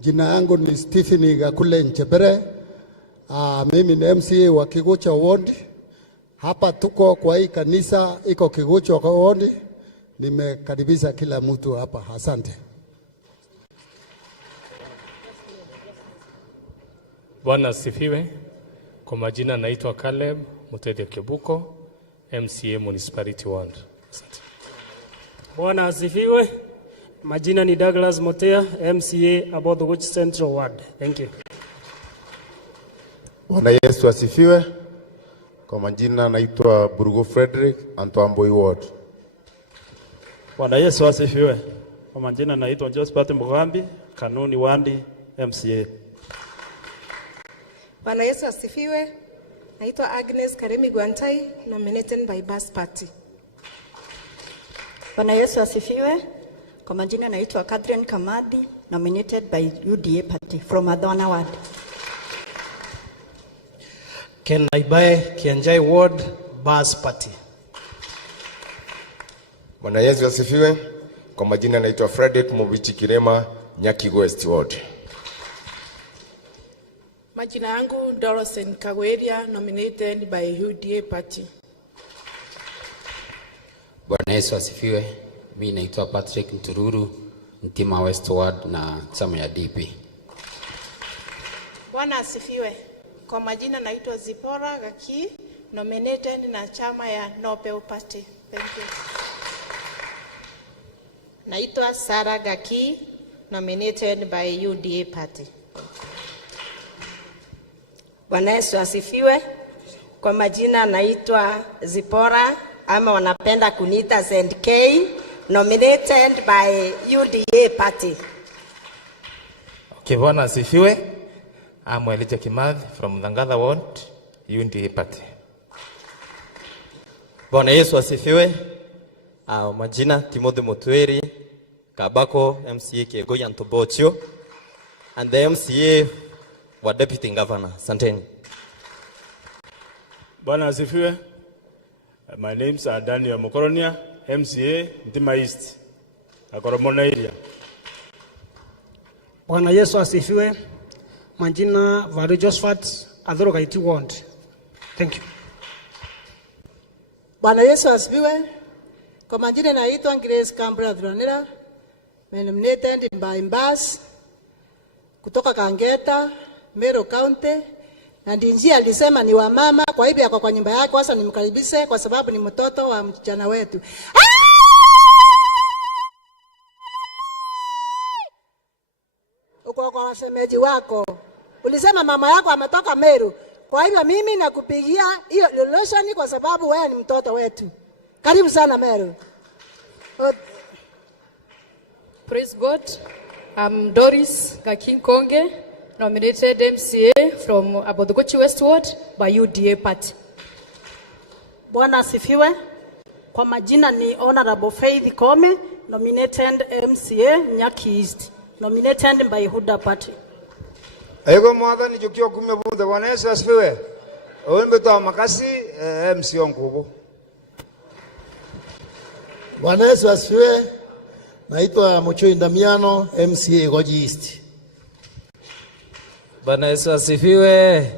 Jina yangu ni Stephen Gakule Nchebere. Mimi ni MCA wa Kigucho Ward. Hapa tuko kwa hii kanisa iko Kigucho Ward. Nimekaribisha kila mtu hapa. Asante. Bwana asifiwe. Kwa majina naitwa Caleb Mutete Kebuko, MCA Municipality Ward. Asante. Bwana asifiwe. Majina ni Douglas Motea, MCA Abodhogich Central Ward. Thank you. Bwana Yesu asifiwe. Kwa majina naitwa Burugo Frederick, Antwamboi Ward. Bwana Yesu asifiwe. Kwa majina naitwa Josephat Mugambi, Kanuni Wandi, MCA. Bwana Yesu asifiwe. naitwa Agnes Karemi Gwantai, nominated by Bas Party. Bwana Yesu asifiwe. Kwa majina naitwa Catherine Kamadi, nominated by UDA Party from Adwana Ward. Ken Naibae, Kianjai Ward, Bas Party. Bwana Yesu asifiwe. Kwa majina naitwa Frederick Mubichi Kirema, Nyaki West Ward. Majina yangu Dorosen KABERIA, nominated by UDA Party. Bwana Yesu asifiwe. Mimi naitwa Patrick Ntururu, Ntima West Ward na chama ya DP. Bwana asifiwe. Kwa majina naitwa Zipora Gaki, nominated na chama ya NOPEU Party. Thank you. Naitwa Sara Gaki, nominated by UDA Party. Bwana Yesu asifiwe. Kwa majina naitwa Zipora, ama wanapenda kuniita ZK, nominated by UDA Party. Okay, Bwana asifiwe. I'm Elijah Kimathi from Ndangatha Ward, UDA Party. Bwana Yesu asifiwe. Majina Timothy Mutweri, Kabako MCA Kegoya Ntobochio, and the MCA wa Deputy Governor. Santeni. Bwana asifiwe. My name's Daniel Mokoronia, MCA Ntima East, Akoromona area. Bwana Yesu asifiwe. Majina Varu Josephat, Adhoro Kaiti Ward. Thank you. Bwana Yesu asifiwe. Kwa majina naitwa Grace Kambra Dhronira, nominated by Mbas kutoka Kangeta, Meru County. Na Ndinji alisema ni wa mama, kwa hivyo yako kwa nyumba yake, sasa nimkaribishe kwa sababu ni mtoto wa msichana wetu. Uko kwa wasemeji wako. Ulisema mama yako ametoka Meru. Kwa hivyo mimi nakupigia hiyo relation kwa sababu wewe ni mtoto wetu. Karibu sana Meru. Praise God. I'm Doris Gakinkonge, nominated MCA from Abodogochi West Ward by UDA Party. Bwana asifiwe. Kwa majina ni Honorable Faith Kome, nominated MCA Nyaki East, nominated by UDA Party. Ego mwada ni jukio kumya bunde. Bwana Yesu asifiwe. Owe toa makasi MCA Nkubu. Bwana Yesu asifiwe. Naitwa Muchoi Ndamiano, MCA Goji East. Bwana Yesu asifiwe.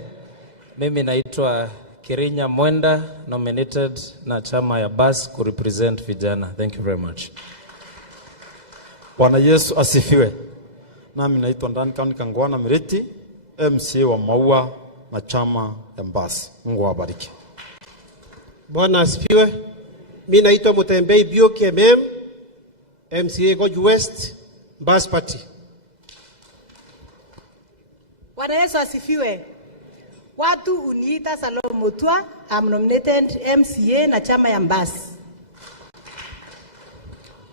Mimi naitwa Kirinya Mwenda, nominated na chama ya Bas ku represent vijana. Thank you very much. Bwana Yesu asifiwe. Nami naitwa Ndani County Kangwana Miriti, MCA wa Maua na chama ya Mbasi. Mungu awabariki. Bwana asifiwe. Mimi naitwa Mutembei Bioki MCA Goji West, Mbasi Party. Bwana Yesu asifiwe. Watu uniita Salome Mutua, I'm nominated MCA na chama ya Mbasi.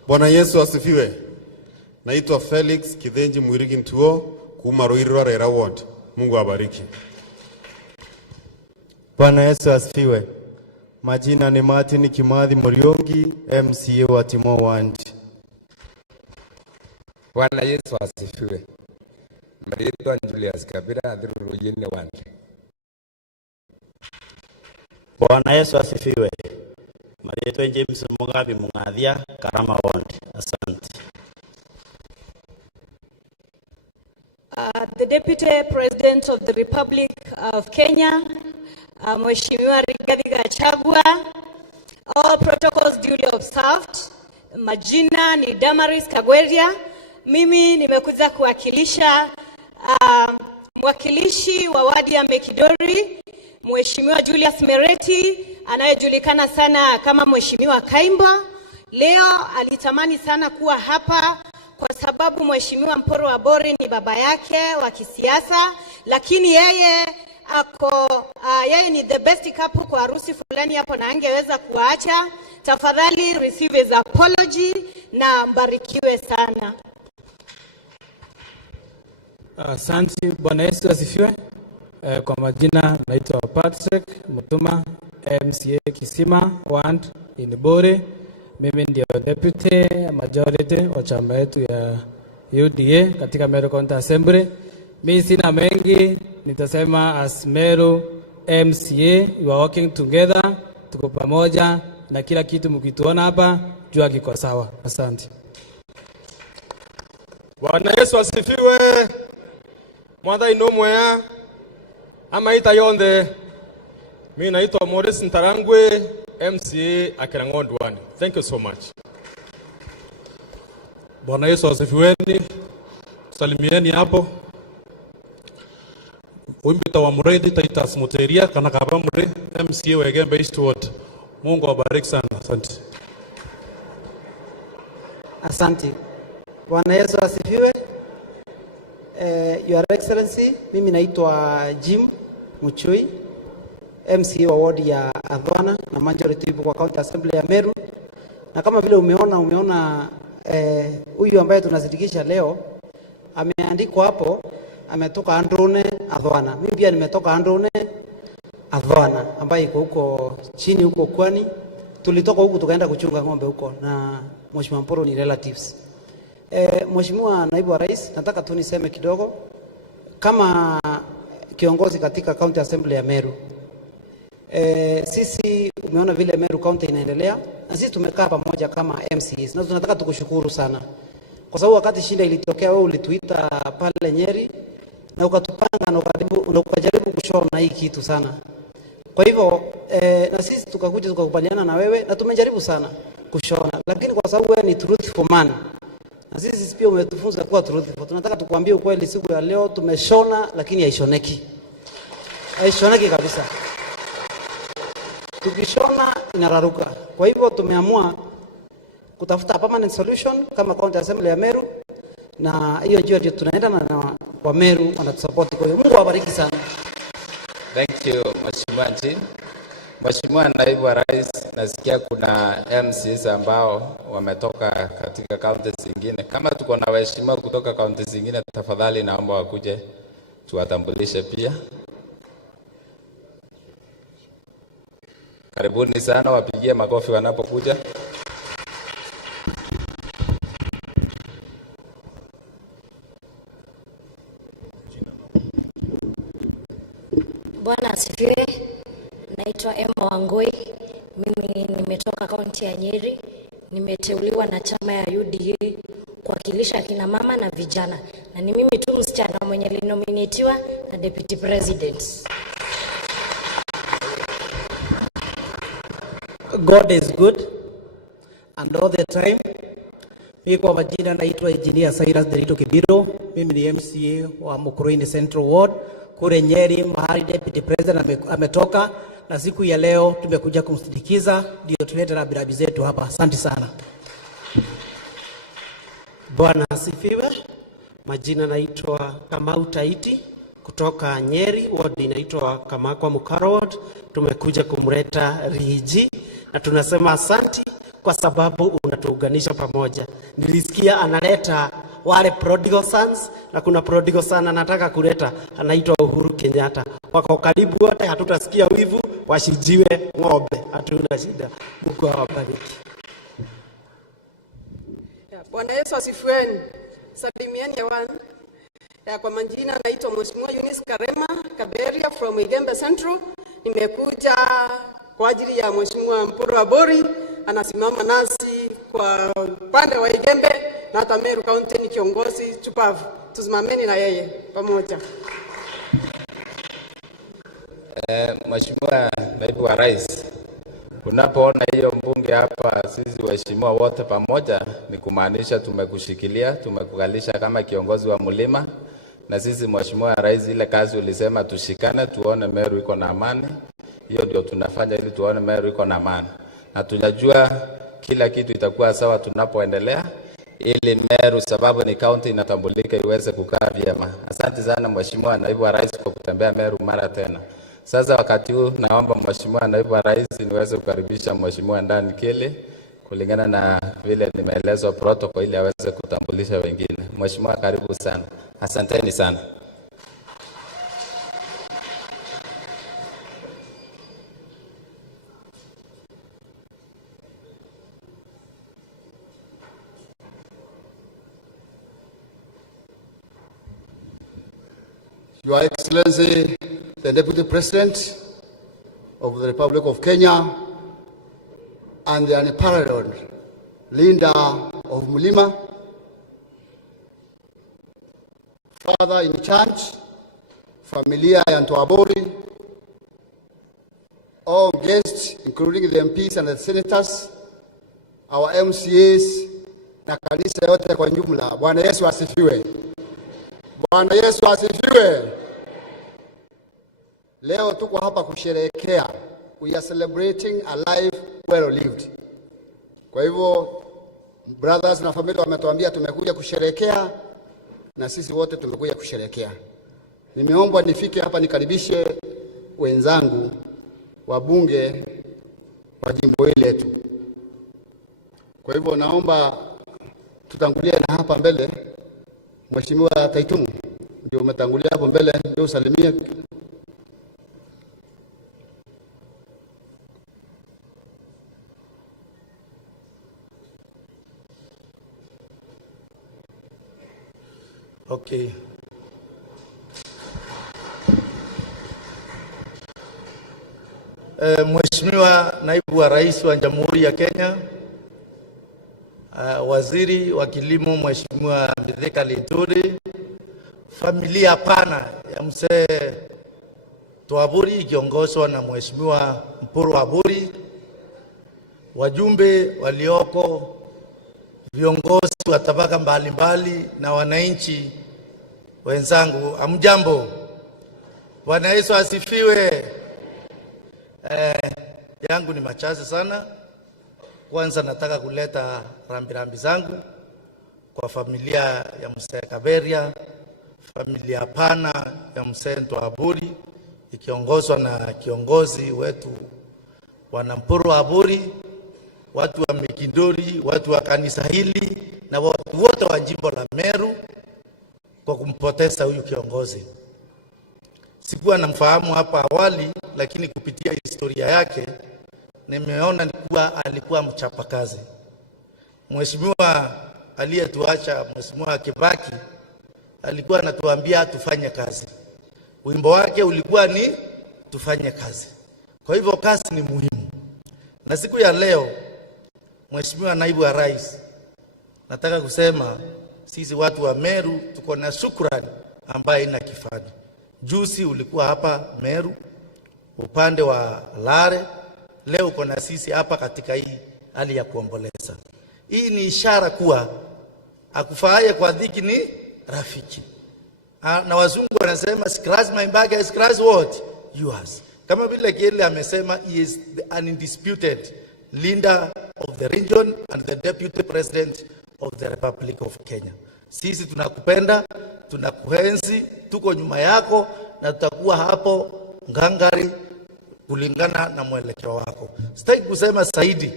Bwana Yesu asifiwe. Naitwa Felix Kithenji Mwirigi Ntuo, kuma Ruiru Rera Ward. Mungu awabariki. Bwana Yesu asifiwe. Majina ni Martin Kimathi Muriongi, MCA wa Timo Ward. Bwana Yesu asifiwe. Naitwa Julius Kabira Adhuru Yene Ward. Bwana Yesu asifiwe. Naitwa James Mugabi Mungathia, Karama Ward. Asante. The Deputy President of the Republic of Kenya, Mheshimiwa Rigathi Gachagua, all protocols duly observed. Majina ni Damaris Kagweria. Mimi nimekuja kuwakilisha mwakilishi wa wadi ya Mekidori, Mheshimiwa Julius Mereti, anayejulikana sana kama Mheshimiwa Kaimba. Leo alitamani sana kuwa hapa kwa sababu Mheshimiwa Mporo wa Bori ni baba yake wa kisiasa, lakini yeye yeye ni the best couple kwa harusi fulani hapo na angeweza kuacha. Tafadhali receive his apology na mbarikiwe sana. Asante. Bwana Yesu asifiwe. Kwa majina naitwa Patrick Mutuma, MCA Kisima Ward in Bore. Mimi ndio deputy majority wa chama yetu ya UDA katika Meru County Assembly. Mimi sina mengi, nitasema as Meru MCA, we are working together, tuko pamoja na kila kitu mkituona hapa jua kiko sawa. Asante. Bwana Yesu asifiwe. Mwada inomwea ama ita yonde. Mimi naitwa Morris Ntarangwe, MCA Akirangondo 1. Thank you so much. Bwana Yesu asifiweni. Salimieni hapo. Umbita wa muredi Titus Muteria kana kaba mure MCA wa Egembe East Ward. Mungu awabariki sana. Asante. Asante. Bwana Yesu asifiwe. Your Excellency, mimi naitwa Jim Muchui, MCA wa ward ya Adhwana na majority kwa County Assembly ya Meru. Na kama vile umeona huyu ambaye tunazidikisha leo ameandikwa hapo, ametoka Androne Adhwana. Mimi pia nimetoka Androne Adhwana ambaye iko huko chini huko kwani. Tulitoka huko tukaenda kuchunga ng'ombe huko na Mheshimiwa Mporo ni relatives. Mheshimiwa Naibu wa Rais, nataka tu niseme kidogo kama kiongozi katika County Assembly ya Meru. Sisi umeona vile Meru County inaendelea na sisi tumekaa pamoja kama MCs na tunataka tukushukuru sana. Kwa sababu wakati shinda ilitokea wewe ulituita pale Nyeri na ukatupanga na ukajaribu kushona hii kitu sana. Kwa hivyo na sisi tukakuja tukakubaliana na wewe na tumejaribu sana kushona, lakini kwa sababu wewe ni truthful man na sisi pia umetufunza kuwa truthful, tunataka tukwambie ukweli. Siku ya leo tumeshona lakini haishoneki. Haishoneki kabisa. Tukishona inararuka. Kwa hivyo tumeamua kutafuta permanent solution kama County Assembly ya Meru na hiyo ndio tunaenda na kwa Meru wanatusupport. Kwa hiyo Mungu awabariki sana. Thank you, Mheshimiwa Jim. Mheshimiwa Naibu wa Rais, nasikia kuna MCs ambao wametoka katika counties zingine. Kama tuko na waheshimiwa kutoka counties zingine, tafadhali naomba wakuje tuwatambulishe pia. Karibuni sana, wapigie makofi wanapokuja. Bwana asifiwe. Naitwa Emma Wangoi. Mimi nimetoka kaunti ya Nyeri. Nimeteuliwa na chama ya UDA kuwakilisha kina mama na vijana. Na ni mimi tu msichana mwenye linominatiwa na Deputy President. God is good and all the time. Mimi kwa majina naitwa Engineer Cyrus Derito Kibiro. Mimi ni MCA wa Mukurweini Central Ward kule Nyeri, mahali Deputy President ametoka, na siku ya leo tumekuja kumsindikiza ndio tulete na birabi zetu hapa. Asante sana. Bwana asifiwe. Majina naitwa Kamau Taiti kutoka Nyeri, ward inaitwa Kamakwa Mukaro Ward. Tumekuja kumleta Riji na tunasema asanti kwa sababu unatuunganisha pamoja. Nilisikia analeta wale prodigal sons na kuna prodigal son anataka kuleta anaitwa Uhuru Kenyatta. Wako karibu wote, hatutasikia wivu, washijiwe ng'ombe. Hatuna shida. Mungu awabariki. Bwana Yesu asifiwe. Salimieni hewani. Kwa majina naitwa Mheshimiwa Eunice Karema Kaberia from Egembe Central. Nimekuja kwa ajili ya Mheshimiwa Mporo Abori, anasimama nasi kwa upande wa Egembe na hata Meru County ni kiongozi chupavu. Tusimameni na yeye pamoja. Mheshimiwa Naibu wa Rais, unapoona hiyo mbunge hapa, sisi waheshimiwa wote pamoja, ni kumaanisha tumekushikilia, tumekukalisha kama kiongozi wa mlima. Na sisi Mheshimiwa Rais, ile kazi ulisema tushikane tuone Meru iko na amani, hiyo ndio tunafanya ili tuone Meru iko na amani. Na tunajua kila kitu itakuwa sawa tunapoendelea, ili Meru sababu ni county inatambulika iweze kukaa vyema. Asante sana Mheshimiwa Naibu wa Rais kwa kutembea Meru mara tena. Sasa wakati huu naomba Mheshimiwa Naibu wa Rais niweze kukaribisha Mheshimiwa Ndani Kili kulingana na vile nimeelezwa protocol ili aweze kutambulisha wengine. Mheshimiwa, karibu sana. Asanteni sana. Your Excellency, the Deputy President of the Republic of Kenya, and the unparalleled Linda of Mulima, Father in charge, Familia and Tuabori, all guests, including the MPs and the senators, our MCAs, na kanisa yote kwa jumla. Bwana Yesu asifiwe. Bwana Yesu asifiwe. Leo tuko hapa kusherehekea. We are celebrating a life well lived. Kwa hivyo brothers na familia wametuambia tumekuja kusherehekea, na sisi wote tumekuja kusherehekea. Nimeomba nifike hapa nikaribishe wenzangu wabunge wa jimbo hili letu. Kwa hivyo naomba tutangulie na hapa mbele. Mheshimiwa Taitumu ndio umetangulia hapo mbele, ndio usalimie. Okay. Mheshimiwa Naibu wa Rais wa Jamhuri ya Kenya, Waziri wa Kilimo Mheshimiwa Mithika Linturi, familia pana ya mzee Tuaburi ikiongozwa na Mheshimiwa Mpuru Aburi, wajumbe walioko, viongozi wa tabaka mbalimbali na wananchi wenzangu, amjambo. Bwana Yesu asifiwe. Yangu ni machache sana. Kwanza nataka kuleta rambirambi zangu kwa familia ya mzee Kaberia, familia pana ya mzee Tuaburi ikiongozwa na kiongozi wetu Bwana Mpuru Aburi, watu wa Mikindori, watu wa kanisa hili na watu wote wa jimbo la Meru kwa kumpoteza huyu kiongozi. Sikuwa namfahamu hapa awali, lakini kupitia historia yake nimeona kuwa alikuwa mchapakazi. Mheshimiwa aliyetuacha, Mheshimiwa Kibaki, alikuwa anatuambia tufanye kazi. Wimbo wake ulikuwa ni tufanye kazi. Kwa hivyo kazi ni muhimu. Na siku ya leo, Mheshimiwa Naibu wa Rais, nataka kusema sisi watu wa Meru tuko na shukrani ambaye ina kifani. Juzi ulikuwa hapa Meru upande wa Lare, leo uko na sisi hapa katika hii hali ya kuomboleza. Hii ni ishara kuwa akufaaye kwa dhiki ni rafiki. Na wazungu wanasema scratch my back, scratch what? Yours. Kama vile Geli amesema, he is the undisputed leader of the region and the deputy president of the Republic of Kenya. Sisi tunakupenda, tunakuenzi, tuko nyuma yako na tutakuwa hapo ngangari kulingana na mwelekeo wako. Sitaki kusema zaidi,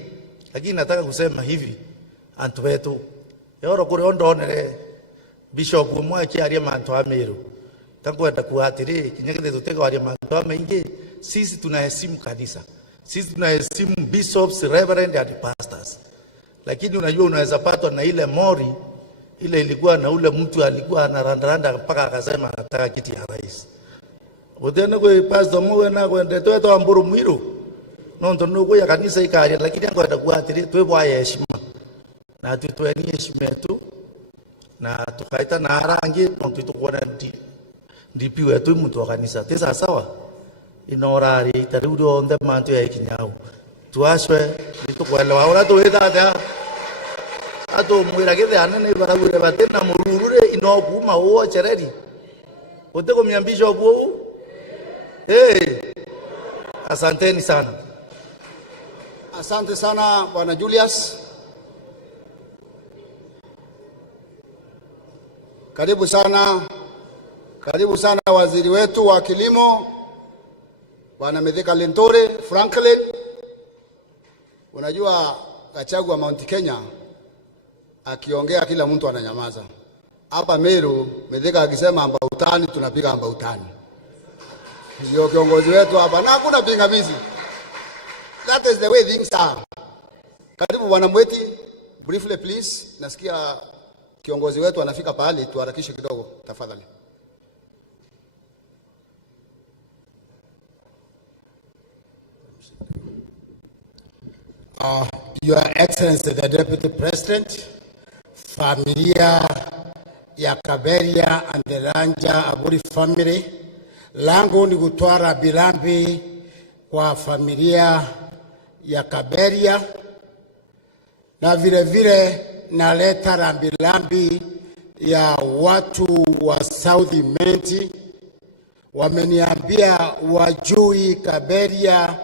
lakini nataka kusema hivi, antu wetu yoro kure ondonere bishop mwaki aria mantu ameru takwenda kuatiri kinyagide tutega aria mantu ameingi. Sisi tunaheshimu kanisa, sisi tunaheshimu bishops, reverend and pastors, lakini unajua unaweza patwa na ile mori ile ilikuwa na ule mtu alikuwa anarandaranda mpaka akasema anataka kiti ya rais. Udene kwa pastor mwe na kwenda to amburu mwiru nondo nuko ya kanisa ikari, lakini angoenda kuatiri twebwa heshima na tutweni heshima yetu na tukaita na rangi nondo tukona ndipi wetu mtu wa kanisa tesa sawa inorari tarudi onde mantu ya ikinyao tuashwe tukwelewa ora tuweta da ato mwira githe anene barabure batena mururure inokuma uo chereri uteko miambisho buo. Asanteni sana. Asante sana Bwana Julius. Karibu sana waziri wetu wa kilimo Bwana Mithika Linturi Franklin. Unajua Gachagua Mount Kenya akiongea kila mtu ananyamaza. Hapa Meru Mithika akisema ambautani tunapiga ambautani. Ndio kiongozi wetu hapa na hakuna pingamizi. That is the way things are. Karibu Bwana Mweti, briefly please. Nasikia kiongozi wetu anafika pahali, tuharakishe kidogo tafadhali. Your Excellency the Deputy President, familia ya Kaberia and the Ranja Aburi family, langu ni kutoa rambirambi kwa familia ya Kaberia, na vile vile naleta rambirambi ya watu wa South Menti. Wameniambia wajui Kaberia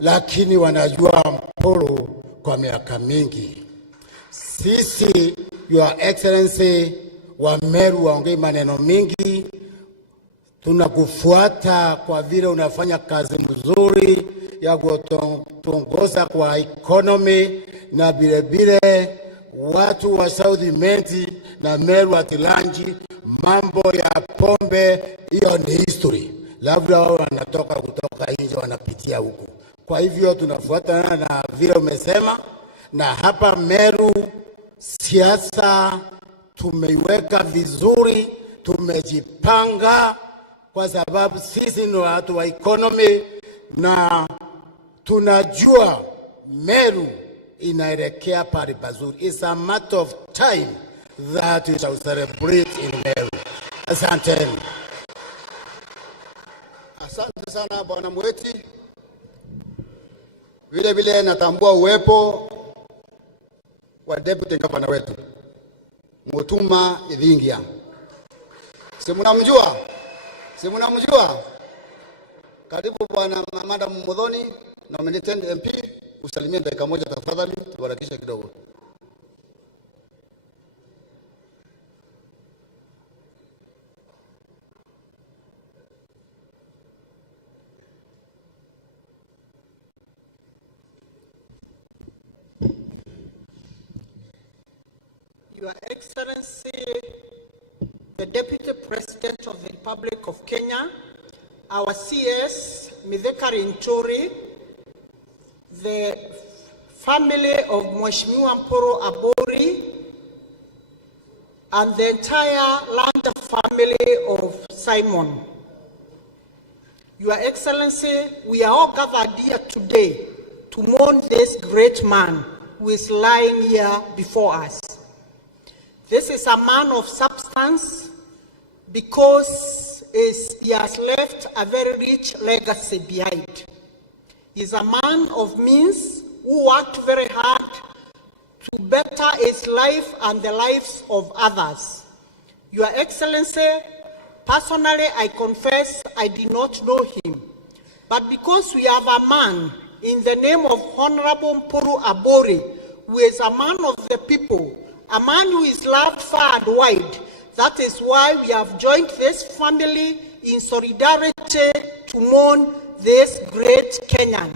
lakini wanajua Mpuru kwa miaka mingi. Sisi, Your Excellency, wa Meru waongei maneno mingi, tunakufuata kwa vile unafanya kazi mzuri ya kutongoza kwa economy, na vile vile watu wa South Menti na Meru Atilanji, mambo ya pombe hiyo ni history. Labda wao wanatoka kutoka nje wanapitia huku. Kwa hivyo tunafuatana na vile umesema, na hapa Meru siasa tumeiweka vizuri, tumejipanga kwa sababu sisi ni watu wa economy, na tunajua Meru inaelekea pale pazuri. It's a matter of time that we shall celebrate in Meru. Asanteni. Asante sana Bwana Mweti. Vile vile natambua uwepo wa Deputy Governor wetu Mutuma Idhingia. Si mnamjua? Karibu Bwana Madam Mudhoni, nominated MP, usalimie dakika moja tafadhali, tuharakishe kidogo. Your Excellency, the Deputy President of the Republic of Kenya, our CS, Mithika Rinchuri, the family of Mheshimiwa Mpuru Abori, and the entire land family of Simon. Your Excellency, we are all gathered here today to mourn this great man who is lying here before us. This is a man of substance because he has left a very rich legacy behind. He's a man of means who worked very hard to better his life and the lives of others. Your Excellency, personally, I confess I did not know him. But because we have a man in the name of Honorable Mpuru Abori, who is a man of the people, a man who is loved far and wide, that is why we have joined this family in solidarity to mourn this great Kenyan.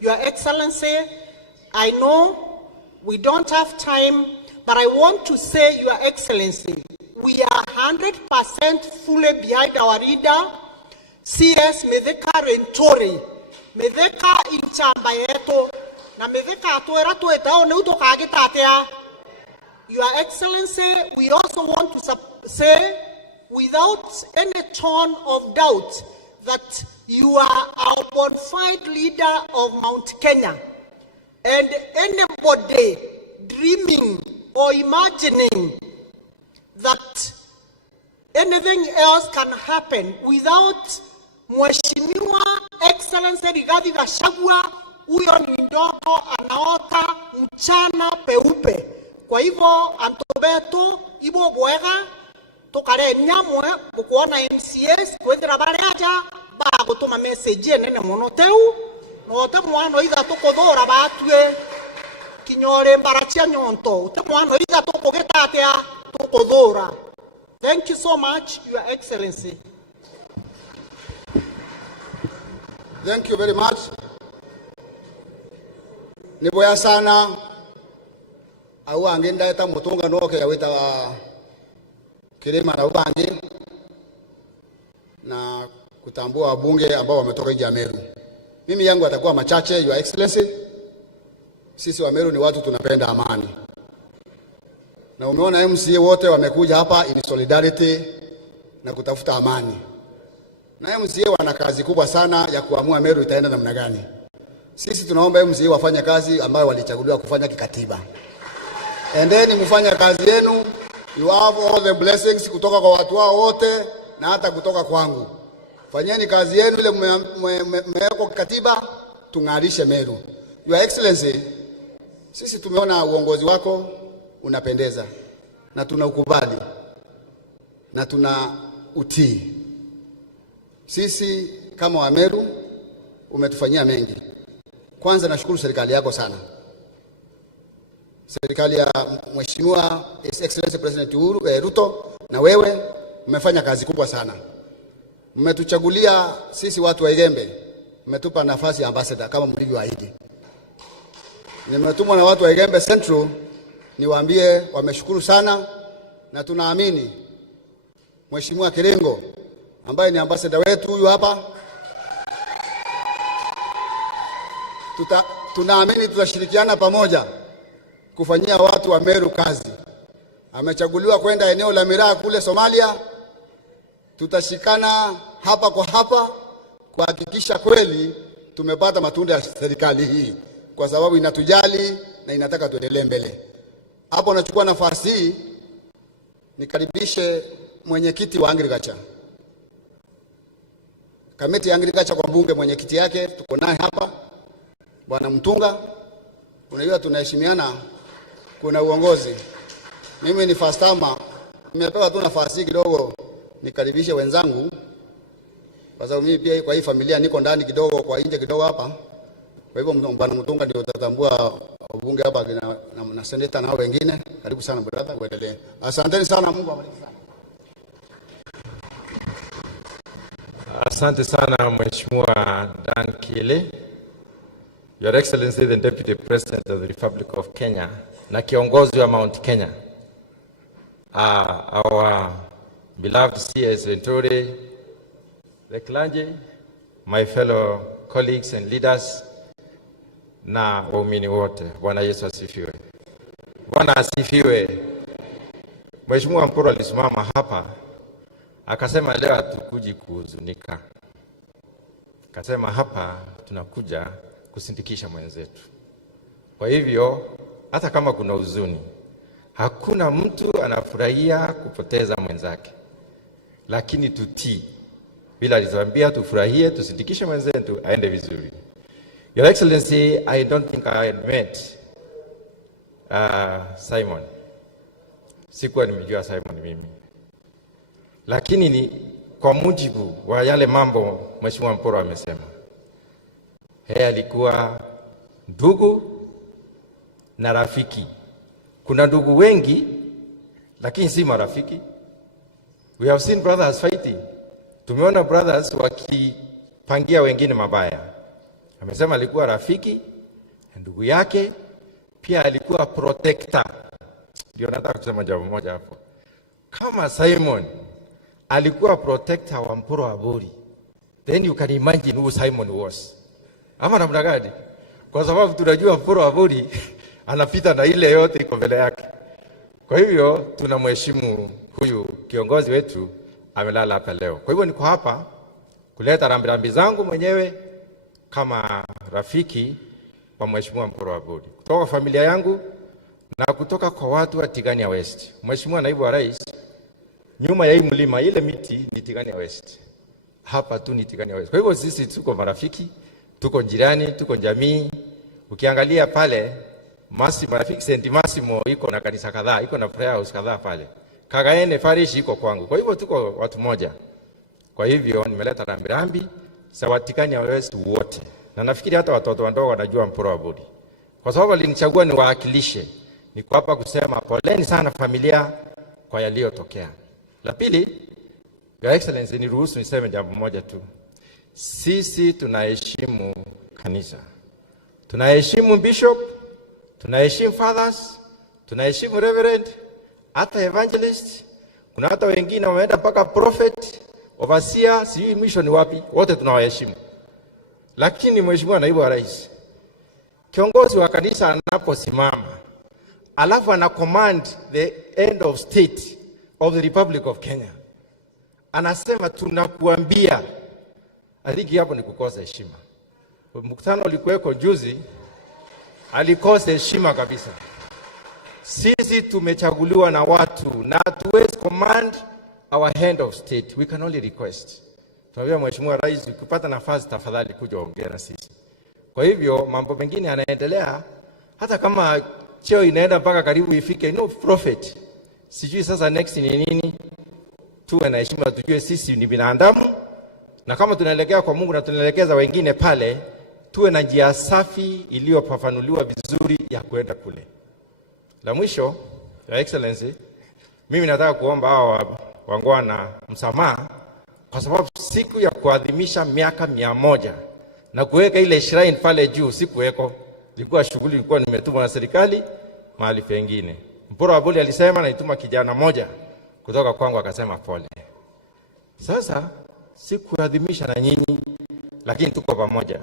Your Excellency, I know we don't have time, but I want to say, Your Excellency, we are 100% fully behind our leader, CS Mithika Rinchuri. Mithika inchamba yetu, na Mithika atuera tuetao ne utokagitatea. Your Excellency, we also want to say, without any tone of doubt, that you are our bona fide leader of Mount Kenya. And anybody dreaming or imagining that anything else can happen without Mheshimiwa Excellency Rigathi Gachagua, huyo ni ndoto anaota mchana peupe. Kwa hivyo antobeto ibo BWEGA tokare nyamwe mukuona MCS kwendera bare aja ba gutuma message nene muno teu no te mwana itha tukuthura batue kinyore mbarachia nyonto te mwana itha tukugeta atia tukuthura. Thank you so much, Your Excellency. Thank you very much. Niboya sana au angenda eta mutunga noke ya wita kilima na ubangi na kutambua wabunge ambao wametoka nje ya Meru. Mimi yangu atakuwa machache, Your Excellency. Sisi wa Meru ni watu tunapenda amani. Na umeona MCA wote wamekuja hapa in solidarity na kutafuta amani. Na MCA wana kazi kubwa sana ya kuamua Meru itaenda namna gani. Sisi tunaomba MCA wafanye kazi ambayo walichaguliwa kufanya kikatiba. Endeni mfanye kazi yenu. You have all the blessings kutoka kwa watu wao wote na hata kutoka kwangu. Fanyeni kazi yenu ile mmewekwa kikatiba, tung'arishe Meru. Your Excellency, sisi tumeona uongozi wako unapendeza na tunaukubali na tuna utii. Sisi kama wa Meru umetufanyia mengi. Kwanza nashukuru serikali yako sana. Serikali ya Mheshimiwa His Excellency President Ruto na wewe mmefanya kazi kubwa sana. Mmetuchagulia sisi watu wa Igembe, mmetupa nafasi ya ambassador kama mlivyoahidi. Nimetumwa na watu wa Igembe Central niwaambie wameshukuru sana na tunaamini Mheshimiwa Kirengo ambaye ni ambassador wetu huyu hapa, tunaamini tutashirikiana pamoja kufanyia watu wa Meru kazi. Amechaguliwa kwenda eneo la Miraa kule Somalia. Tutashikana hapa kwa hapa kuhakikisha kweli tumepata matunda ya serikali hii, kwa sababu inatujali na inataka tuendelee mbele. Hapo nachukua nafasi hii nikaribishe mwenyekiti wa agriculture. Kamati ya agriculture kwa bunge, mwenyekiti yake tuko naye hapa, Bwana Mtunga. Unajua tunaheshimiana, kuna uongozi. Mimi ni first timer, nimepewa tu nafasi kidogo nikaribishe wenzangu, kwa sababu mimi pia kwa hii familia niko ndani kidogo, kwa nje kidogo hapa. Kwa hivyo Bwana Mtunga ndio utatambua bunge hapa na senator na wengine. Karibu sana brother, uendelee. Asanteni sana, Mungu awabariki sana. Asante sana Mheshimiwa Dan Kile, Your Excellency the Deputy President of the Republic of Kenya na kiongozi wa Mount Kenya, our beloved CS Venture, the clergy, my fellow colleagues and leaders, na waumini wote. Bwana Yesu asifiwe. Bwana asifiwe. Mheshimiwa Mporo alisimama hapa akasema leo hatukuji kuhuzunika. Akasema hapa tunakuja kusindikisha mwenzetu. Kwa hivyo hata kama kuna huzuni, hakuna mtu anafurahia kupoteza mwenzake, lakini tutii. Bila alizoambia tufurahie, tusindikishe mwenzetu aende vizuri. Your Excellency, I don't think I had met Simon. Sikuwa nimejua Simon mimi. Lakini ni kwa mujibu wa yale mambo Mheshimiwa Mporo amesema. Yeye alikuwa ndugu na rafiki. Kuna ndugu wengi lakini si marafiki. We have seen brothers fighting. Tumeona brothers wakipangia wengine mabaya. Amesema alikuwa rafiki, ndugu yake, pia alikuwa protector. Ndio nataka kusema jambo moja hapo. Kama Simon alikuwa protector wa Mporo wa Buri, then you can imagine who Simon was. Ama namna gani? Kwa sababu tunajua Mporo wa Buri anapita na ile yote iko mbele yake. Kwa hivyo tunamheshimu huyu kiongozi wetu, amelala hapa leo. Kwa hivyo niko hapa kuleta rambirambi zangu mwenyewe kama rafiki wa Mheshimiwa Mporo wa Buri, kutoka familia yangu na kutoka kwa watu wa Tigania West. Mheshimiwa Naibu wa Rais, nyuma ya hii mlima ile miti ni Tigania West. Hapa tu ni Tigania West. Kwa hivyo sisi tuko marafiki, tuko jirani, tuko jamii. Ukiangalia pale marafiki St. Massimo iko na kanisa kadhaa, iko na prayer house kadhaa pale. Kagaene Parish iko kwangu. Kwa hivyo tuko watu moja. Kwa hivyo nimeleta rambirambi za Tigania West wote. Na nafikiri hata watoto wadogo wanajua Mporo wa Buri. Kwa sababu alinichagua niwakilishe. Niko hapa kusema poleni sana familia kwa yaliyotokea. La pili, Your Excellency, niruhusu niseme jambo moja tu. Sisi tunaheshimu kanisa. Tunaheshimu bishop, tunaheshimu fathers, tunaheshimu reverend, hata evangelist, kuna hata wengine wameenda mpaka prophet, overseer, sijui mwisho ni wapi, wote tunawaheshimu. Lakini Mheshimiwa Naibu wa Rais, kiongozi wa kanisa anaposimama alafu ana command the end of state of the Republic of Kenya, anasema tunakuambia, aliki hapo ni kukosa heshima. mkutano ulikuweko juzi, alikosa heshima kabisa. Sisi tumechaguliwa na watu na hatuwezi command our head of state. We can only request. Tunamwambia Mheshimiwa Rais, ukipata nafasi tafadhali kuja ongea na sisi. Kwa hivyo mambo mengine yanaendelea, hata kama cheo inaenda mpaka karibu ifike no profit. Sijui sasa next ni nini. Tuwe na heshima, tujue sisi ni binadamu, na kama tunaelekea kwa Mungu na tunaelekeza wengine pale, tuwe na njia safi iliyofafanuliwa vizuri ya kwenda kule. La mwisho, Your Excellency, mimi nataka kuomba hao wangwana msamaha kwa sababu siku ya kuadhimisha miaka 100 na kuweka ile shrine pale juu sikuweko. Ilikuwa shughuli, ilikuwa nimetumwa na serikali mahali pengine. Mporo wa Buli alisema naituma kijana moja kutoka kwangu, akasema pole. Sasa sikuadhimisha na nyinyi, lakini tuko pamoja.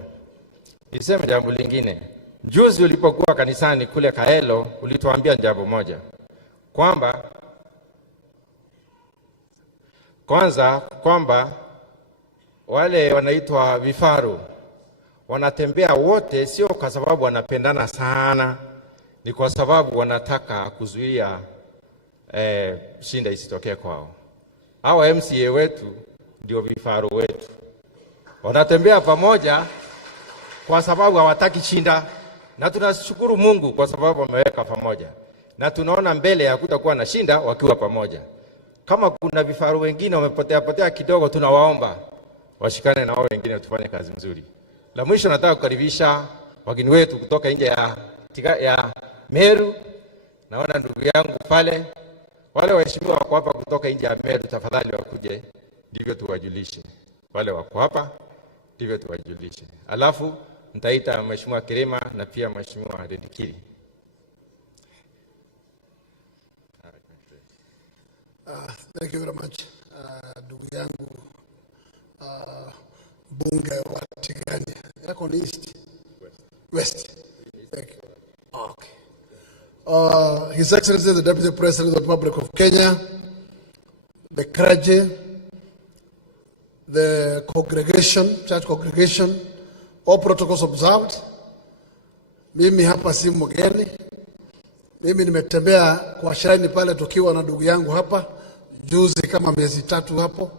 Niseme jambo lingine. Juzi ulipokuwa kanisani kule Kaelo, ulituambia jambo moja, kwamba wale wanaitwa vifaru wanatembea wote, sio kwa sababu wanapendana sana, ni kwa sababu wanataka kuzuia shinda isitokee kwao. Hawa MCA wetu ndio vifaru wetu, wanatembea pamoja kwa sababu hawataki shinda, na tunashukuru Mungu kwa sababu wameweka pamoja, na tunaona mbele ya kutakuwa na shinda wakiwa pamoja. Kama kuna vifaru wengine wamepotea kidogo, tunawaomba washikane na wao wengine, tufanye kazi nzuri. La mwisho, nataka kukaribisha wageni wetu kutoka nje ya Meru. Naona ndugu yangu pale, wale waheshimiwa wako hapa kutoka nje ya Meru, tafadhali wakuje ndivyo tuwajulishe. Wale wako hapa ndivyo tuwajulishe. Alafu nitaita Mheshimiwa Kirema na pia Mheshimiwa Dedikiri. Thank you very much. Ndugu yangu bunge wa Tigani. Yako ni East? West. Thank you. Okay. His Excellency the Deputy President of the Republic of Kenya, the clergy, the congregation, church congregation, all protocols observed. Mimi hapa si mgeni. Mimi nimetembea kwa shrine pale tukiwa na ndugu yangu hapa juzi kama miezi 3 hapo.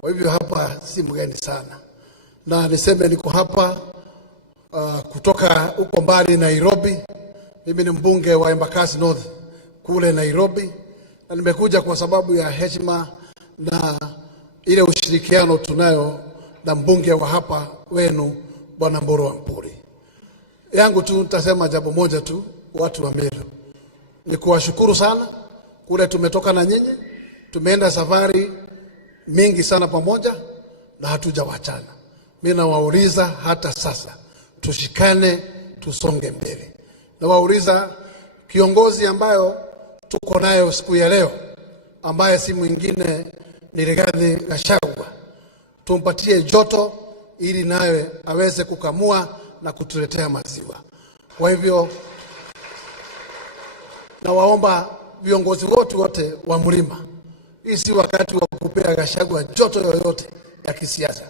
Kwa hivyo hapa si mgeni sana. Na niseme niko hapa kutoka huko mbali Nairobi. Mimi ni mbunge wa Embakasi North kule Nairobi, na nimekuja kwa sababu ya heshima na ile ushirikiano tunayo na mbunge wa hapa wenu Bwana Mboro wa Mpuri. Yangu tu nitasema jambo moja tu, watu wa Meru. Ni kuwashukuru sana kule tumetoka na nyinyi. Tumeenda safari mingi sana pamoja na hatujawachana. Mimi nawauliza hata sasa tushikane, tusonge mbele. Nawauliza kiongozi ambayo tuko nayo siku ya leo, ambaye si mwingine ni Rigathi Gachagua, tumpatie joto ili naye aweze kukamua na kutuletea maziwa. Kwa hivyo nawaomba viongozi wote wa mlima, hii si wakati wa kupea Gachagua joto yoyote ya kisiasa.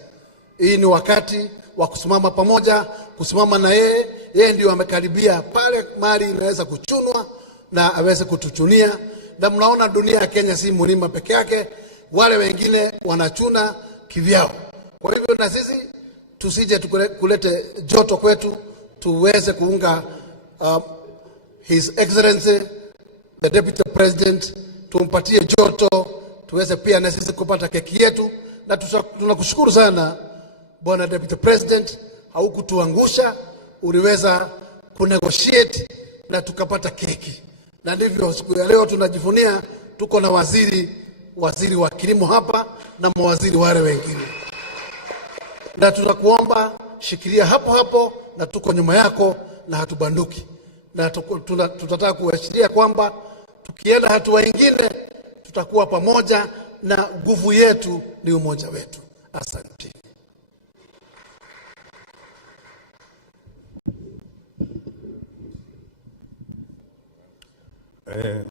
Hii ni wakati wa kusimama pamoja, kusimama na yeye. Yeye ndio amekaribia pale mali inaweza kuchunwa na aweze kutuchunia. Na mnaona dunia ya Kenya si mlima peke yake, wale wengine wanachuna kivyao. Kwa hivyo na sisi tusije kulete joto kwetu, tuweze kuunga His Excellency the Deputy President, tumpatie joto, tuweze pia na sisi kupata keki yetu. Na tunakushukuru sana Bwana Deputy President, haukutuangusha, uliweza kunegotiate na tukapata keki. Na ndivyo siku ya leo tunajivunia tuko na waziri wa kilimo hapa na mawaziri wale wengine. Na tunakuomba shikilia hapo hapo, na tuko nyuma yako na hatubanduki. Na tutataka kuashiria kwamba tukienda hatua nyingine tutakuwa pamoja, na nguvu yetu ni umoja wetu. Asante.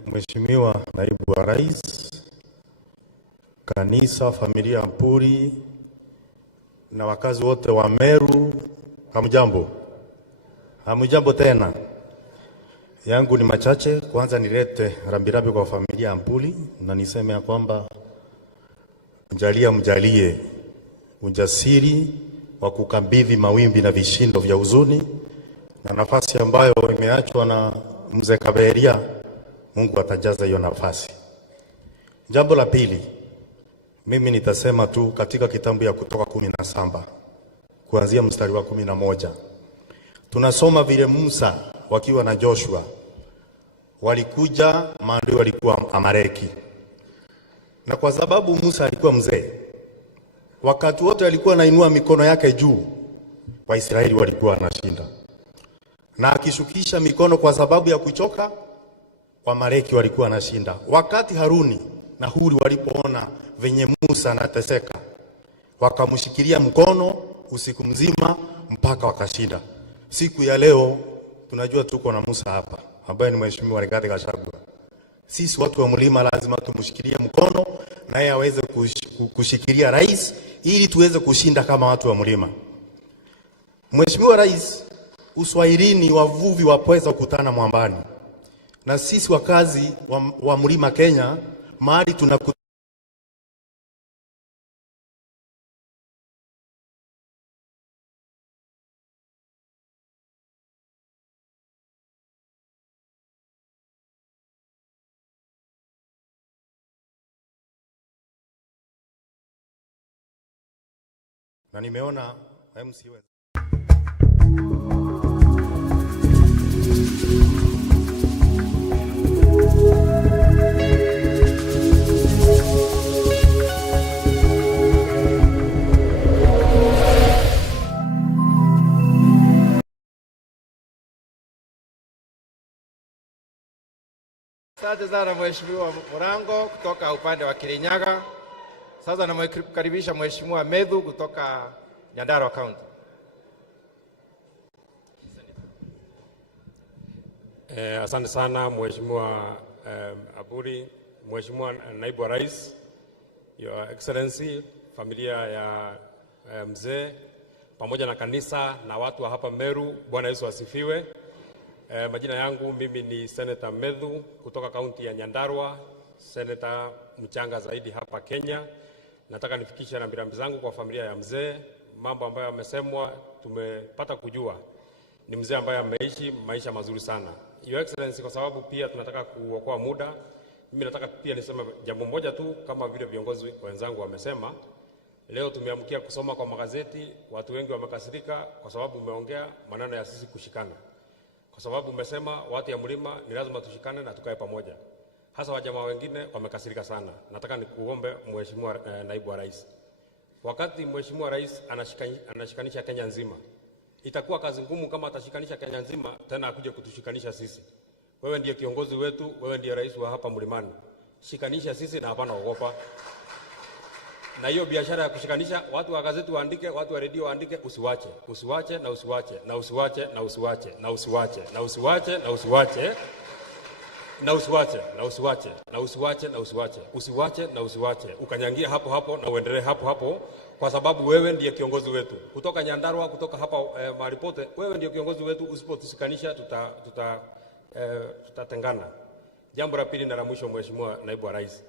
Mheshimiwa Naibu wa Rais, kanisa, familia Mpuri na wakazi wote wa Meru, Hamjambo. Hamjambo tena. Yangu ni machache. Kwanza nilete rambirambi kwa familia ya Mpuli na niseme ya kwamba mjalie ujasiri wa kukabidhi mawimbi na vishindo vya huzuni na nafasi ambayo imeachwa na mzee Kaberia. Mungu atajaza hiyo nafasi. Jambo la pili, mimi nitasema tu katika kitabu ya Kutoka 17 kuanzia mstari wa 11. Tunasoma vile Musa wakiwa na Joshua walikuja, maadui walikuwa Amaleki. Na kwa sababu Musa alikuwa mzee, wakati wote alikuwa anainua mikono yake juu, Waisraeli walikuwa wanashinda. Na akishukisha mikono kwa sababu ya kuchoka, Amaleki walikuwa wanashinda. Wakati Haruni na Huri walipoona venye Musa anateseka, wakamshikilia mkono usiku mzima mpaka wakashinda. Siku ya leo tunajua tuko na Musa hapa ambaye ni mheshimiwa Rigathi Gachagua. Sisi watu wa mlima lazima tumshikilie mkono na yeye aweze kushikilia rais ili tuweze kushinda kama watu wa mlima. Mheshimiwa Rais, Uswahilini wavuvi wapweza kukutana mwambani. Na sisi wakazi wa mlima Kenya mahali tunakutana na nimeona MC Asante sana Mheshimiwa Murango kutoka upande wa Kirinyaga. Sasa namkaribisha Mheshimiwa Medhu kutoka Nyandarua County. Asante sana Mheshimiwa Aburi, Mheshimiwa Naibu wa Rais, Your Excellency, familia ya mzee pamoja na kanisa na watu wa hapa Meru. Bwana Yesu asifiwe. Majina yangu mimi ni Senator Medhu kutoka kaunti ya Nyandarua, Senator mchanga zaidi hapa Kenya. Nataka nifikishe rambirambi zangu kwa familia ya mzee. Mambo ambayo yamesemwa tumepata kujua. Ni mzee ambaye ameishi maisha mazuri sana. Your Excellency, kwa sababu pia tunataka kuokoa muda, mimi nataka pia niseme jambo moja tu kama vile viongozi wenzangu wamesema. Leo tumeamkia kusoma kwa magazeti, watu wengi wamekasirika kwa sababu umeongea maneno ya sisi kushikana. Kwa sababu umesema watu ya mlima ni lazima tushikane na tukae pamoja. Hasa wajamaa wengine wamekasirika sana. Nataka nikuombe Mheshimiwa Naibu wa Rais. Wakati Mheshimiwa Rais anashikanisha Kenya nzima, itakuwa kazi ngumu kama atashikanisha Kenya nzima tena akuje kutushikanisha sisi. Wewe ndiye kiongozi wetu, wewe ndiye rais wa hapa mlimani. Shikanisha sisi na hapana ogopa. Na hiyo biashara ya kushikanisha, watu wa gazeti waandike, watu wa redio waandike, usiwache. Usiwache na usiwache na usiwache na usiwache na usiwache na usiwache na usiwache na usiwache na usiwache na usiwache na usiwache usiwache na usiwache ukanyangia hapo hapo na uendelee hapo hapo, kwa sababu wewe ndiye kiongozi wetu kutoka Nyandarua, kutoka hapa mahali pote. Wewe ndiye kiongozi wetu, usipotushikanisha tutatengana. Jambo la pili na la mwisho, Mheshimiwa Naibu wa Rais,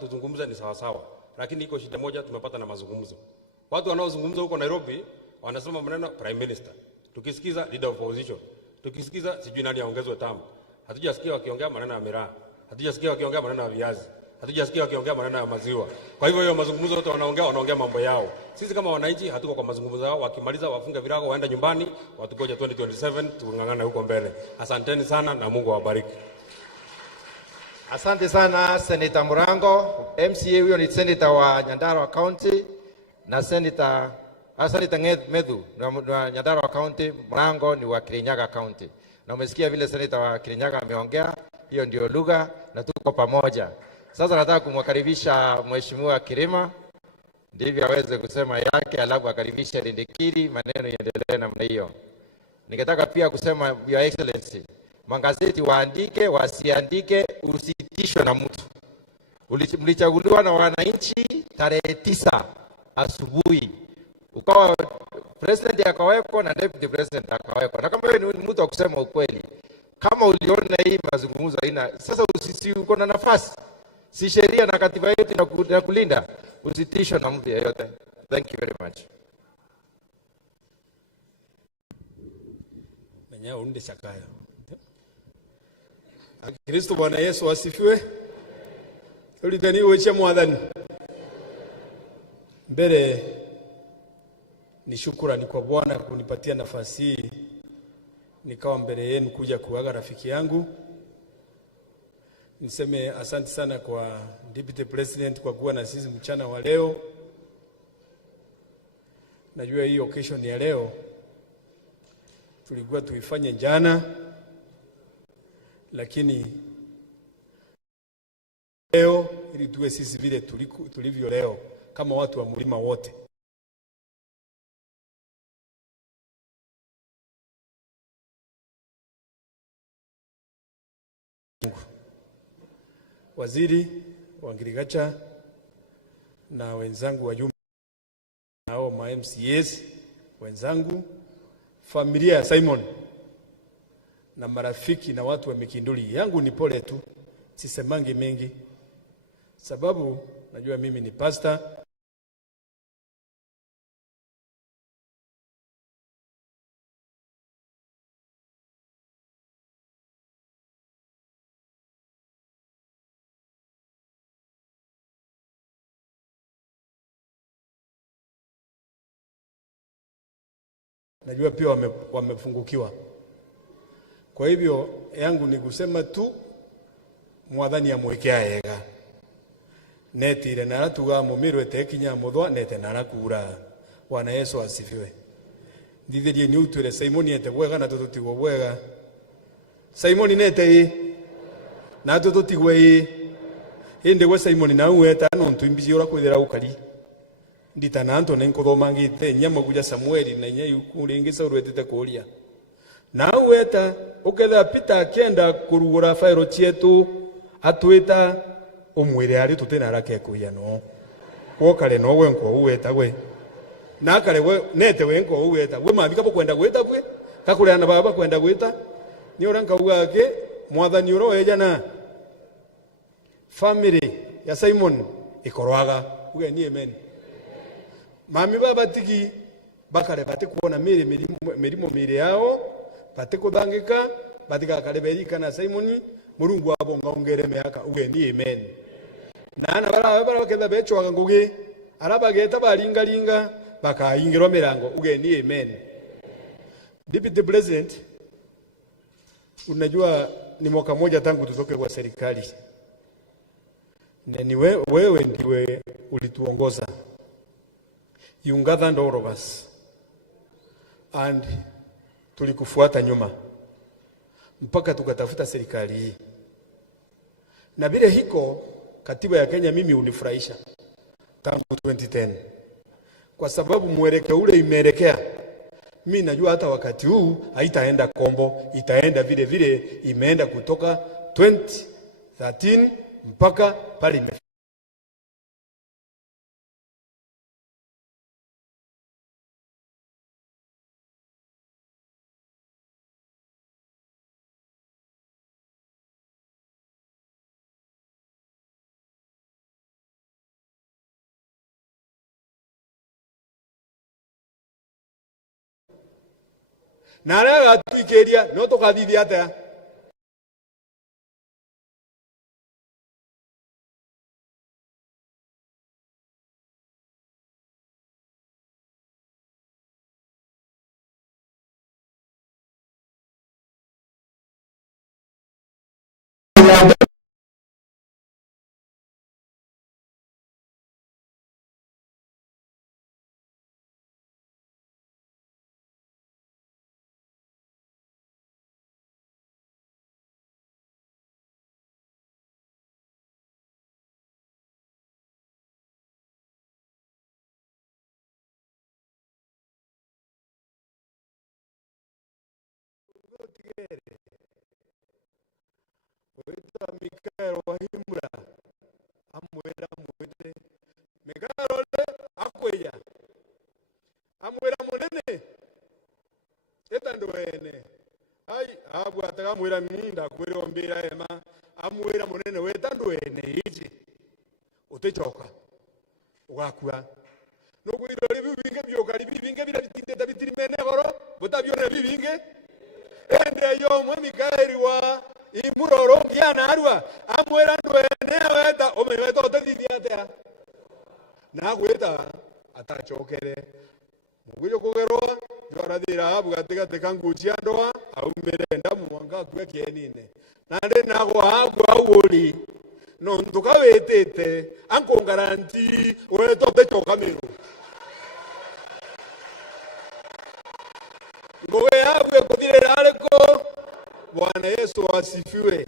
tuzungumze ni sawa sawa, lakini iko shida moja tumepata na mazungumzo. Watu wanaozungumza huko Nairobi wanasema maneno Prime Minister, tukisikiza leader of opposition, tukisikiza sijui nani aongezwe tamu. Hatujasikia wakiongea maneno ya miraa, hatujasikia wakiongea maneno ya viazi, hatujasikia wakiongea maneno ya maziwa. Kwa hivyo hiyo mazungumzo yote wanaongea mambo yao. Sisi kama wananchi hatuko kwa mazungumzo yao. Wakimaliza wafunge virago waende nyumbani, watugoje 2027 tungangana huko mbele. Asanteni sana na Mungu awabariki. Asante sana Senator Murango. MCA huyo ni Senator wa Nyandarua County na Senator Medhu wa Nyandarua County. Murango ni wa Kirinyaga County. Na umesikia vile Senator wa Kirinyaga ameongea, hiyo ndio lugha na tuko pamoja. Sasa nataka kumwakaribisha Mheshimiwa Kirima ndivyo aweze kusema yake, alafu akaribisha Lindikiri, maneno iendelee namna hiyo. Ningetaka pia kusema Your Excellency, magazeti waandike, wasiandike, usitishwe na mtu. Mlichaguliwa na wananchi tarehe 9 asubuhi. Ukawa president akaweko na deputy president akaweko. Na kama wewe ni mtu wa kusema ukweli, kama uliona hii mazungumzo haina, sasa usisi uko na nafasi. Si sheria na katiba yetu na kulinda, usitishwe na mtu yeyote. Thank you very much. Nanya unde chakaya. Kristo Bwana Yesu asifiwe. Tulidhani uweche mwadhani. Mbele ni shukrani kwa Bwana kunipatia nafasi hii nikawa mbele yenu kuja kuaga rafiki yangu. Niseme asante sana kwa Deputy President kwa kuwa na sisi mchana wa leo. Najua hii occasion ya leo tulikuwa tuifanye jana, lakini leo ili tuwe sisi vile tulivyo leo kama watu wa mlima wote. Waziri wa Agriculture na wenzangu wa jumla nao ma MCAs wenzangu, familia ya Simon na marafiki na watu wa Mikinduli yangu, ni pole tu, sisemangi mengi sababu najua mimi ni pastor. Najua pia wamefungukiwa. Kwa hivyo yangu ni kusema tu mwathani amwekea yega. Neti ile naratuga mumirwe tekinya muthwa nete narakura. Bwana Yesu asifiwe. Ndithirie ni utwire Simon ete bwega na tututigwo bwega. Simon nete na tututigwe inde gwe Simon na ueta no ntuimbizi ora kwithira ukari. Nditana anto nenkothomangite nyama kuja Samueli na nya yukuringisa urwetete kuria. Na ueta uketha Peter akienda kurugura fairo chietu atwita umwire ari tutena rake kuya no wokale no wenko uweta gwe na kale we nete wenko uweta we mabika kwenda gweta gwe kakule ana baba kwenda gweta ni oranka ugake mwathani uro ejana family ya Simon ikorwaga uge ni amen. Mami baba tiki bakale bate kuona mirimo mire yao bate kuthangika batika kaleberika na Simon Murungu abonga ongere meaka uge ni amen. Na ana bara ketha becho ngugi araba geta balinga bakaingirwa mirango uge ni amen. Deputy President, unajua ni mwaka moja tangu tutoke kwa serikali. Ni wewe ndiwe ulituongoza. You gathered all of us and tulikufuata nyuma mpaka tukatafuta serikali hii. Na vile hiko katiba ya Kenya mimi unifurahisha tangu 2010 kwa sababu mwelekeo ule imeelekea. Mimi najua hata wakati huu haitaenda kombo, itaenda vile vile imeenda kutoka 2013 mpaka pale na arega tuikeria no tukathithia atia Megaro himura amwera mwete Megaro le akweya amwera munene etando ene ai abu ataka mwera minda kwere ombira ema amwera munene wetando ene iji utechoka wakwa nogwiro libinge byokali bibinge birabitinde bitirimene goro butabyone bibinge ende yo mwamikaeri wa imuroro ngiana arwa amwera ndwene weta omeweta otethithiatea na gweta atachokere mugwiyo kugerwa yorathira abu gatigate kangucia ndoa aumire ndamu mwanga kwe kienine nande nago abu awuri no nduka wetete anko garanti weto techoka Meru ngowe abu kuthirira ariko Bwana Yesu asifiwe.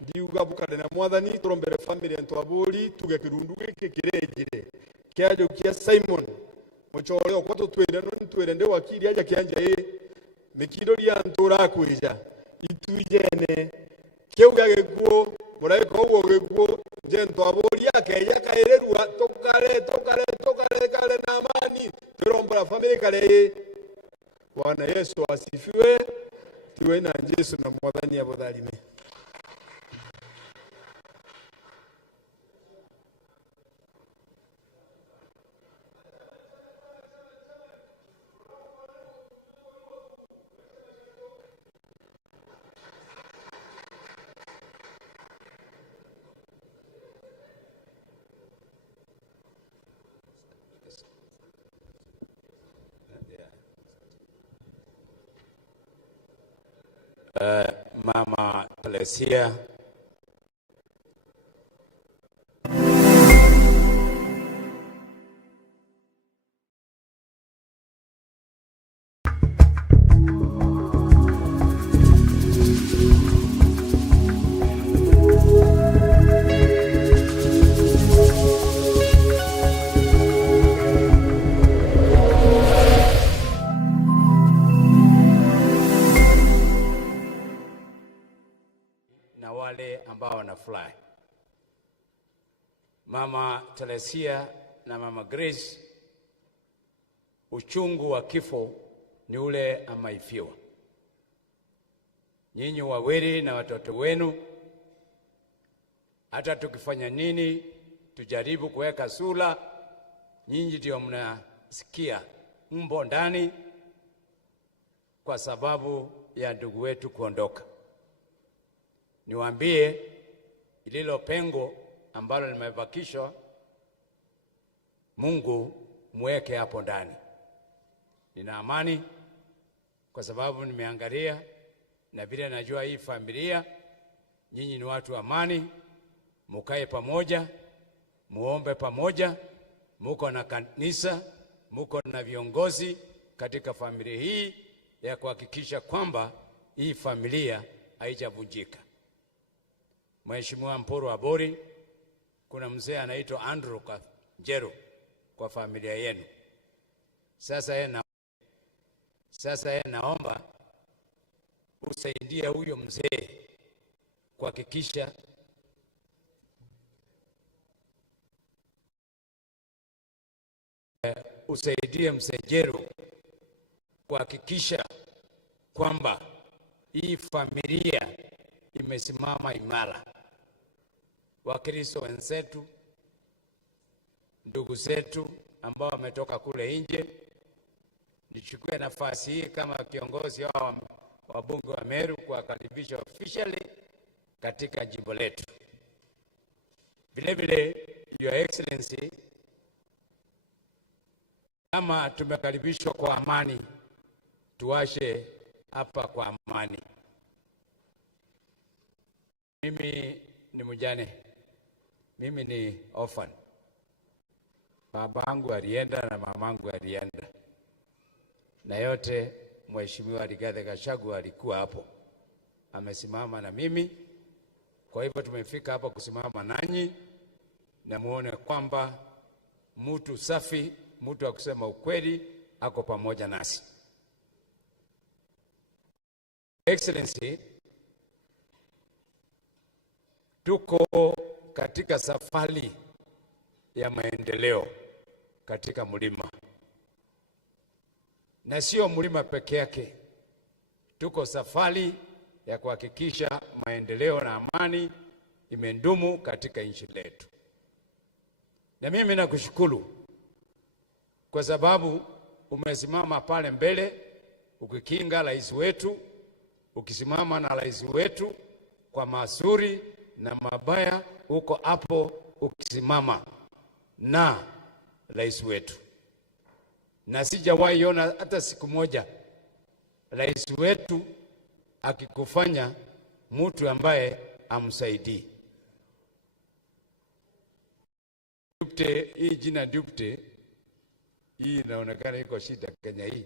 Ndiuga bukade na mwathani turombere family yantu aburi tuge kirundu giki kiregire kiajo kia Simon muchore okwato twere nde wakiri aja kianja mikidori yantu rakwija itujene keuga gekuo muraiko wo gekuo jento aburi akeya kaererwa tokare kale na amani turombera family kale. Bwana Yesu asifiwe. Tiwe na Yesu na mwathani abothalime. Mama Teresia ambao wanafurahi. Mama Teresia na Mama Grace, uchungu wa kifo ni ule amaifiwa. Nyinyi wawili na watoto wenu, hata tukifanya nini, tujaribu kuweka sura, nyinyi ndio mnasikia mbo ndani kwa sababu ya ndugu wetu kuondoka. Niwaambie ililo pengo ambalo limebakishwa, Mungu mweke hapo ndani. Nina amani kwa sababu nimeangalia na vile najua hii familia, nyinyi ni watu amani, mukae pamoja, muombe pamoja, muko na kanisa, muko na viongozi katika familia hii ya kuhakikisha kwamba hii familia haijavunjika. Mheshimiwa Mporo Abori, kuna mzee anaitwa Andrew Njero kwa familia yenu. Sasa yeye naomba usaidie huyo mzee kuhakikisha usaidie mzee Njero kuhakikisha kwamba hii familia imesimama imara. Wakristo wenzetu, ndugu zetu ambao wametoka kule nje, nichukue nafasi hii kama kiongozi wa wabunge wa Meru kuwakaribisha officially katika jimbo letu. Vile vile, Your Excellency, kama tumekaribishwa kwa amani, tuwashe hapa kwa amani. Mimi ni mjane, mimi ni orphan. Babangu alienda na mamangu alienda, na yote Mheshimiwa Rigathi Gachagua alikuwa hapo, amesimama na mimi. Kwa hivyo tumefika hapa kusimama nanyi na muone kwamba mtu safi, mtu wa kusema ukweli ako pamoja nasi. Excellency, tuko katika safari ya maendeleo katika mlima, na sio mlima peke yake. Tuko safari ya kuhakikisha maendeleo na amani imendumu katika nchi letu. Na mimi nakushukuru kwa sababu umesimama pale mbele ukikinga rais wetu, ukisimama na rais wetu kwa mazuri na mabaya, uko hapo ukisimama na rais wetu. Na sijawahi ona hata siku moja rais wetu akikufanya mtu ambaye amsaidii. Deputy, hii jina deputy hii inaonekana iko shida Kenya hii,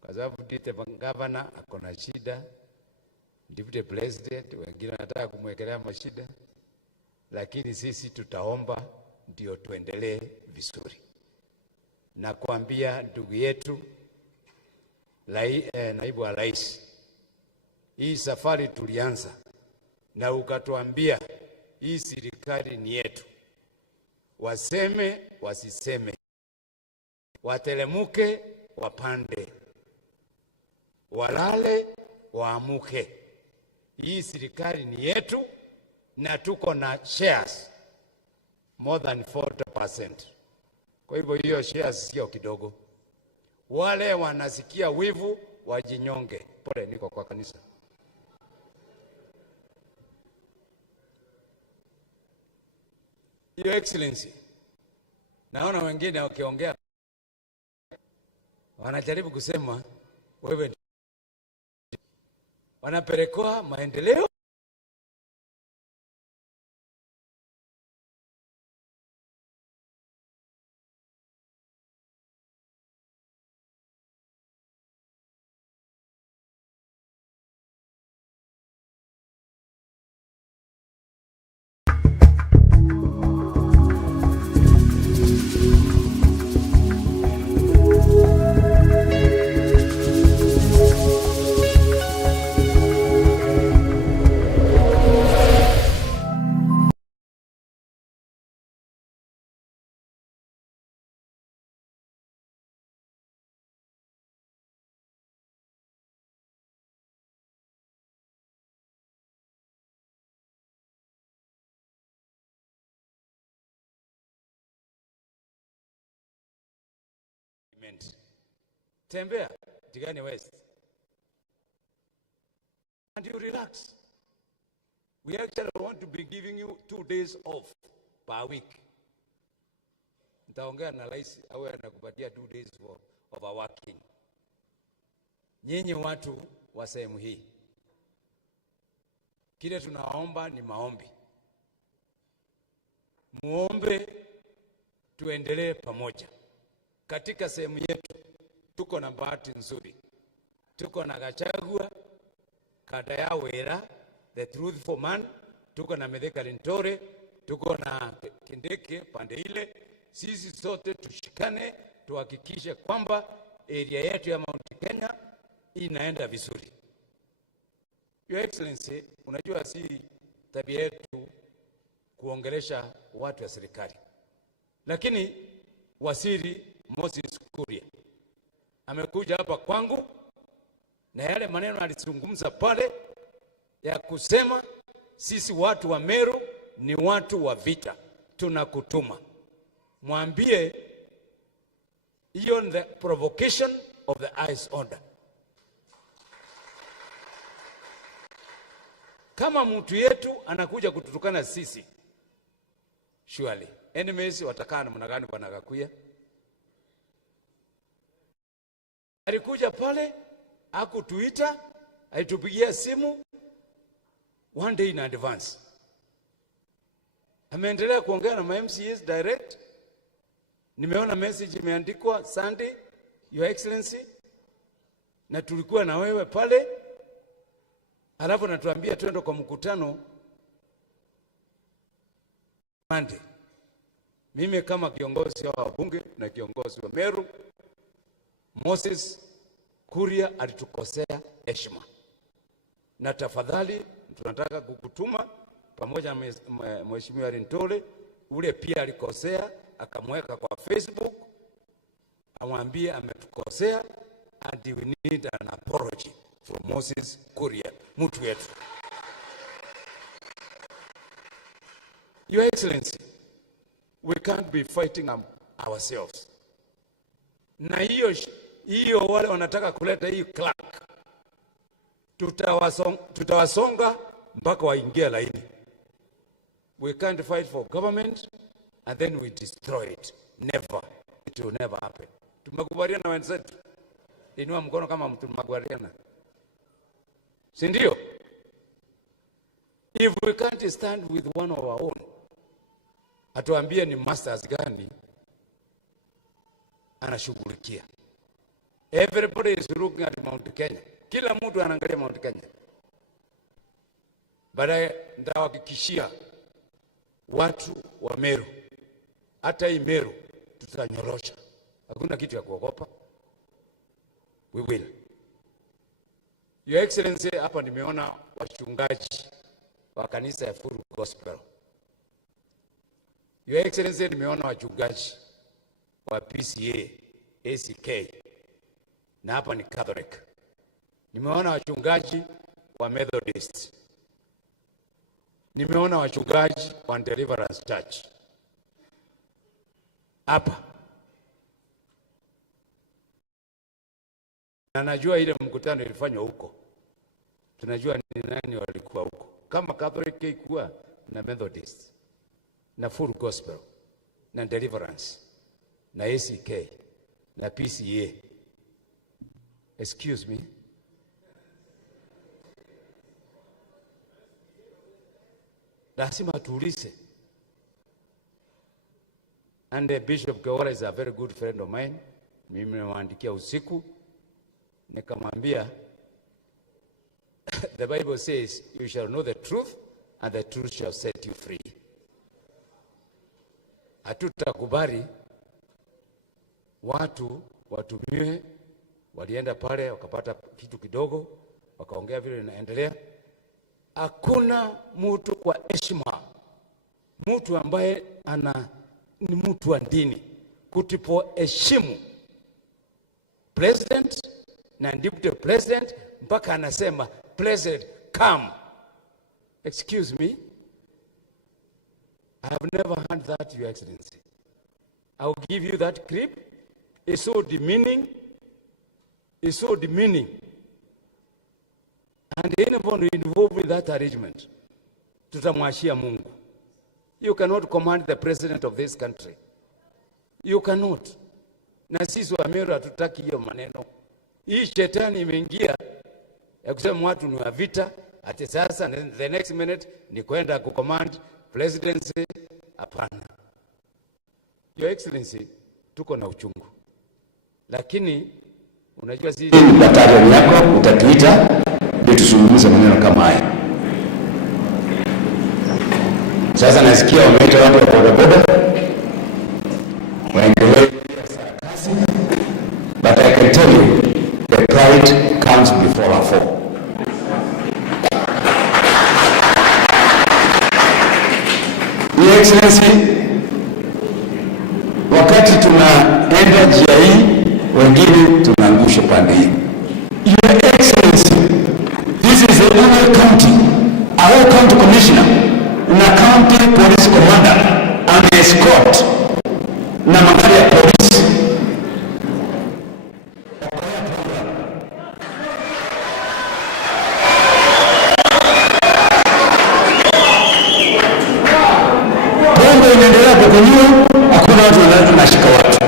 kwa sababu deputy governor ako na shida, deputy president wengine wanataka kumwekelea mashida, lakini sisi tutaomba ndio tuendelee vizuri. Na kuambia ndugu yetu naibu wa rais, hii safari tulianza na ukatuambia hii serikali ni yetu, waseme wasiseme, watelemuke wapande, walale waamuke, hii serikali ni yetu na tuko na shares more than 40%. Kwa hivyo hiyo shares sio kidogo. Wale wanasikia wivu wajinyonge. Pole, niko kwa kanisa. Your Excellency, naona wengine wakiongea wanajaribu kusema wewe wanapelekwa maendeleo tembea Tigani West and you relax. We actually want to be giving you 2 days off per week. Nitaongea na rais awe anakupatia 2 days of our working. Nyinyi watu wa sehemu hii, kile tunaomba ni maombi. Muombe tuendelee pamoja. Katika sehemu yetu tuko na bahati nzuri. Tuko na Gachagua, Kadaya Wera, the truthful man, tuko na Mithika Lintore, tuko na Kindeke pande ile. Sisi sote tushikane tuhakikishe kwamba area yetu ya Mount Kenya inaenda vizuri. Your Excellency, unajua si tabia yetu kuongelesha watu wa serikali, lakini Waziri Moses Kuria amekuja hapa kwangu na yale maneno alizungumza pale ya kusema sisi watu wa Meru ni watu wa vita, tunakutuma. Mwambie hiyo the provocation of the eyes order. Kama mtu yetu anakuja kututukana sisi, surely enemies watakaa namna gani kwa Nagakuya? Alikuja pale, hakutuita, alitupigia simu 1 day in advance. Ameendelea kuongea na MCAs direct. Nimeona message imeandikwa Sunday, Your Excellency, na tulikuwa na wewe pale. Alafu natuambia twende kwa mkutano Monday. Mimi kama kiongozi wa bunge na kiongozi wa Meru, Moses Kuria alitukosea heshima. Na tafadhali tunataka kukutuma pamoja na Mheshimiwa Rintole, ule pia alikosea, akamweka kwa Facebook, amwambie ametukosea and we need an apology from Moses Kuria, mtu wetu. Your Excellency, we can't be fighting ourselves. Na hiyo wale wanataka kuleta hii clerk, tutawasonga mpaka waingie laini. We can't fight for government and then we destroy it. Never. It will never happen. Tumekubaliana na wenzetu. Inua mkono kama mtu tumekubaliana. Si ndio? If we can't stand with one of our own, atuambie ni masters gani anashughulikia. Everybody is looking at Mount Kenya. Kila mtu anaangalia Mount Kenya. Baadaye ndawahakikishia watu wa Meru, hata hii Meru tutanyorosha. Hakuna kitu ya kuogopa. We will. Your Excellency, hapa nimeona wachungaji wa kanisa ya Full Gospel. Your Excellency, nimeona wachungaji wa PCA, ACK, na hapa ni Catholic. Nimeona wachungaji wa Methodist. Nimeona wachungaji wa Deliverance Church. Hapa. Na najua ile mkutano ilifanywa huko. Tunajua ni nani walikuwa huko. Kama Catholic ilikuwa na Methodist, na Full Gospel, na Deliverance, na ACK, na PCA. Excuse me. Lazima tuulize. And Bishop Kewara is a very good friend of mine. Mimi nimemwandikia usiku nikamwambia the Bible says you shall know the truth and the truth shall set you free. Hatutakubali watu watumiwe, walienda pale wakapata kitu kidogo, wakaongea vile inaendelea. Hakuna mtu kwa heshima, mtu ambaye ni mtu wa dini, kutipo heshimu president na deputy president mpaka anasema president come. Excuse me, I have never heard that, Your Excellency. I will give you that clip. It's so demeaning. It's so demeaning. And anyone involved with that arrangement, tutamwashia Mungu. You cannot command the president of this country. You cannot. Na sisi wa Meru hatutaki hiyo maneno. Hii shetani imeingia ya kusema watu ni wa vita, ati sasa the next minute ni kwenda kucommand presidency. Hapana. Your Excellency, tuko na uchungu. Lakini unajua sisi daktari yako utatuita ndio tuzungumze maneno kama haya. Sasa nasikia wameita watu wa bodaboda waendelee kazi, but I can tell you the pride comes before a fall. Your Excellency, wakati tunaenda njia hii, wengine tunaangusha pande hii. Your Excellency, this is the whole county, our county commissioner, na county police commander, and escort, na magari ya polisi. Bongo inaendelea kukunyua, hakuna watu wanashika watu.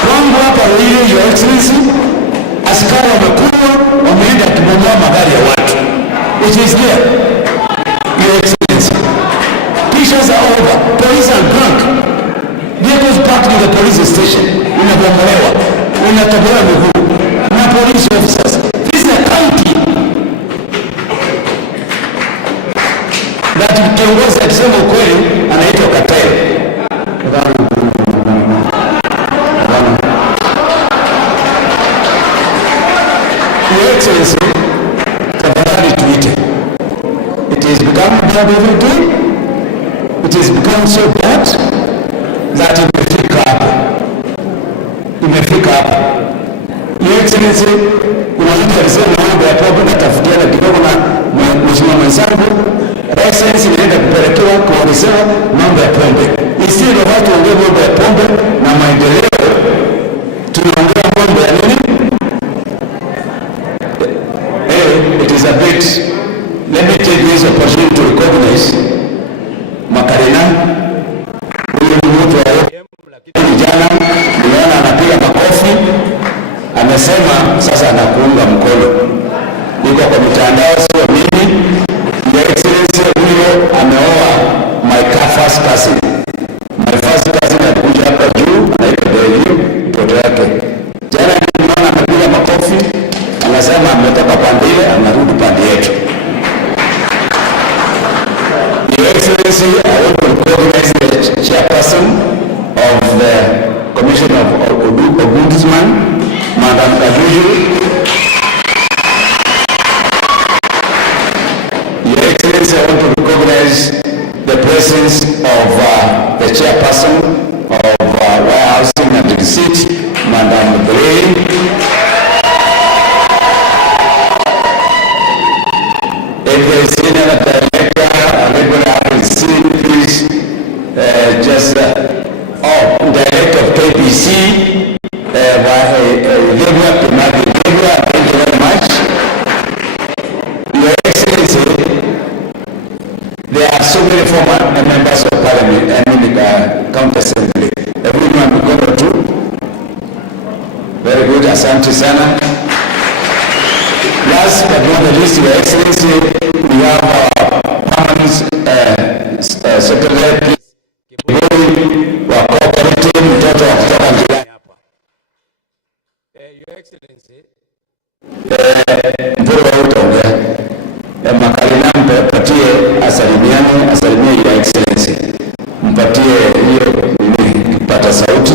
Kwangu hapa hili, Your Excellency, askari wamekuwa wameenda kubomoa magari ya watu. It is there, Your Excellency. Pictures are over. Police are drunk. Vehicles parked in the police station. Unabomolewa. Unatobolewa miguu. Na police officers. This is a county. Na kiongozi akisema ukweli anaitwa Katele. Your Excellency, tafadhali tuite. It is matter every day. It has become so bad that imefika hapa. Your Excellency, kuna mtu alisema mambo ya pombe natafutiana kidogo na mheshimiwa mwenzangu. Excellency inaenda kupelekewa kuongezewa mambo ya pombe. Instead of watu ongea mambo ya pombe na maendeleo, tunaongea mambo ya nini? It is a bit. Let me take this opportunity to recognize Makarina. Huyu mtu wa jana nimeona anapiga makofi, amesema sasa anakuunga mkono. Niko kwa mitandao, sio mimi. Your Excellency, huyo ameoa my first cousin. My first cousin alikuja hapa juu, anaitwa Devi, mtoto yake. Jana nimeona anapiga makofi, anasema ametoka pande ile, anarudi pande yetu. Your Excellency, I want to recognize the chairperson of the Commission of Ombudsman, Madam Kajuju. Your Excellency, I want to recognize the presence of the chairperson of warehousing and receipt, Madam Gray. If there is any other director unable to receive, please just director of KBC, thank you very much. Your Excellency, there are so many former members of parliament and in the county assembly. Everyone will go through. Very good, asante sana. Last but not the least, Your Excellency, we have our permanent secretary wa cooperative mtoto wa kutoka jirani hapa. Your Excellency, Mpuro utaongea. Makarina mpatie asalimie Your Excellency. Mpatie hiyo kipata sauti,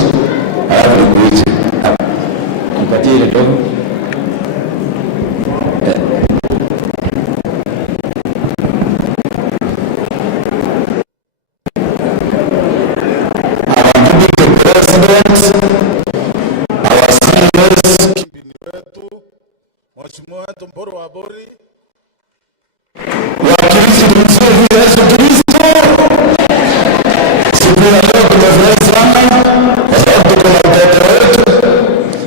alafu nikuite. Mpatie ile dogo. Mheshimiwa wetu Mporo wa Bori, wakilishi tumsifu Yesu Kristo. Siku ya leo tumefurahi sana kwa sababu tuko na mtoto wetu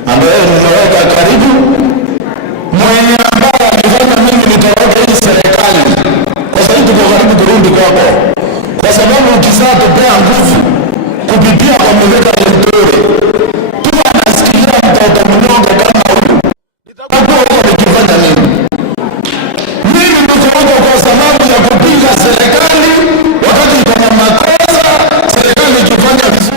ambaye nimeweka karibu, mwenye ambaye alifanya mimi nitoroke hii serikali. Kwa sababu tuko karibu kurudi kwako, kwa sababu ukizaa tupea nguvu kupitia kwa mweka mtore tu anasikia mtoto mnyonge kama huyu. Nikifanya nini? Mimi nitoroka kwa sababu ya kupiga serikali wakati iko na makosa, serikali ikifanya vizuri.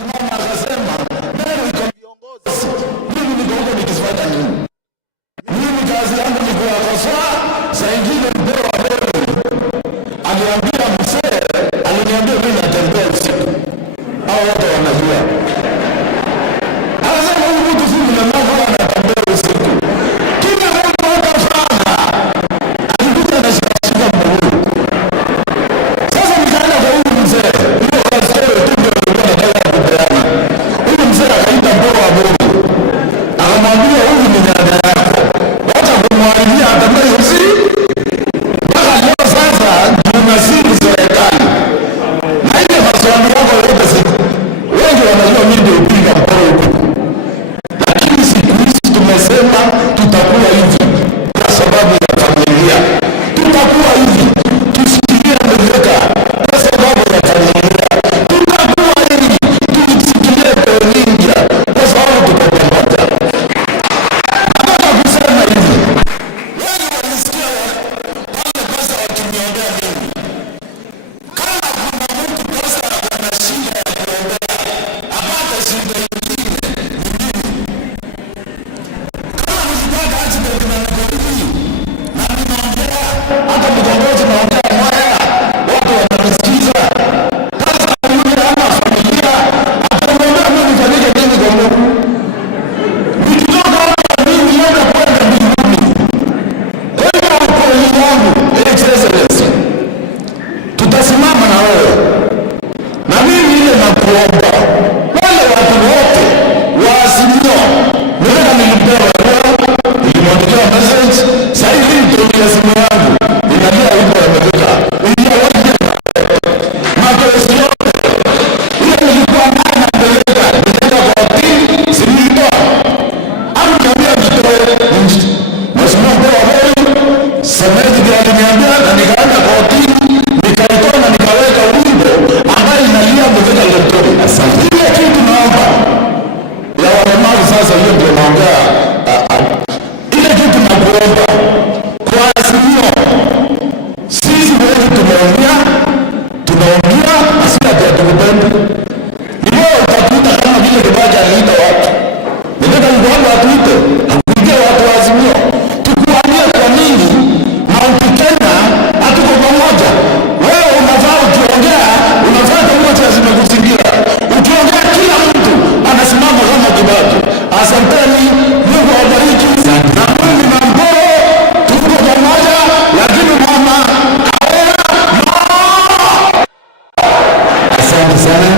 Mama akasema Meru iko viongozi. Mimi niko huko nikifanya nini? Mimi kazi yangu ni kuwakosoa. Saa ingine Mporo wa Meru aliambia mzee, aliniambia mimi natembea usiku. Hao wote wanajua. Anasema huyu mtu si mlemavu anatembea usiku. Kila mtu anafanya. Alikuja na shika mguu. Sasa nikaenda kwa huyu mzee. Hiyo kazi yake tu ndio alikuwa anataka kupeana. Huyu mzee akaita Mporo wa Meru. Akamwambia huyu ni dada yako. Wacha kumwambia atembee usiku. Mpaka leo sasa tunasiri serikali. Na ile maswali yako yote siku. Wengi wanajua mimi ndio upiga Mporo huko. Lakini siku hizi tumesema tutakuwa hivi kwa sababu ya familia. Tutakuwa hivi tusikilie mweka kwa sababu ya familia. Tutakuwa hivi tusikilie Ninja kwa sababu tuko pamoja. Nataka kusema hivi. Wengi kuomba kwa Azimio, sisi wote tunaongea asili ya tukupenda. Ni wewe utatuita kama vile Kibaja aliita watu. Nataka Mungu atuite, akuite watu wa Azimio. Tukuambie kwa nini Mount Kenya hatuko pamoja. Wewe unafaa ukiongea, unafaa kama zimekuzingira. Ukiongea kila mtu anasimama kama Kibaja. Asanteni, Mungu awabariki. Na mimi na Mboro tuko pamoja, lakini mama asante sana.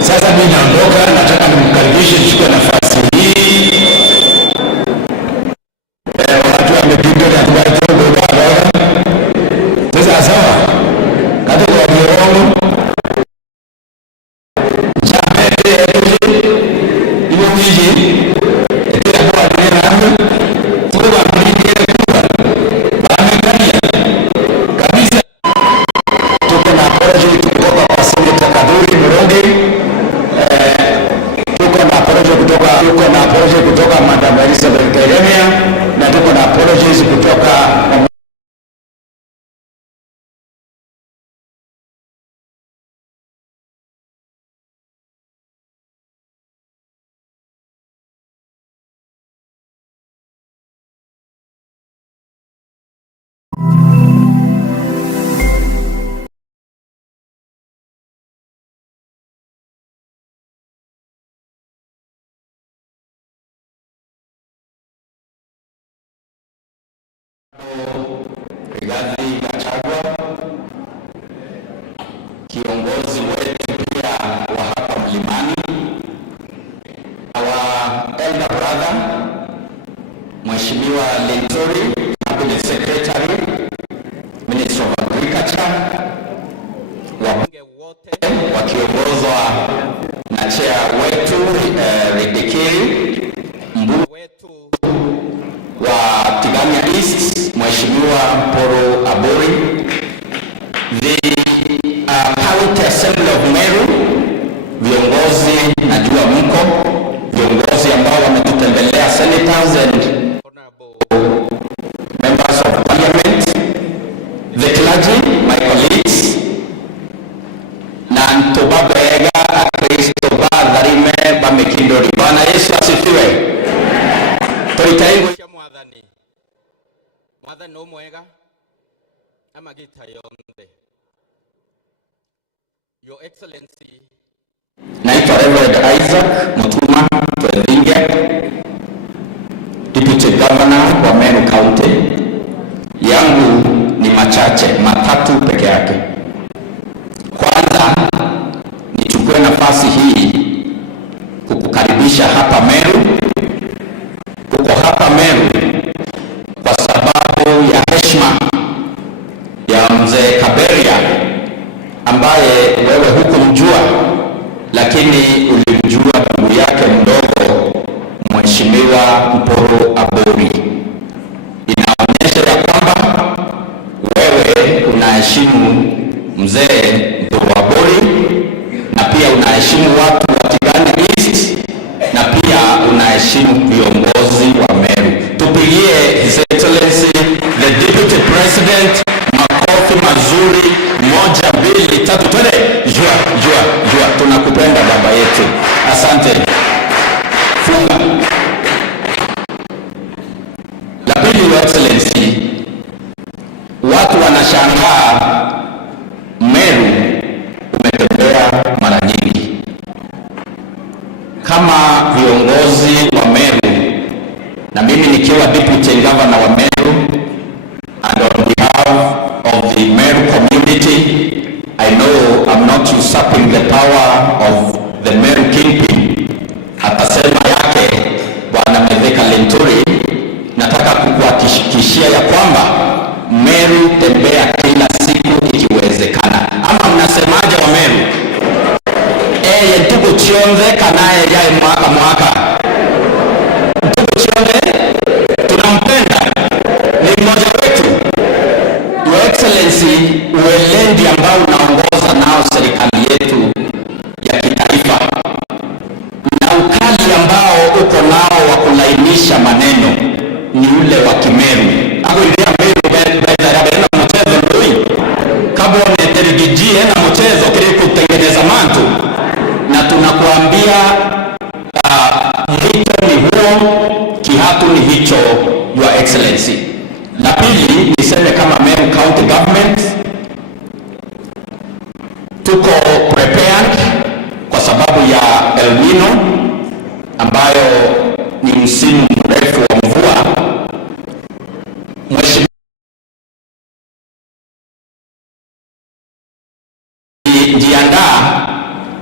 Sasa mimi naondoka, nataka nimkaribishe nichukue nafasi hii. Watu wamepiga na tukaitoa baba. Sasa sawa. Katika wajirongo. Chapete hiyo miji. Tena kwa nini kwa mlinzi kwa baangalia kabisa. Tuko na project kutoka kwa Senator Kaduri Muronge. Tuko na project kutoka Madam Elizabeth Keremia, na tuko na projects kutoka Rigathi Gachagua, kiongozi wetu pia wa hapa Mlimani, our elder brother Mheshimiwa Linturi, Cabinet Secretary, Minister of Agriculture, wabunge wote wakiongozwa na chair wetu Ridikiri, mbunge wetu wa Tigania East Mheshimiwa Poro Abori, the County Assembly of Meru, viongozi najua mko, viongozi ambao wametutembelea, senators and members of parliament, the clergy, my colleagues, na ntoba BWEGA, Kristo Badharime, Bamekindori. Bwana Yesu asifiwe. Toitaigo Mwathani no mwega amagita yonde. Your Excellency, naitwa Reverend Isaac Mutuma Twethinge, Deputy Governor wa Meru County. Yangu ni machache, matatu peke yake. Kwanza nichukue nafasi hii kukukaribisha hapa Meru. Uko hapa Meru kwa sababu ya heshima ya mzee Kaberia ambaye wewe hukumjua, lakini ulimjua ndugu yake mdogo Mheshimiwa Mporo Abori. Inaonyesha ya kwamba wewe unaheshimu mzee Mporo Abori, na pia unaheshimu watu wa Tigania East, na pia unaheshimu viongozi wa Meru. Tupigie His Excellency the Deputy President makofi mazuri. 1, 2, 3, twende. Jua, tunakupenda baba yetu. Asante. Funga. La pili, Your Excellency, watu wanashangaa Meru umetembea mara nyingi. Kama viongozi wa Meru, na mimi nikiwa Deputy Governor wa Meru, and on behalf of the Meru community, I know I'm not usurping the power of the Meru Kingpin. Atasema yake Bwana Meveka Linturi. Nataka kukuhakikishia ya kwamba Meru tembea kila siku ikiwezekana. Ama mnasemaje wa Meru? Ntugu chionze kanaye jae mwaka. Ntugu chionze tunampenda, ni mmoja wetu. Your Excellency, uelendi ambao unaongoza nao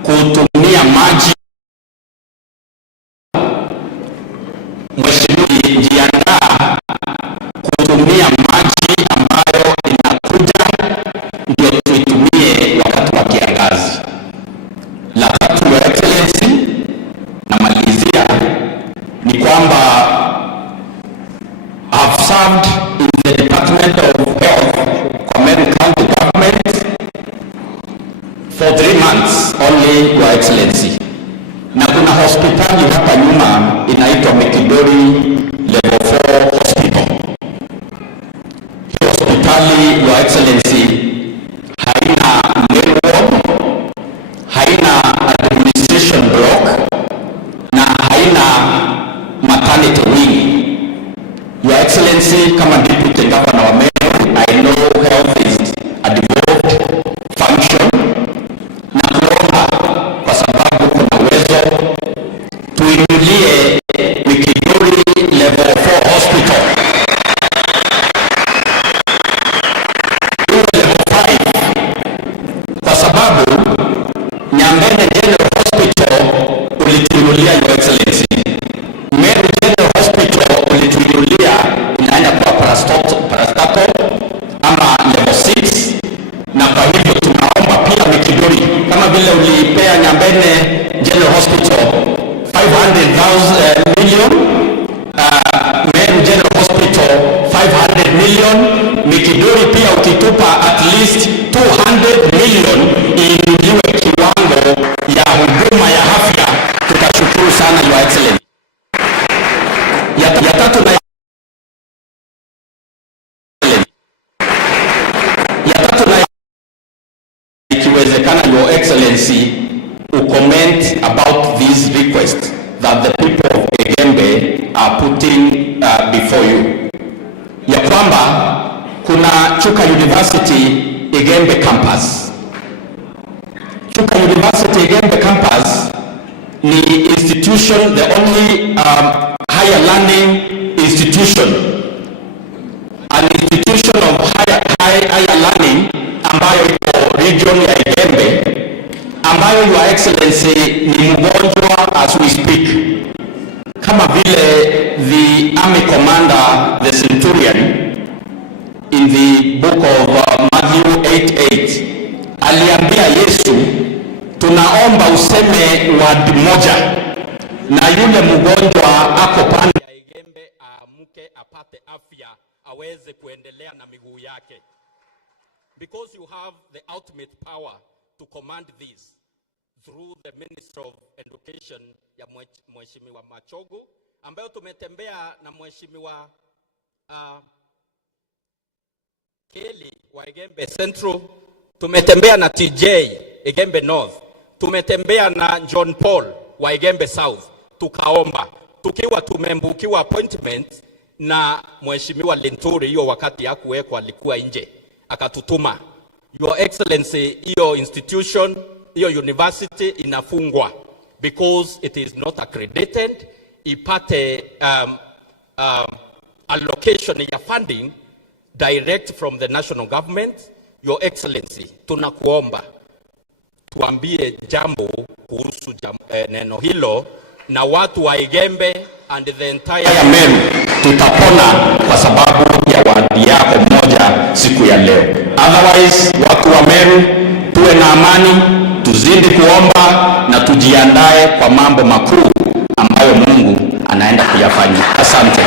kutumia maji. Mheshimiwa, jiandaa kutumia maji ambayo inakuja ndio tuitumie wakati wa kiangazi. La tatu, Your Excellency, namalizia ni kwamba I've served in the Department of Health kwa Meru County Government for 3 months only, Your Excellency. Na kuna hospitali hapa nyuma inaitwa Mekidori Level 4 Hospital. Hii hospitali, Your Excellency, haina main ward, haina administration block na haina maternity wing. Your Excellency, kama Deputy Governor wa Meru, I know health is a devolved function, na kuomba kwa sababu kuna uwezo tuinulie Mekidori Level 4 Hospital. Level 5 kwa sababu Nyambene General Hospital ulituinulia, Your Excellency. Meru General Hospital ulituinulia inaenda kwa parastatal ama level 6, na kwa hivyo tunaomba pia Mekidori kama vile ulipea Nyambene General Hospital 500 million, Meru General Hospital 500 million, Mekidori pia ukitupa at least 200 million iinuliwe kiwango ya huduma ya afya, tutashukuru sana, Your Excellency. Ya tatu na ikiwezekana, Your Excellency, comment about this request that the people of Egembe are putting before you, ya kwamba kuna Chuka University Egembe campus. Chuka University Egembe campus ni institution, the only higher learning institution, an institution of higher learning ambayo iko region ya Egembe, ambayo Your Excellency ni mgonjwa as we speak. Kama vile the army commander, the centurion, in the book of Matthew 8:8 aliambia Yesu, tunaomba useme word moja na yule mgonjwa ako pande ya Egembe amuke apate afya aweze kuendelea na miguu yake. Because you have the ultimate power to command this through the Minister of Education ya Mheshimiwa Machogu, ambayo tumetembea na Mheshimiwa Kelly wa Egembe Central, tumetembea na TJ Egembe North, tumetembea na John Paul wa Egembe South, tukaomba tukiwa tumembukiwa appointment na Mheshimiwa Linturi, hiyo wakati hakuwekwa, alikuwa nje, akatutuma. Your Excellency, hiyo institution, hiyo university inafungwa because it is not accredited, ipate allocation ya funding direct from the national government. Your Excellency, tunakuomba tuambie jambo kuhusu neno hilo, na watu wa Egembe and the entire Meru tutapona kwa sababu ya wadi yako moja siku ya leo. Otherwise, watu wa Meru tuwe na amani, tuzidi kuomba na tujiandae kwa mambo makuu ambayo Mungu anaenda kuyafanya. Asante.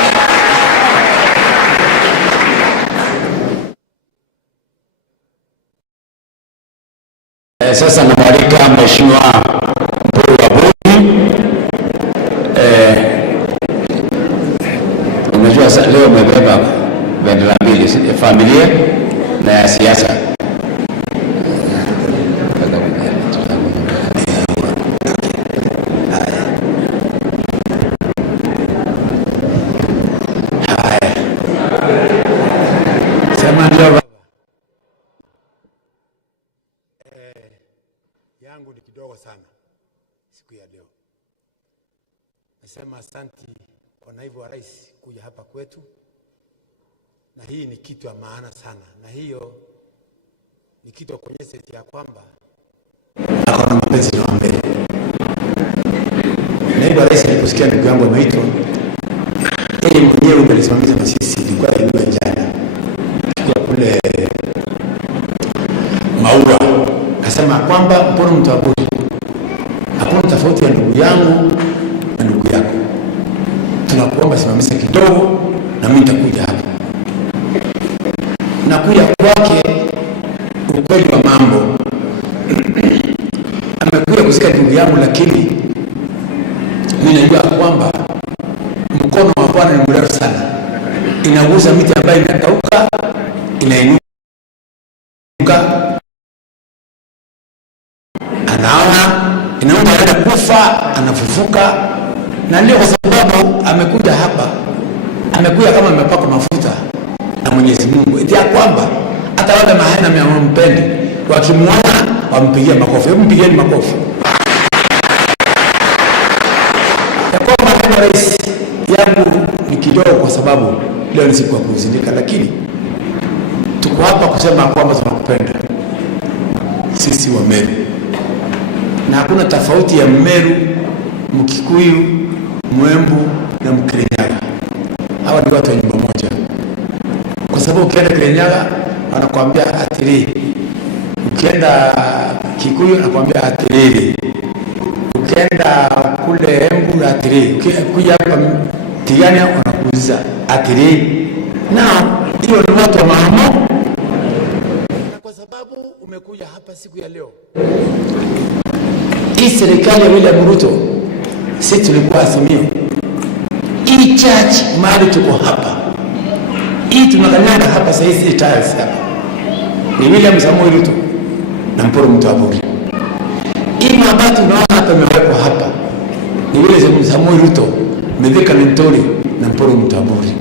Sasa namwalika Mheshimiwa Meru wa Bunge. Unajua leo umebeba bendera mbili, familia na ya siasa. Sema ndio. Yangu ni kidogo sana siku ya leo. Nasema asanti kwa naibu wa rais kuja hapa kwetu, na hii ni kitu ya maana sana, na hiyo ni kitu kuonyesha ya kwamba ako na mapenzi na Meru. yangu ameitwa, yeye mwenyewe alisimamisha na sisi, ilikuwa ilikuwa jana kwa kule Maura, akasema kwamba mbona mtu abudi, hakuna tofauti ya ndugu yangu na ndugu yako, tunakuomba simamisha kidogo na mimi nitakuja hapa. Na kuja kwake ukweli wa mambo amekuja kuzika ndugu yangu, lakini mimi najua kwamba mkono wa Bwana ni mrefu sana, inagusa miti ambayo inakauka, inainuka, anaona inaomba hata kufa, anafufuka. Na ndio kwa sababu amekuja hapa, amekuja kama amepakwa mafuta na Mwenyezi Mungu, eti ya kwamba hata wale mahana mpendi wakimwona wampigie makofi. Hebu mpigieni makofi. Ya kwamba neno rais yangu ni kidogo kwa sababu leo ni siku ya kuzindika, lakini tuko hapa kusema kwamba tunakupenda sisi wa Meru, na hakuna tofauti ya Meru, Mkikuyu, Mwembu na Mkirinyaga. Hawa ni watu wa nyumba moja, kwa sababu ukienda Kirinyaga wanakuambia atiri, ukienda Kikuyu wanakuambia atiri, ukienda kule Embu atiri, kuja hapa Tigania wanakuuliza atiri. Na hiyo ni watu wa mahamo. Kwa sababu umekuja hapa siku ya leo, hii serikali ya William Ruto, sisi tulikuwa Azimio, hii church mahali tuko hapa, hii tunakanyanga hapa sasa, hizi tiles hapa ni William Samoei Ruto na Mporo Mtaburi. Hii mabati unaona hapa imewekwa hapa ni William Samoei Ruto, Mithika Ntori na Mporo Mtaburi.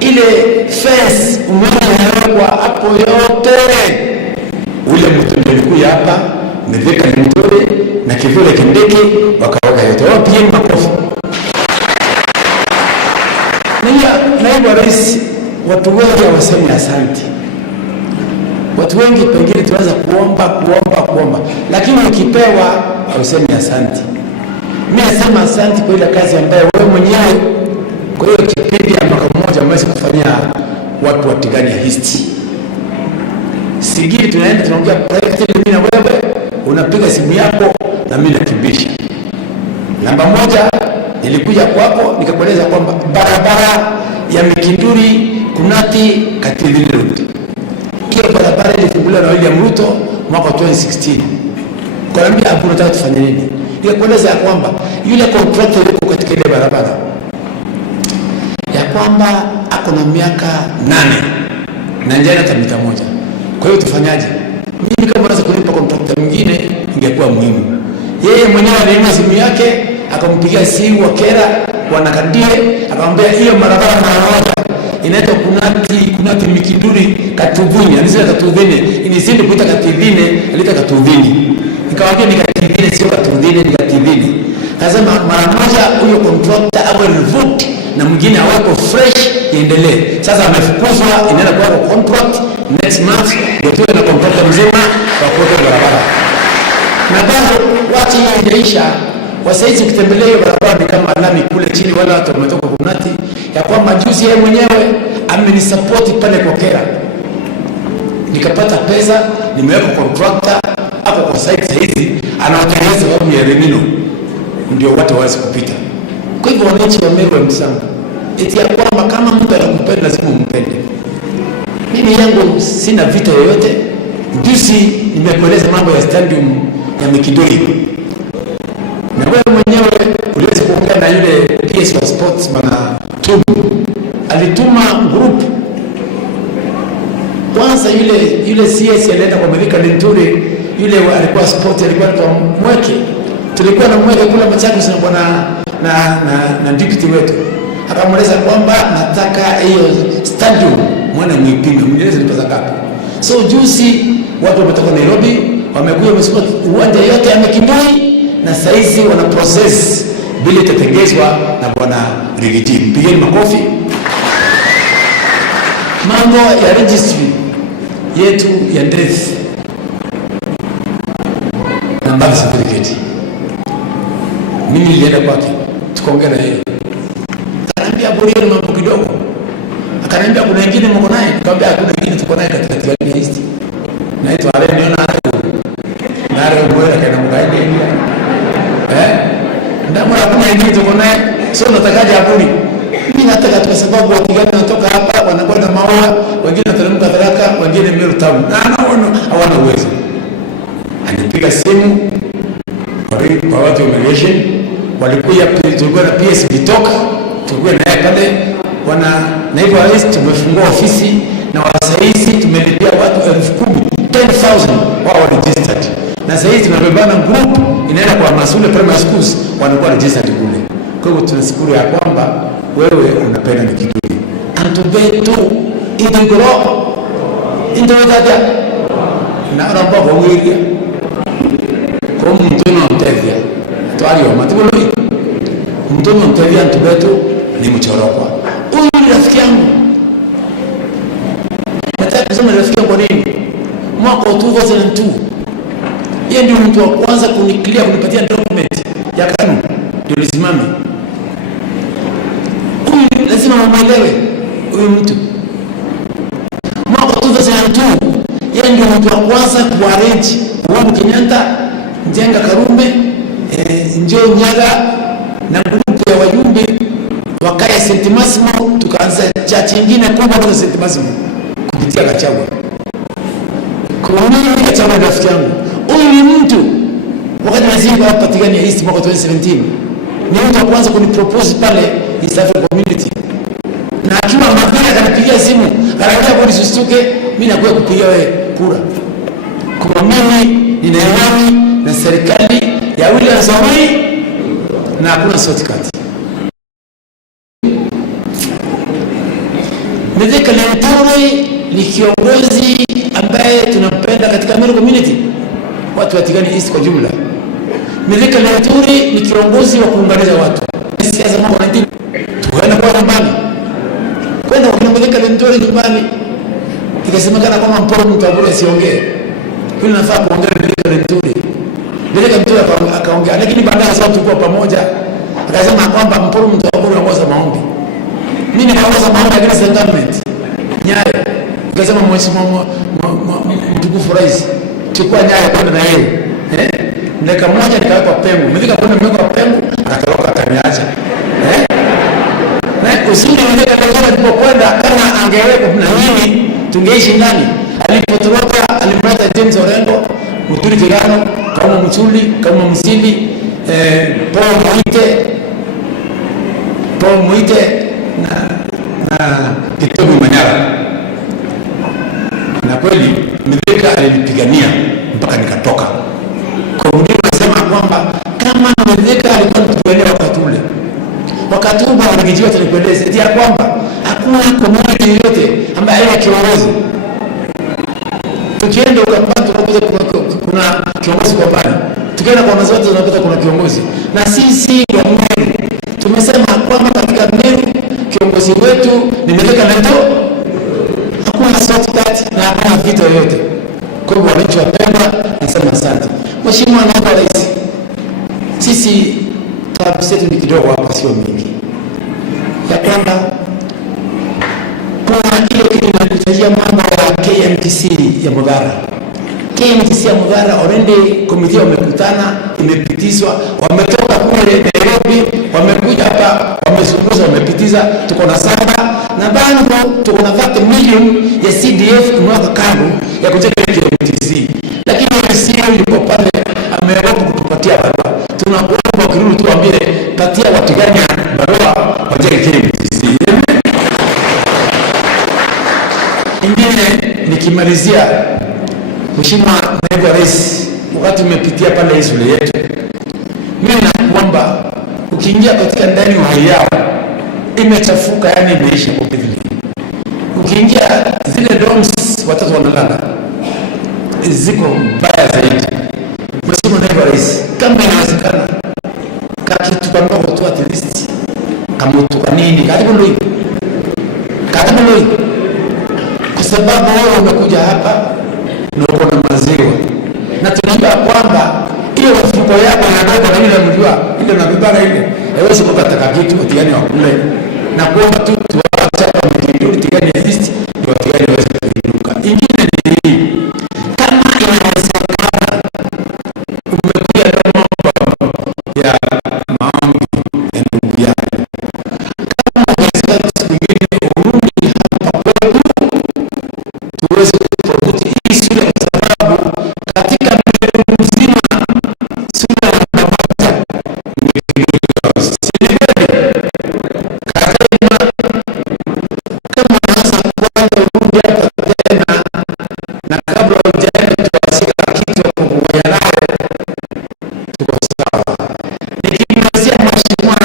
Ile fence umewekwa hapo yote, ule mtu ndiye alikuja hapa, Mithika Ntori na Kivule Kindiki wakaweka yote. Wapige makofi. Naibu rais, watu wengi hawasemi asante. Watu wengi pengine tunaweza kuomba, lakini ukipewa hausemi asante. Mimi nasema asante kwa ile kazi ambayo wewe mwenyewe kwa hiyo kipindi ya mwaka mmoja umeweza kufanyia watu wa Tigania history. Sigiri tunaenda tunaongea privately, mimi na wewe, unapiga simu yako na mimi nakimbisha. Namba moja, nilikuja kwako nikakueleza kwamba barabara ya Mikinduri Kunati Katili Road, hiyo barabara ilifunguliwa na William Ruto mwaka 2016. Kwa nini hapo unataka tufanye nini? Nikakueleza kwamba yule contractor yuko katika ile barabara ya kwamba ako na miaka 8 na njana mita moja. Kwa hiyo tufanyaje? Mimi kama naweza kulipa contractor mwingine ingekuwa muhimu. Yeye mwenyewe aliinua simu yake akampigia simu wa kera wanakandie, akamwambia hiyo barabara na inaitwa Kunati Mikinduri Katuvuni, alisema Katuvini, inizidi kuita Kativini, alita Katuvini. Nikamwambia ni Kativini sio Katuvini, ni Kativini. Akasema mara moja huyo contractor awe revoked na mwingine aweko fresh iendelee. Sasa amefukuzwa, inaenda kwa contract next month, ndio tuwe na contractor mzima wa kuweka barabara. Na bado watu inaisha, wasaizi kutembelea hiyo barabara ni kama lami kule chini, wala watu wametoka Kunati, ya kwamba juzi yeye mwenyewe amenisupport pale kwa kera. Nikapata pesa, nimeweka contractor hapo kwa site saizi, anawatengeneza wapi ya Remino, ndio watu waweze kupita. Kwa hivyo wananchi wa Meru msanga, eti ya kwamba kama mtu anakupenda lazima umpende. Mimi yangu sina vita yoyote. Juzi nimekueleza mambo ya stadium ya Mikinduri. Na wewe mwenyewe uliweza kuongea na yule PS wa sports bana Tumu. Alituma group. Kwanza yule CS alienda kwa Mithika Ntori, yule alikuwa sport, alikuwa kwa Mweke. Tulikuwa na Mweke kula Machakos na bwana na deputy wetu. Akamweleza kwamba nataka hiyo stadium mwana mwipime, mnieleze ni pesa ngapi. So juzi watu wametoka Nairobi, wamekuja wamesema uwanja yote ya Mikinduri, na saizi wana process bila itatengezwa na bwana Rigiti. Mpigeni makofi. Mambo ya registry yetu ya death na birth certificate, mimi nilienda kwake tukaongea na yeye, akaniambia buriani mambo kidogo. Akaniambia kuna wengine mko naye, nikamwambia kuna wengine tuko naye katika Tigania East. Naitwa Aleniona Nare Ubwela kana mkaide ile. Ndio kuna wengine tuko naye. Sio natakaje Aburi. Mimi nataka tu kwa sababu wapigani wanatoka hapa wanakwenda Maua, wengine wanateremka Tharaka, wengine Meru Town. Na hawana uwezo. Alipiga simu kwa watu wa immigration, walikuja, tulikuwa na PSB toka, tulikuwa na yeye pale, naibu rais tumefungua ofisi na wasaizi tumelipia watu 10,000 wao registered. Na sasa tunabebana group inaenda kwa masule primary schools wanakuwa registered kule. Kwa hivyo tunashukuru ya kwamba wewe unapenda Mikinduri. Antubetu indogoro indogada na roba bowiria kwa mtono mtevia twali wa matibuloi mtono mtevia Antubetu ni mchorokwa. Huyu ni rafiki yangu. Nataka kusema rafiki yangu kwa nini? Mwaka 2002 yeye ndio mtu wa kwanza kuniclear kunipatia document ya KANU ndio nisimame. Huyu lazima muelewe huyu mtu. Mwaka 2002 yeye ndio mtu wa kwanza kuarrange Uhuru Kenyatta, Njenga Karume, Njoo Nyaga na grupu ya wajumbe wakaya St. Massimo, tukaanza church nyingine kubwa kwa St. Massimo kupitia Gachagua. Kwa nini Gachagua rafiki yangu? Huyu ni mtu wakati nazima hapa Tigania East mwaka 2017 ni mtu wa kwanza kunipropose pale East African Community. Na akiwa mapema akanipigia simu, akaniambia polisi usituke, mimi nakuja kupigia wewe kura. Kwa mimi nina imani na serikali ya William Samoei na hakuna shortcut. Mithika Lenturi ni kiongozi ambaye tunampenda katika Meru community, watu wa Tigania East kwa jumla. Mithika Lenturi ni kiongozi wa kuunganisha watu. Siasa mambo na dini. Tukaenda kwa nyumbani. Kwenda kwa Mithika Lenturi nyumbani. Ikasemekana kama Mporo Mtambule asiongee. Kile nafaa kuongea Mithika Lenturi. Mithika Lenturi akaongea, lakini baadaye sasa tulikuwa pamoja. Akasema kwamba Mporo Mtambule anaongoza maombi. Mimi nikaongoza maombi ya Grace Government. Nyayo. Akasema mheshimiwa mtukufu rais, chukua Nyayo kwenda na yeye. Ndeka moja nikawekwa Pengu. Mithika kwenda mweka Pengu, akatoroka akaniacha. Na usini Mithika Lenturi alipokwenda kama angewekwa na mimi tungeishi ndani. Alipotoroka alimleta James Orengo, Muturi Tigano, kama Mchuli, kama Msili, Paul Muite na Kitobu Manyara. Na kweli Mithika alipigania mpaka nikatoka. Kwa hiyo nasema kwamba kama Mithika alikuwa anapigania wakati ule wanakijiwa tulipendeza eti ya kwamba hakuna community yoyote ambaye haina kiongozi. Tukienda ukapata kuna kiongozi kwa mbali. Tukienda kwa mazoezi tunapata kuna kiongozi. Na sisi wa Meru tumesema kwamba katika Meru kiongozi wetu ni Mithika Lenturi. Hakuna shortcut na hakuna vita yoyote. Kwa hivyo wananchi wapenda, nasema asante. Mheshimiwa Naibu Rais, sisi tabu zetu ni kidogo hapa, sio mingi. Ya kwamba kuna ile kitu inakutajia mambo ya KMTC ya Mudhara. KMTC ya Mudhara already komiti wamekutana, imepitishwa, wametoka kule Nairobi, wamekuja hapa, wamezungumza, wamepitiza, tuko na saba na bado tuko na 30 million ya CDF mwaka kando ya kujenga KMTC. Lakini MCA yuko pale ameogopa kutupatia barua. Tunakuomba kirudi tuambie patia watu gani barua wajenge KMTC. Ingine nikimalizia, Mheshimiwa Naibu Rais, wakati umepitia pale shule yetu, mimi nakuomba ukiingia katika ndani wa yao imechafuka, yani imeisha completely. Ukiingia zile dorms watoto wanalala ziko mbaya zaidi. Mheshimiwa Naibu Rais, kama inawezekana kitu kama tu at least kama utuka nini karibu leo kwa sababu wewe umekuja hapa na uko na maziwa na tunajua kwamba ile mfuko yako inabeba na ile mjua ile unabeba ile haiwezi kupata kitu utiani wa kule na kuomba tu tuwaache kwa Mikinduri Tigani exist ndio Tigani waweze kuinuka. Ingine ni hii, kama inawezekana umekuja na mambo ya maombi ya ndugu yako, kama unaweza siku nyingine urudi hapa kwetu tuweze kupromote hii sura, kwa sababu katika Meru mzima sura ya pamoja ni kama sasa kwanza urudi hapa tena, na kabla hujaenda tuwashika kitu ya kukuja nayo, tuko sawa. Nikimalizia mheshimiwa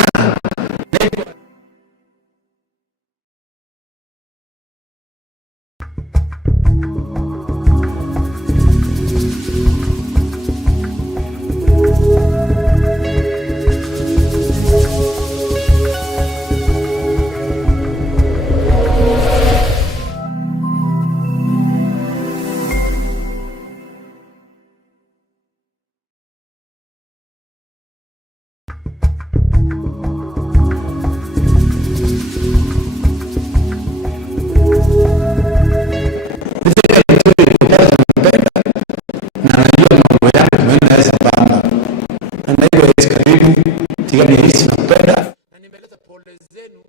Tigani hisi nakupenda na nimeleta pole zenu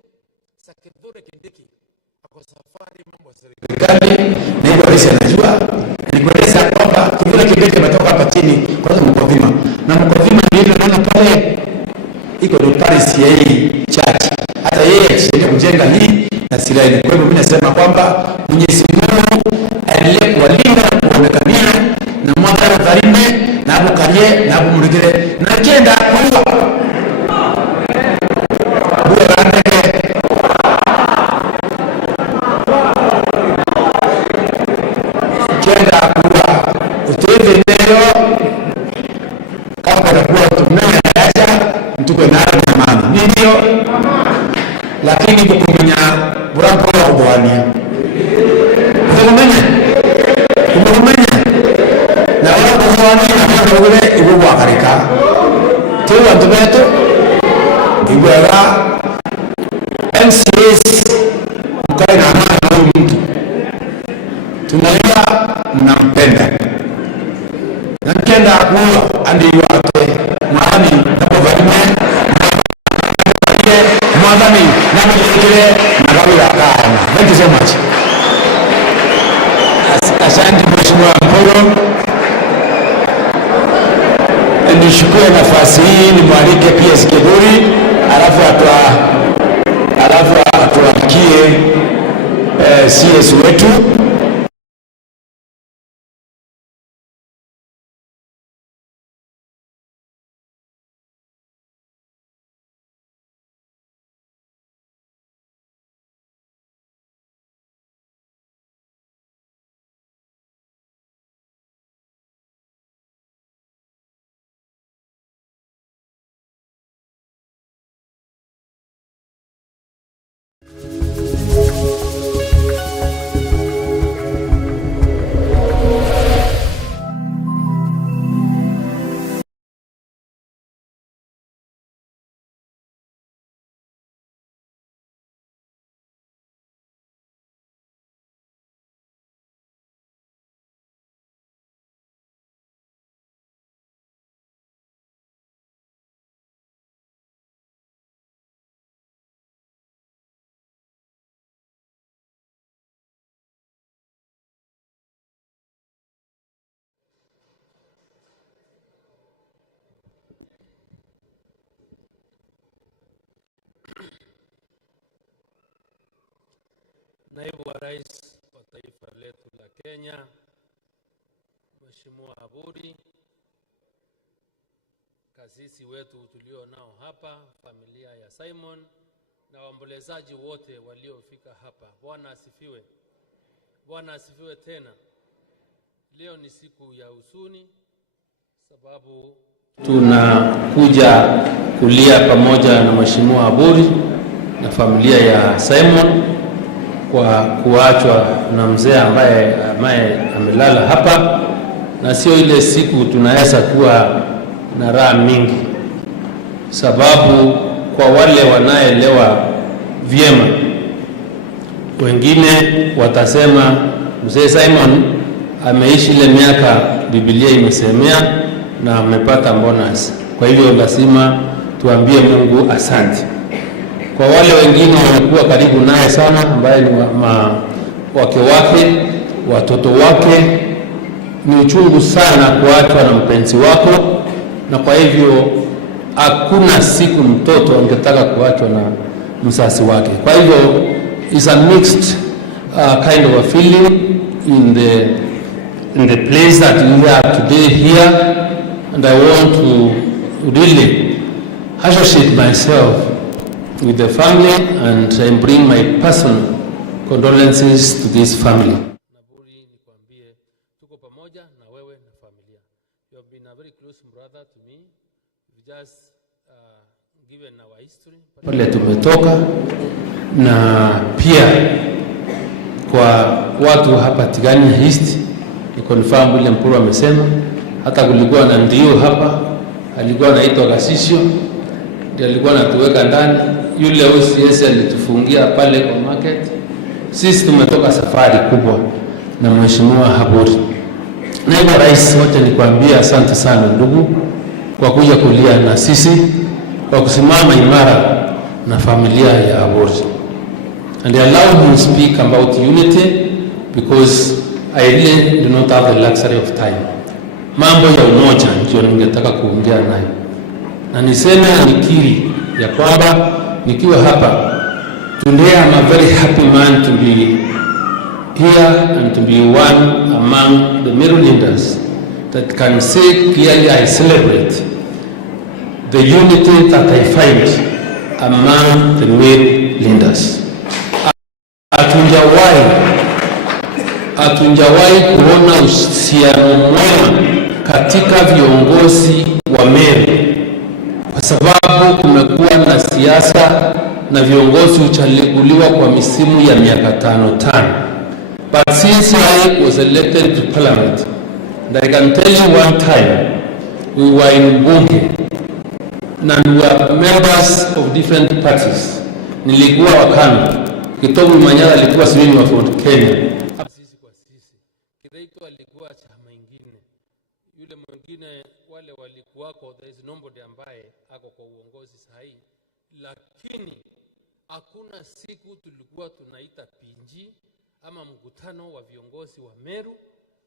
za Kithure Kindiki kwa safari mambo ya serikali. Naibu rais anajua, nikueleza kwamba Kithure Kindiki ametoka hapa chini kwa Mkovima, na Mkovima ndio naona pale iko ndo Paris ya hii church, hata yeye akisaidia kujenga hii na Sirani. Kwa hivyo mimi nasema kwamba Mwenyezi Mungu aendelee kuwalinda na kuonekania na mwadhara dharime na hapo karie na hapo mrigire na kenda kwa kenda kuwa utende leo kama utakuwa tumea yacha mtupe na amani ndio, lakini kukumenya burapo ya kubwania kumenya na wala kubwania na wala ule ibu wakarika tuwa ntubeto BWEGA MCS mkae na amani na huyu mtu tunaenda mnampenda na kenda kuwa andi wake mwani napo varime mwadhani na mwingine na kabila kana. Thank you so much. Asante Mheshimiwa Mporo. Nishukue nafasi hii nimwalike PS Kiburi alafu atuakie CS wetu. Naibu wa Rais wa taifa letu la Kenya, Mheshimiwa Aburi, kasisi wetu tulio nao hapa, familia ya Simon na waombolezaji wote waliofika hapa. Bwana asifiwe. Bwana asifiwe tena. Leo ni siku ya huzuni sababu tunakuja kulia pamoja na Mheshimiwa Aburi na familia ya Simon kwa kuachwa na mzee ambaye amelala hapa, na sio ile siku tunaweza kuwa na raha mingi, sababu kwa wale wanaelewa vyema. Wengine watasema mzee Simon ameishi ile miaka Biblia imesemea na amepata bonus. Kwa hivyo lazima tuambie Mungu asante. Kwa wale wengine wamekuwa karibu naye sana, ambaye ni wake wake, watoto wake, ni uchungu sana kuachwa na mpenzi wako, na kwa hivyo hakuna siku mtoto angetaka kuachwa na mzazi wake. Kwa hivyo is a mixed kind of a feeling in the place that we are today here, and I want to really associate myself with the family and bring my personal condolences to this family. You have been a very close brother to me. You just given our history. Pale tumetoka, na pia kwa watu hapa Tigania East ni confirm ile Mpuru amesema, hata kulikuwa na ndio hapa alikuwa anaitwa Gasisio, ndiye alikuwa anatuweka ndani. Yule OCS alitufungia pale kwa market. Sisi tumetoka safari kubwa na mheshimiwa Haburi. Naibu Rais, wote nikwambia asante sana ndugu kwa kuja kulia na sisi, kwa kusimama imara na familia ya Haburi. And allow me to speak about unity because I really do not have the luxury of time. Mambo ya umoja ndio ningetaka kuongea nayo. Na niseme nikiri ya kwamba nikiwa hapa, today I'm a very happy man to be here and to be one among the Meru leaders that can say clearly I celebrate the unity that I find among the Meru leaders. Hatunjawahi kuona uhusiano mwema katika viongozi wa Meru, kwa sababu kumekuwa na siasa na viongozi huchaguliwa kwa misimu ya miaka 5. But since I was elected to parliament, and I can tell you one time, we were in bunge, and we were members of different parties. Nilikuwa wakano, Kitobu Manyala alikuwa swini wa Fort Kenya. Sisi kwa sisi. Kiraito alikuwa chama ingine. Yule mwingine wale walikuwako, there is nobody ambaye ako kwa uongozi sahihi. Lakini hakuna siku tulikuwa tunaita pinji ama mkutano wa viongozi wa Meru,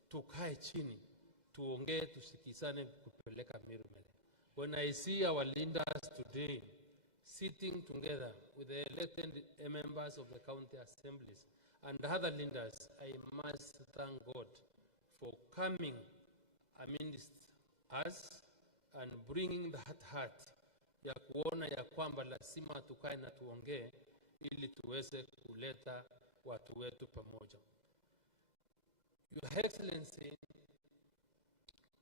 tukae chini, tuongee, tusikizane kupeleka Meru mbele. When I see our leaders today sitting together with the elected members of the county assemblies and other leaders, I must thank God for coming amidst us and bringing that heart ya kuona ya kwamba lazima tukae na tuongee ili tuweze kuleta watu wetu pamoja. Your Excellency,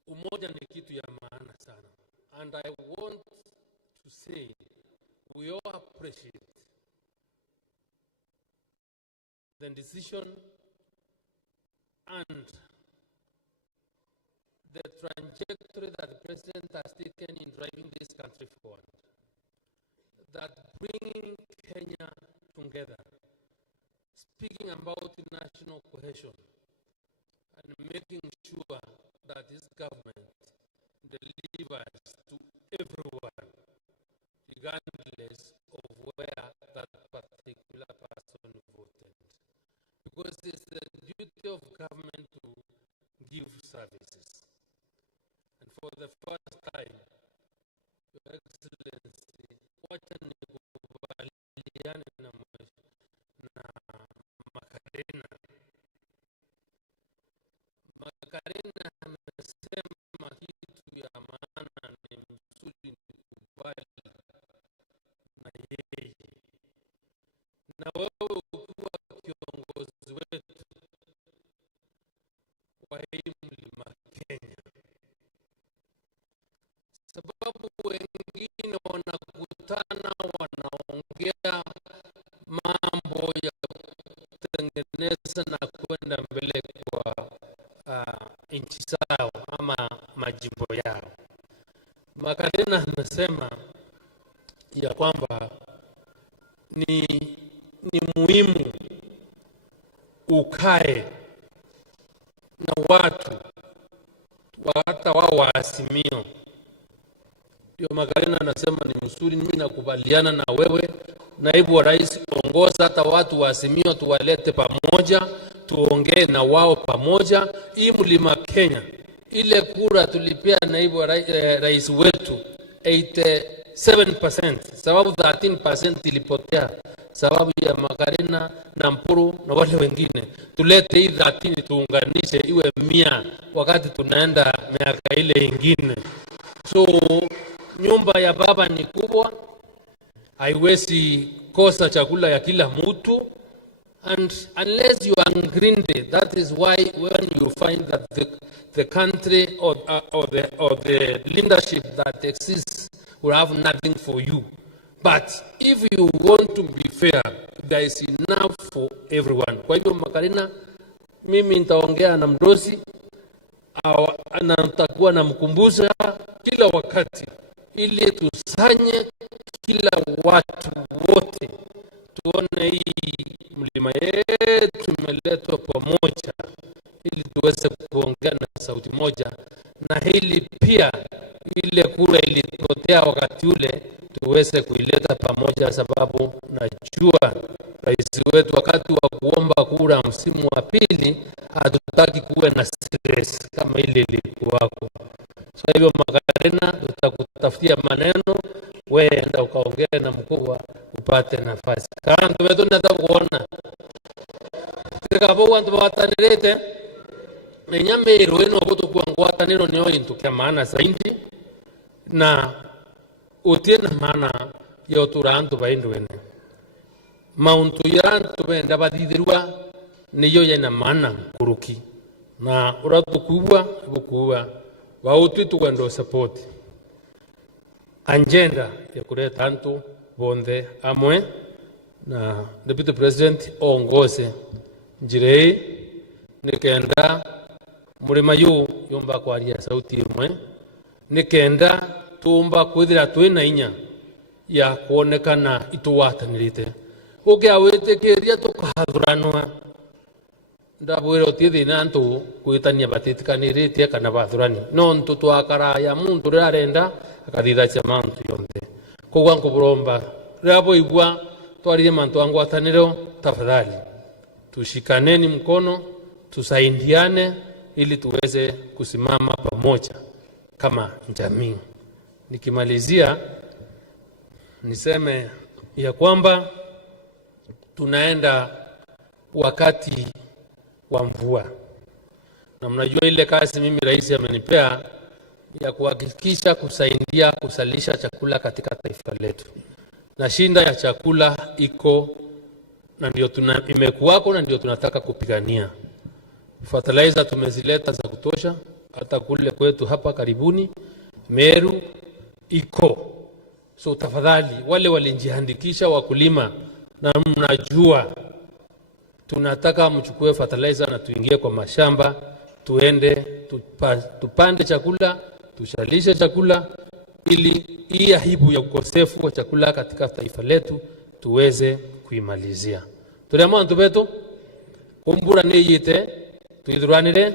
umoja ni kitu ya maana sana. And I want to say we all appreciate the decision and the trajectory that the President has taken in driving this country forward. That bringing Kenya together, speaking about national cohesion, and making sure that this government delivers to everyone, regardless of where that particular person voted. Because it's the duty of government to give services. And for the first time, Your Excellency, wacha nikubaliane na Makarena. Makarena amesema kitu ya maana ni mzuri nikubali na yeye. Na wewe ukiwa kiongozi wetu wa hii mlima Kenya, sababu wengine wanakutana wanaongea mambo ya kutengeneza na kwenda mbele kwa nchi zao ama majimbo yao. Makarena amesema ya kwamba ni ni muhimu ukae na watu hata wao wa Azimio. Ndio Magarena anasema ni mzuri, mimi nakubaliana na wewe naibu wa rais, ongoza hata watu wa Azimio tuwalete pamoja, tuongee na wao pamoja. Hii Mlima Kenya, ile kura tulipia naibu wa rais wetu 87%, sababu 13% ilipotea sababu ya Magarena na Mpuru na wale wengine. Tulete hii 13 tuunganishe iwe 100 wakati tunaenda miaka ile ingine. So nyumba ya baba ni kubwa, haiwezi kosa chakula ya kila mtu, and unless you are greedy, that is why when you find that the country or the leadership that exists will have nothing for you. But if you want to be fair, there is enough for everyone. Kwa hivyo Magarena, mimi nitaongea na mdosi na nitakuwa namkumbusha kila wakati ili tusanye kila watu wote, tuone hii mlima yetu imeletwa pamoja ili tuweze kuongea na sauti moja, na hili pia ile kura ilipotea wakati ule tuweze kuileta pamoja, sababu najua rais wetu wakati wa kuomba kura msimu wa pili hatutaki kuwe na stress kama ile ilikuwako. So hivyo Magarena, tutakutafutia maneno, wewe enda ukaongea na mkuu upate nafasi. Kana tumetu nataka kuona tikapo watu watanirete nenya Meru eno boto kuangwata nero nyo into kia maana zaidi na utiena maana ya oturantu baindu wene mauntu yantu benda badithirwa niyo yana maana kuruki na uratu kubwa bukuwa wautu tukwendo support agenda ya kuleta antu bonde amwe na deputy president ongoze njirei nikenda murima yu yomba kwaria sauti imwe nikenda tumba kwithira twina inya ya kuonekana ituwatanirite ukiawitikiria tukathuranwa ndabwira utithina ntu kwitania batitikaniritie kana bathurani no ntu twakaraya muntu rarenda akathitha chama mtu yonthe kugwa nkuburomba rabo igwa twarire mantu angwataniro tafadhali tushikaneni mkono tusaidiane ili tuweze kusimama pamoja kama jamii. Nikimalizia niseme ya kwamba tunaenda wakati wa mvua, na mnajua ile kazi mimi rais amenipea ya kuhakikisha kusaidia kusalisha chakula katika taifa letu, na shinda ya chakula iko na ndio imekuwako na ndio tunataka kupigania. Fertilizer tumezileta za kutosha, hata kule kwetu hapa karibuni Meru iko. So tafadhali wale walijiandikisha wakulima, na mnajua tunataka mchukue fertilizer na tuingie kwa mashamba, tuende tupande chakula, tushalishe chakula, ili hii aibu ya ukosefu wa chakula katika taifa letu tuweze kuimalizia. Tuliamua ntu betu kumbura niyite tuithuranire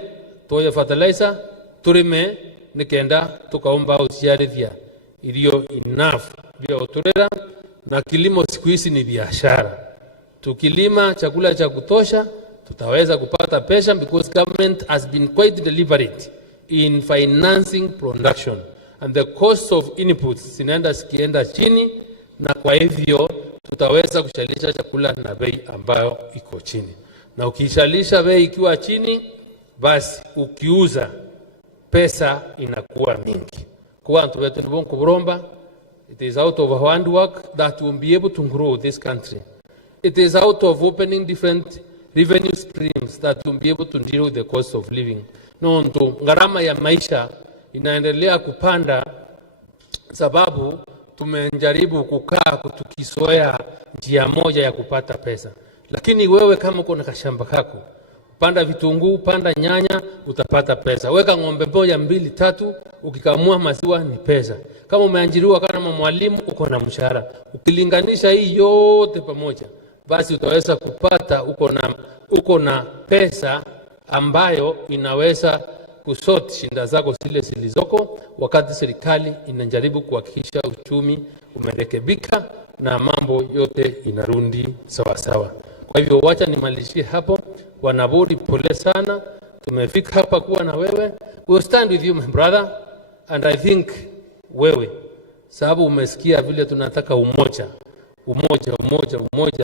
toye fertilizer turime nikenda tukaomba usiarithia ilio enough vya uturera, na kilimo siku hizi ni biashara. Tukilima chakula cha kutosha tutaweza kupata pesa, because government has been quite deliberate in financing production and the cost of inputs zinaenda sikienda chini, na kwa hivyo tutaweza kushalisha chakula na bei ambayo iko chini. Na ukishalisha bei ikiwa chini, basi ukiuza pesa inakuwa mingi. Kwa watu wetu ndivyo kubromba, it is out of handwork that we will be able to grow this country. It is out of opening different revenue streams that we will be able to deal with the cost of living. No, gharama ya maisha inaendelea kupanda sababu tumejaribu kukaa tukisoea njia moja ya kupata pesa. Lakini wewe kama uko na kashamba kako, panda vitunguu, panda nyanya, utapata pesa. Weka ng'ombe moja 2 3, ukikamua maziwa ni pesa. Kama umeajiriwa kama mwalimu, uko na mshahara. Ukilinganisha hii yote pamoja, basi utaweza kupata uko na pesa ambayo inaweza kusort shinda zako zile zilizoko, wakati serikali inajaribu kuhakikisha uchumi umerekebika na mambo yote inarundi sawa sawa. Kwa hivyo wacha nimalizishie hapo. Wanabodi, pole sana, tumefika hapa kuwa na wewe. We'll stand with you my brother, and I think wewe sababu umesikia vile tunataka umoja,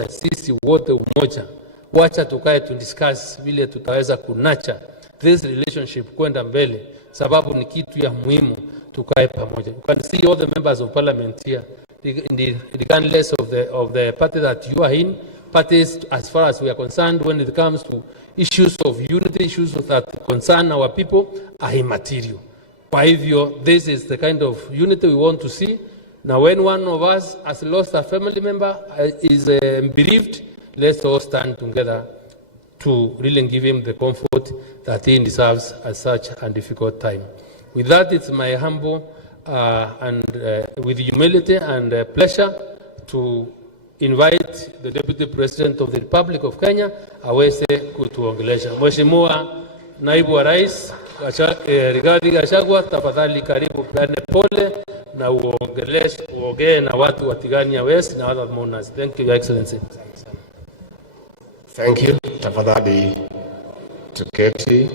sisi wote umoja. Wacha tukae tu discuss vile tutaweza kunacha this relationship kwenda mbele, sababu ni kitu ya muhimu. Tukae pamoja. You can see all the members of parliament here, regardless of the party that you are in. Parties, as far as we are concerned, when it comes to issues of unity, issues that concern our people, are immaterial. Kwa hivyo, this is the kind of unity we want to see. Now, when one of us has lost a family member, is bereaved, let's all stand together to really give him the comfort that he deserves at such a difficult time. With that, it's my humble and with humility and pleasure to invite the Deputy President of the Republic of Kenya aweze kutuongelesha. Mheshimiwa Naibu wa Rais Rigathi Gachagua, tafadhali karibu, peane pole na uongee na watu wa Tigania West na other mourners. Thank you, Your Excellency. Thank you. Tafadhali tuketi.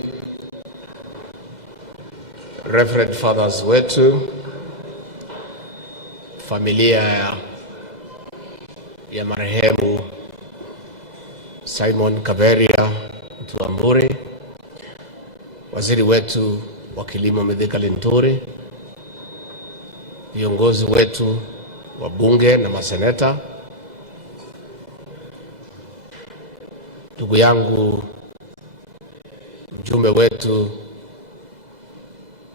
Reverend Fathers wetu, familia ya marehemu Simon KABERIA Mtuamburi, waziri wetu wa kilimo Mithika Linturi, viongozi wetu wa bunge na maseneta, ndugu yangu mjumbe wetu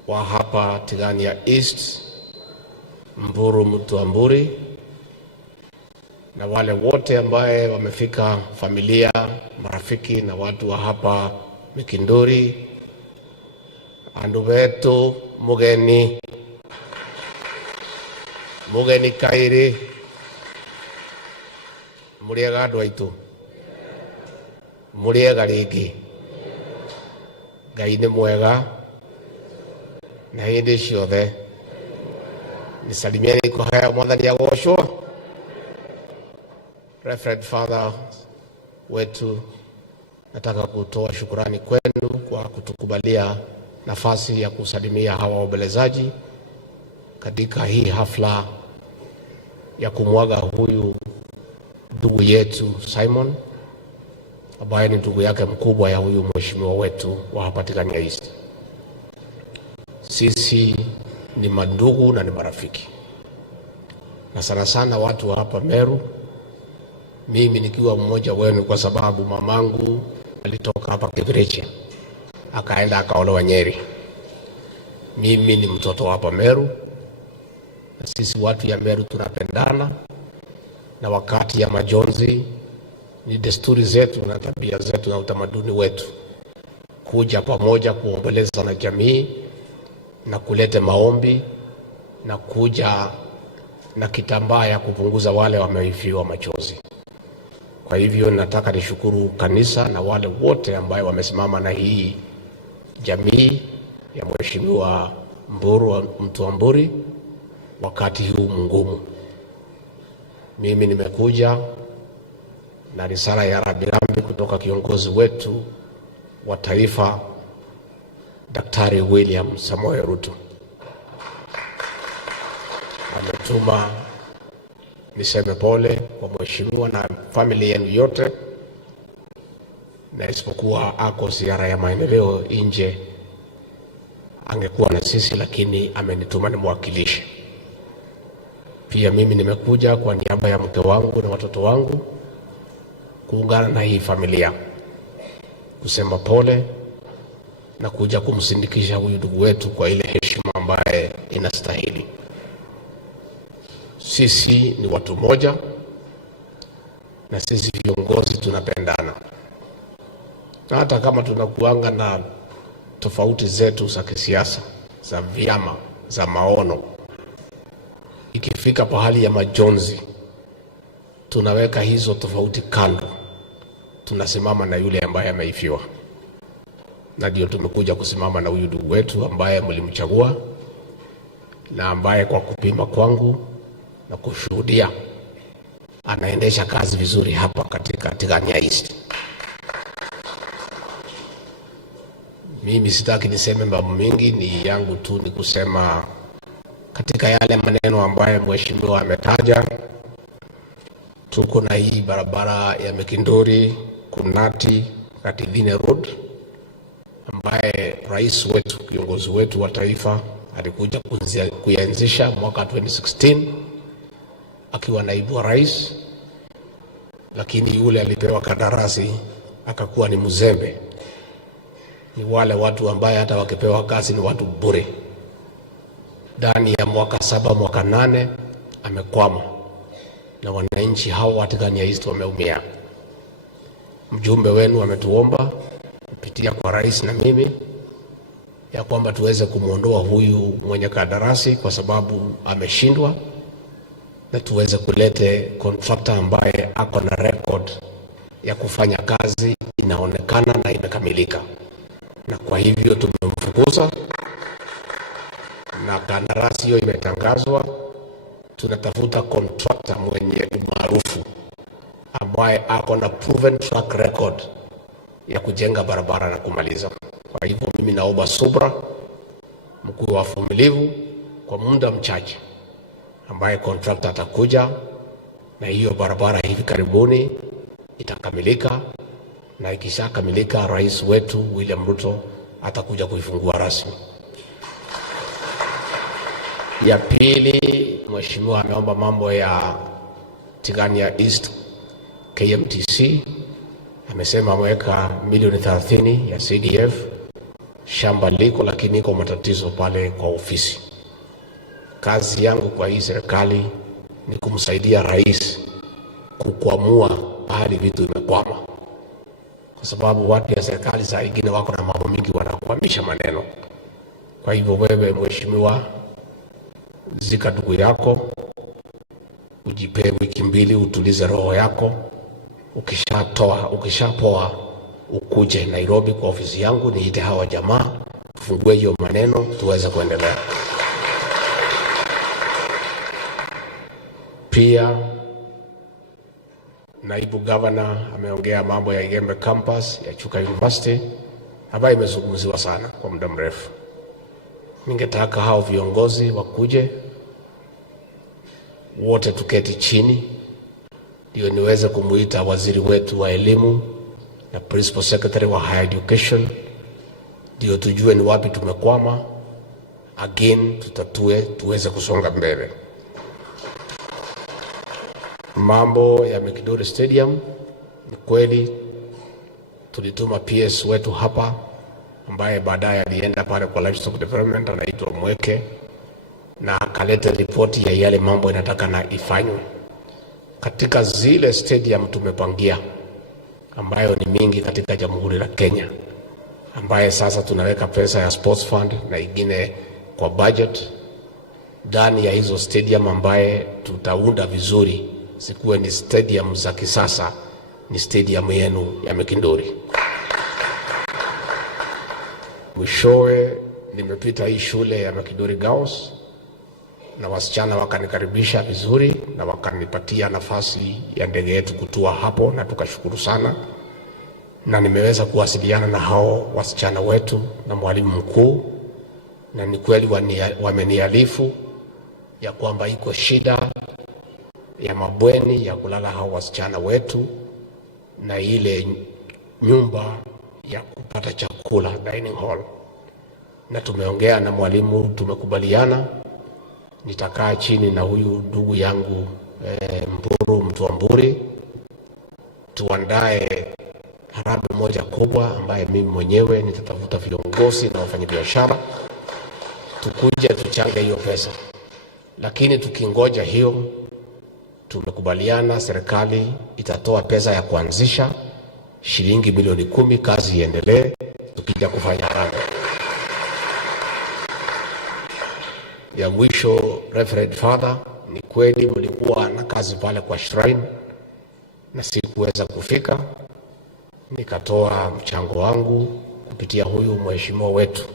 wa hapa Tigania East Mburu Mtuamburi, na wale wote ambaye wamefika, familia, marafiki na watu wa hapa Mikinduri, andu wetu mugeni Kairi, muriega andu aitu, muriega ringi, Ngai ni mwega na hindi ciothe. Nisalimieni kwa haya mwathani agocwo. Reverend Father wetu, nataka kutoa shukrani kwenu kwa kutukubalia nafasi ya kusalimia hawa waombolezaji katika hii hafla ya kumwaga huyu ndugu yetu Simon, ambaye ni ndugu yake mkubwa ya huyu mheshimiwa wetu wa hapa Tigania East. Sisi ni mandugu na ni marafiki, na sana sana watu wa hapa Meru, mimi nikiwa mmoja wenu, kwa sababu mamangu alitoka hapa KABERIA akaenda akaolewa Nyeri. Mimi ni mtoto wa hapa Meru, na sisi watu ya Meru tunapendana, na wakati ya majonzi ni desturi zetu na tabia zetu na utamaduni wetu kuja pamoja kuomboleza na jamii na kulete maombi na kuja na kitambaa ya kupunguza wale wamefiwa machozi. Kwa hivyo nataka nishukuru kanisa na wale wote ambao wamesimama na hii jamii ya mheshimiwa Mburu Mtuamburi wakati huu mgumu. Mimi nimekuja na risala ya rambirambi kutoka kiongozi wetu wa taifa Daktari William Samoei Ruto. Ametuma niseme pole kwa mheshimiwa na familia yenu yote, na isipokuwa ako ziara ya maendeleo nje angekuwa na sisi, lakini amenituma nimwakilishe. Pia mimi nimekuja kwa niaba ya mke wangu na watoto wangu kuungana na hii familia kusema pole na kuja kumsindikisha huyu ndugu wetu kwa ile heshima ambaye inastahili. Sisi ni watu moja, na sisi viongozi tunapendana, na hata kama tunakuanga na tofauti zetu za kisiasa, za vyama, za maono, ikifika pahali ya majonzi tunaweka hizo tofauti kando, tunasimama na yule ambaye ameifiwa, na ndio tumekuja kusimama na huyu ndugu wetu ambaye mlimchagua na ambaye kwa kupima kwangu na kushuhudia anaendesha kazi vizuri hapa katika East. Mimi sitaki niseme mambo mengi, ni yangu tu ni kusema katika yale maneno ambayo mheshimiwa ametaja. Tuko na hii barabara ya Mekindori Kunati Katidhine Road ambaye rais wetu, kiongozi wetu wa taifa, alikuja kuianzisha mwaka 2016 akiwa naibu wa rais, lakini yule alipewa kandarasi akakuwa ni mzembe. Ni wale watu ambaye hata wakipewa kazi ni watu bure. Ndani ya mwaka 7 mwaka 8 amekwama, na wananchi hao katika East wameumia. Mjumbe wenu ametuomba kupitia kwa rais na mimi ya kwamba tuweze kumuondoa huyu mwenye kandarasi kwa sababu ameshindwa, na tuweze kulete contractor ambaye ako na record ya kufanya kazi inaonekana na imekamilika. Na kwa hivyo tumemfukuza na kandarasi hiyo imetangazwa. Tunatafuta contractor mwenye umaarufu ambaye ako na proven track record ya kujenga barabara na kumaliza. Kwa hivyo mimi naomba subra, mkuu wa uvumilivu kwa muda mchache, ambaye contractor atakuja na hiyo barabara hivi karibuni itakamilika, na ikishakamilika rais wetu William Ruto atakuja kuifungua rasmi. Ya pili, mheshimiwa ameomba mambo ya Tigania East KMTC. Amesema ameweka milioni 30 ya CDF. Shamba liko lakini iko matatizo pale kwa ofisi. Kazi yangu kwa hii serikali ni kumsaidia rais kukwamua hadi vitu imekwama, kwa sababu watu ya serikali saa ingine wako na mambo mingi wanakwamisha maneno. Kwa hivyo wewe mheshimiwa, zika ndugu yako, ujipe wiki 2 utulize roho yako. Ukishapoa ukuje Nairobi kwa ofisi yangu, niite hawa jamaa tufungue hiyo maneno tuweze kuendelea. Pia naibu governor ameongea mambo ya Igembe campus ya Chuka University ambayo imezungumziwa sana kwa muda mrefu. Ningetaka hao viongozi wakuje wote tuketi chini ndio niweze kumuita waziri wetu wa elimu na principal secretary wa higher education, ndio tujue ni wapi tumekwama, again tutatue, tuweze kusonga mbele. Mambo ya Mekindori Stadium, ni kweli tulituma PS wetu hapa ambaye baadaye alienda pale kwa livestock development, anaitwa Mweke, na akaleta ripoti ya yale mambo inataka na ifanywe katika zile stadium tumepangia, ambayo ni mingi katika Jamhuri la Kenya, ambaye sasa tunaweka pesa ya sports fund na ingine kwa budget ndani ya hizo stadium, ambaye tutaunda vizuri, sikuwe ni stadium za kisasa, ni stadium yenu ya Mekindori. Mwishowe nimepita hii shule ya Mekindori Girls na wasichana wakanikaribisha vizuri na wakanipatia nafasi ya ndege yetu kutua hapo, na tukashukuru sana. Na nimeweza kuwasiliana na hao wasichana wetu na mwalimu mkuu, na ni kweli wameniarifu ya kwamba iko shida ya mabweni ya kulala hao wasichana wetu na ile nyumba ya kupata chakula, dining hall. Na tumeongea na mwalimu, tumekubaliana nitakaa chini na huyu ndugu yangu Mburu Mtuamburi, tuandae harambee moja kubwa ambaye mimi mwenyewe nitatafuta viongozi na wafanyabiashara tukuje tuchange hiyo pesa. Lakini tukingoja hiyo, tumekubaliana serikali itatoa pesa ya kuanzisha shilingi milioni 10, kazi iendelee, tukija kufanya harambee. Ya mwisho, Reverend Father, ni kweli mlikuwa na kazi pale kwa shrine na sikuweza kufika, nikatoa mchango wangu kupitia huyu mheshimiwa wetu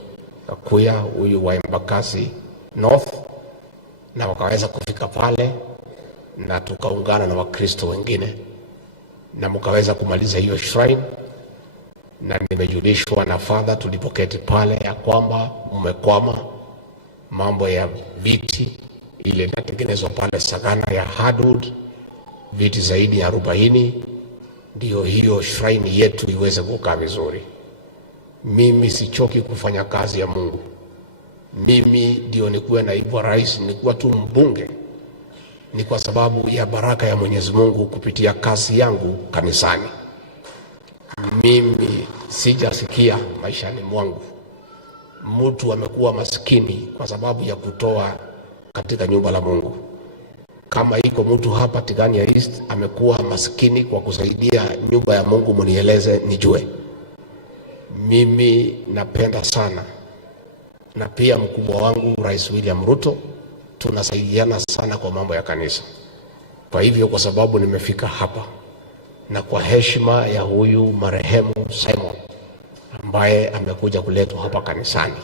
Kakuya, huyu wa Embakasi North, na wakaweza kufika pale na tukaungana na Wakristo wengine na mkaweza kumaliza hiyo shrine. Na nimejulishwa na father tulipoketi pale ya kwamba mmekwama mambo ya viti ile inatengenezwa pale Sagana ya hardwood, viti zaidi ya 40, ndio hiyo shrine yetu iweze kukaa vizuri. Mimi sichoki kufanya kazi ya Mungu. Mimi ndio nikuwe naibu wa rais, nikuwa tu mbunge, ni kwa sababu ya baraka ya Mwenyezi Mungu kupitia kazi yangu kanisani. Mimi sijasikia maishani mwangu mtu amekuwa maskini kwa sababu ya kutoa katika nyumba la Mungu. Kama iko mtu hapa Tigania East amekuwa maskini kwa kusaidia nyumba ya Mungu, mnieleze nijue. Mimi napenda sana, na pia mkubwa wangu Rais William Ruto tunasaidiana sana kwa mambo ya kanisa. Kwa hivyo kwa sababu nimefika hapa na kwa heshima ya huyu marehemu Simon ambaye amekuja kuletwa hapa kanisani,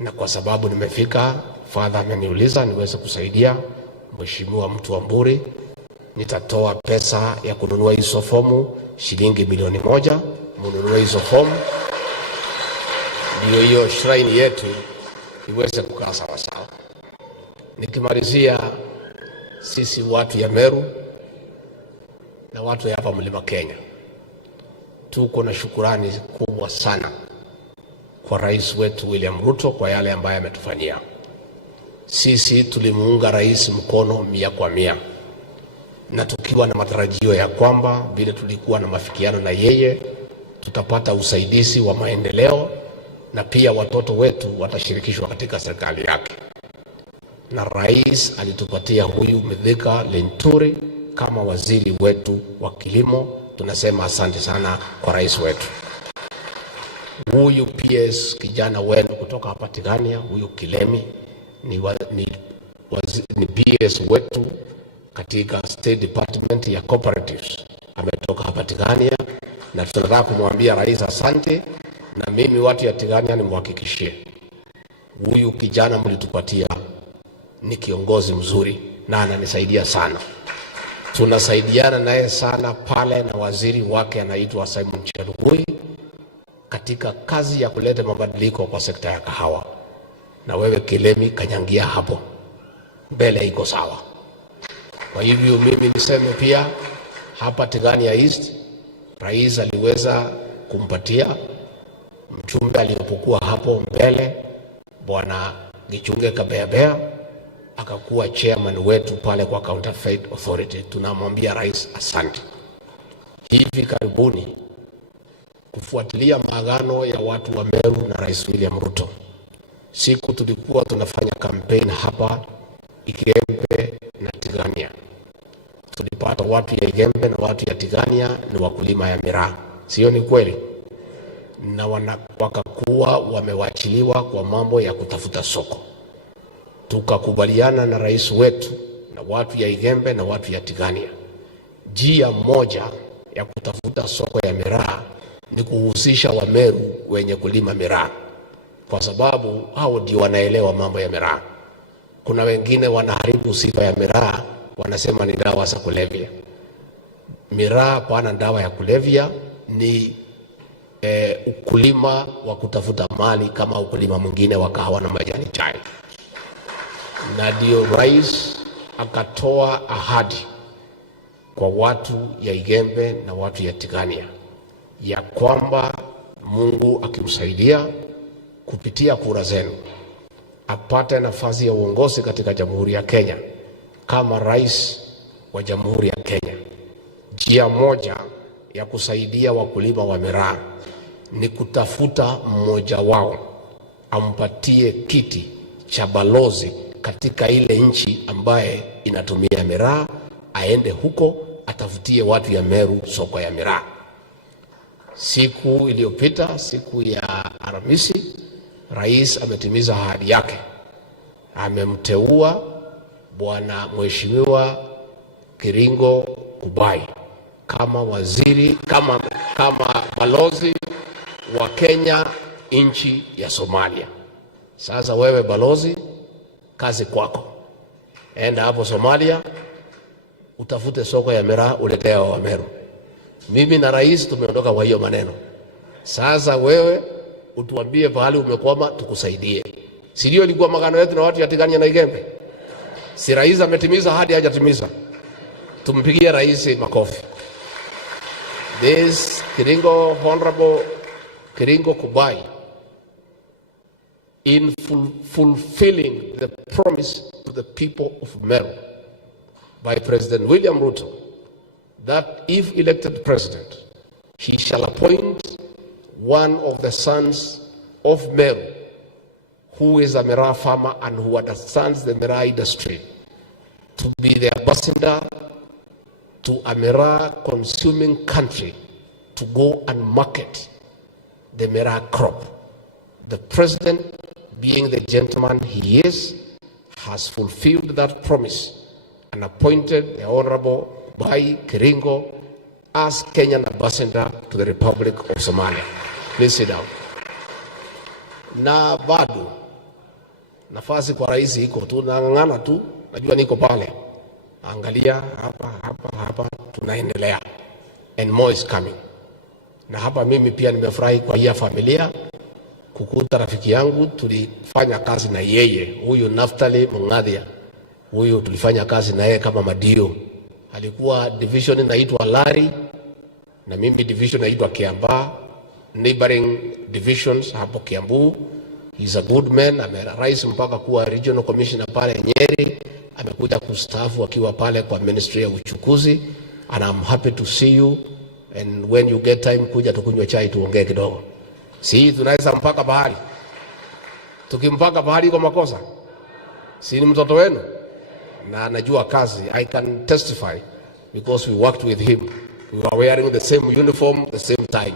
na kwa sababu nimefika, father ameniuliza niweze kusaidia mheshimiwa mtu wa Mburi, nitatoa pesa ya kununua hizo fomu shilingi milioni 1, mnunue hizo fomu ndio hiyo shrine yetu iweze kukaa sawa sawa. Nikimalizia, sisi watu ya Meru na watu ya hapa Mlima Kenya tuko na shukurani kubwa sana kwa rais wetu William Ruto kwa yale ambaye ametufanyia. Sisi tulimuunga rais mkono 100%, na tukiwa na matarajio ya kwamba vile tulikuwa na mafikiano na yeye tutapata usaidizi wa maendeleo, na pia watoto wetu watashirikishwa katika serikali yake. Na rais alitupatia huyu Mithika Linturi kama waziri wetu wa kilimo. Tunasema asante sana kwa rais wetu. Huyu PS kijana wenu kutoka hapa Tigania, huyu Kilemi ni PS wetu katika State Department ya Cooperatives, ametoka hapa Tigania, na tunataka kumwambia rais asante. Na mimi watu ya Tigania nimwahakikishie huyu kijana mlitupatia ni kiongozi mzuri na ananisaidia sana. Tunasaidiana naye sana pale, na waziri wake anaitwa Simon Cherugui katika kazi ya kuleta mabadiliko kwa sekta ya kahawa. Na wewe Kilemi, kanyangia hapo mbele, iko sawa. Kwa hivyo mimi niseme pia hapa Tigania East, rais aliweza kumpatia mchumbe aliyopokuwa hapo mbele, Bwana Gichunge Kabeabea, akakuwa chairman wetu pale kwa Counterfeit Authority. Tunamwambia rais asante. Hivi karibuni, kufuatilia maagano ya watu wa Meru na Rais William Ruto, siku tulikuwa tunafanya campaign hapa Igembe na Tigania, tulipata watu ya Igembe na watu ya Tigania ni wakulima ya miraa, sio ni kweli? Na wakakuwa wamewachiliwa kwa mambo ya kutafuta soko. Tukakubaliana na rais wetu na watu ya Igembe na watu ya Tigania, njia moja ya kutafuta soko ya miraa ni kuhusisha Wameru wenye kulima miraa, kwa sababu hao ndio wanaelewa mambo ya miraa. Kuna wengine wanaharibu sifa ya miraa, wanasema ni dawa za kulevya. Miraa pana dawa ya kulevya, ni ukulima wa kutafuta mali kama ukulima mwingine wa kahawa na majani chai. Na ndio rais akatoa ahadi kwa watu ya Igembe na watu ya Tigania ya kwamba Mungu akimsaidia kupitia kura zenu apate nafasi ya uongozi katika Jamhuri ya Kenya kama rais wa Jamhuri ya Kenya. Njia moja ya kusaidia wakulima wa miraa ni kutafuta mmoja wao ampatie kiti cha balozi katika ile nchi ambaye inatumia miraa, aende huko atafutie watu ya Meru soko ya miraa. Siku iliyopita, siku ya Alhamisi, rais ametimiza ahadi yake. Amemteua Bwana Mheshimiwa Kiringo Kubai kama waziri, kama balozi wa Kenya nchi ya Somalia. Sasa wewe balozi, kazi kwako. Enda hapo Somalia, utafute soko ya miraa uletea wa Meru. Mimi na rais tumeondoka kwa hiyo maneno. Sasa wewe utuambie pahali umekwama tukusaidie. Si ndio ilikuwa magano yetu na watu ya Tigania na Igembe? Si rais ametimiza hadi hajatimiza? Tumpigie rais makofi. This Honorable Kiringo Kubai, in fulfilling the promise to the people of Meru by President William Ruto, that if elected president, he shall appoint one of the sons of Meru, who is a miraa farmer and who understands the miraa industry, to be the ambassador to a miraa consuming country to go and market the miraa crop. The president, being the gentleman he is, has fulfilled that promise and appointed the Honorable Bai Kiringo as Kenyan ambassador to the Republic of Somalia. Please sit down. Na bado nafasi kwa rais iko tu, nang'ang'ana tu, najua niko pale. Angalia hapa tunaendelea. And more is coming. Na hapa mimi pia nimefurahi kwa hii familia kukuta rafiki yangu, tulifanya kazi na yeye, huyu Naftali Mungadia. Huyu tulifanya kazi na yeye kama madio. Alikuwa division inaitwa Lari na mimi division inaitwa Kiambaa, neighboring divisions hapo Kiambu. He's a good man, amerais mpaka kuwa regional commissioner pale Nyeri, amekuja kustaafu akiwa pale kwa ministry ya uchukuzi. And I'm happy to see you, and when you get time kuja tukunywe chai tuongee kidogo. Si tunaweza mpaka bahari. Tukimpaka bahari kwa makosa. Si ni mtoto wenu? Na anajua kazi. I can testify because we worked with him. We were wearing the same uniform, the same tie.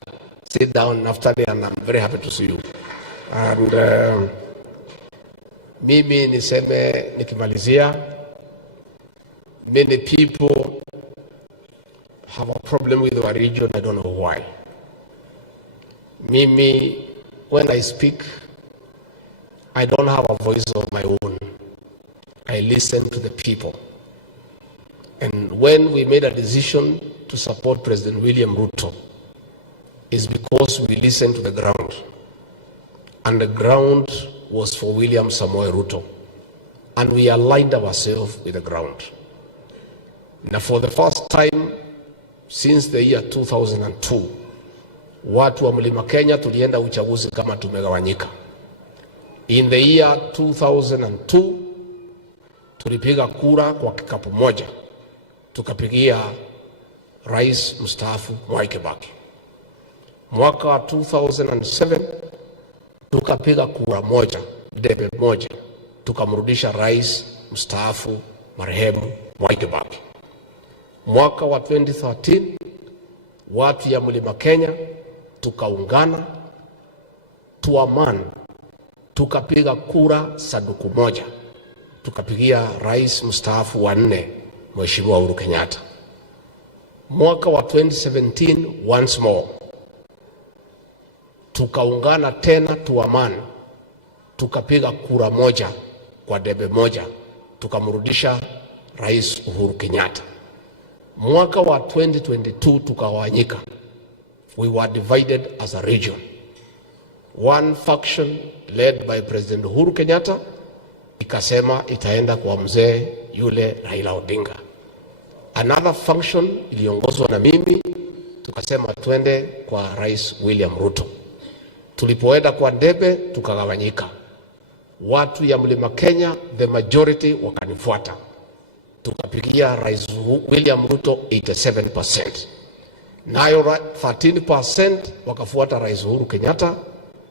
Sit down, Naftali, and I'm very happy to see you. And mimi niseme nikimalizia, many people have a problem with our region. I don't know why. Mimi, when I speak, I don't have a voice of my own. I listen to the people. And when we made a decision to support President William Ruto, it's because we listened to the ground. And the ground was for William Samoei Ruto. And we aligned ourselves with the ground. Now, for the first time since the year 2002, watu wa Mlima Kenya tulienda uchaguzi kama tumegawanyika. In the year 2002, tulipiga kura kwa kikapu moja. Tukapigia rais mstaafu Mwai Kibaki. Mwaka wa 2007, tukapiga kura moja, debe moja. Tukamrudisha rais mstaafu marehemu Mwai Kibaki. Mwaka wa 2013, watu ya Mlima Kenya tukaungana, tuamani, tukapiga kura sanduku moja. Tukapigia rais mstaafu wa 4 Mheshimiwa Uhuru Kenyatta. Mwaka wa 2017, once more, tukaungana tena, tuamani, tukapiga kura moja kwa debe moja. Tukamrudisha rais Uhuru Kenyatta. Mwaka wa 2022 tukawanyika. We were divided as a region. One faction led by President Uhuru Kenyatta ikasema itaenda kwa mzee yule Raila Odinga. Another faction iliongozwa na mimi, tukasema twende kwa Rais William Ruto. Tulipoenda kwa debe tukagawanyika. Watu ya Mlima Kenya, the majority wakanifuata. Tukapigia Rais William Ruto 87%. Nayo 13% wakafuata Rais Uhuru Kenyatta,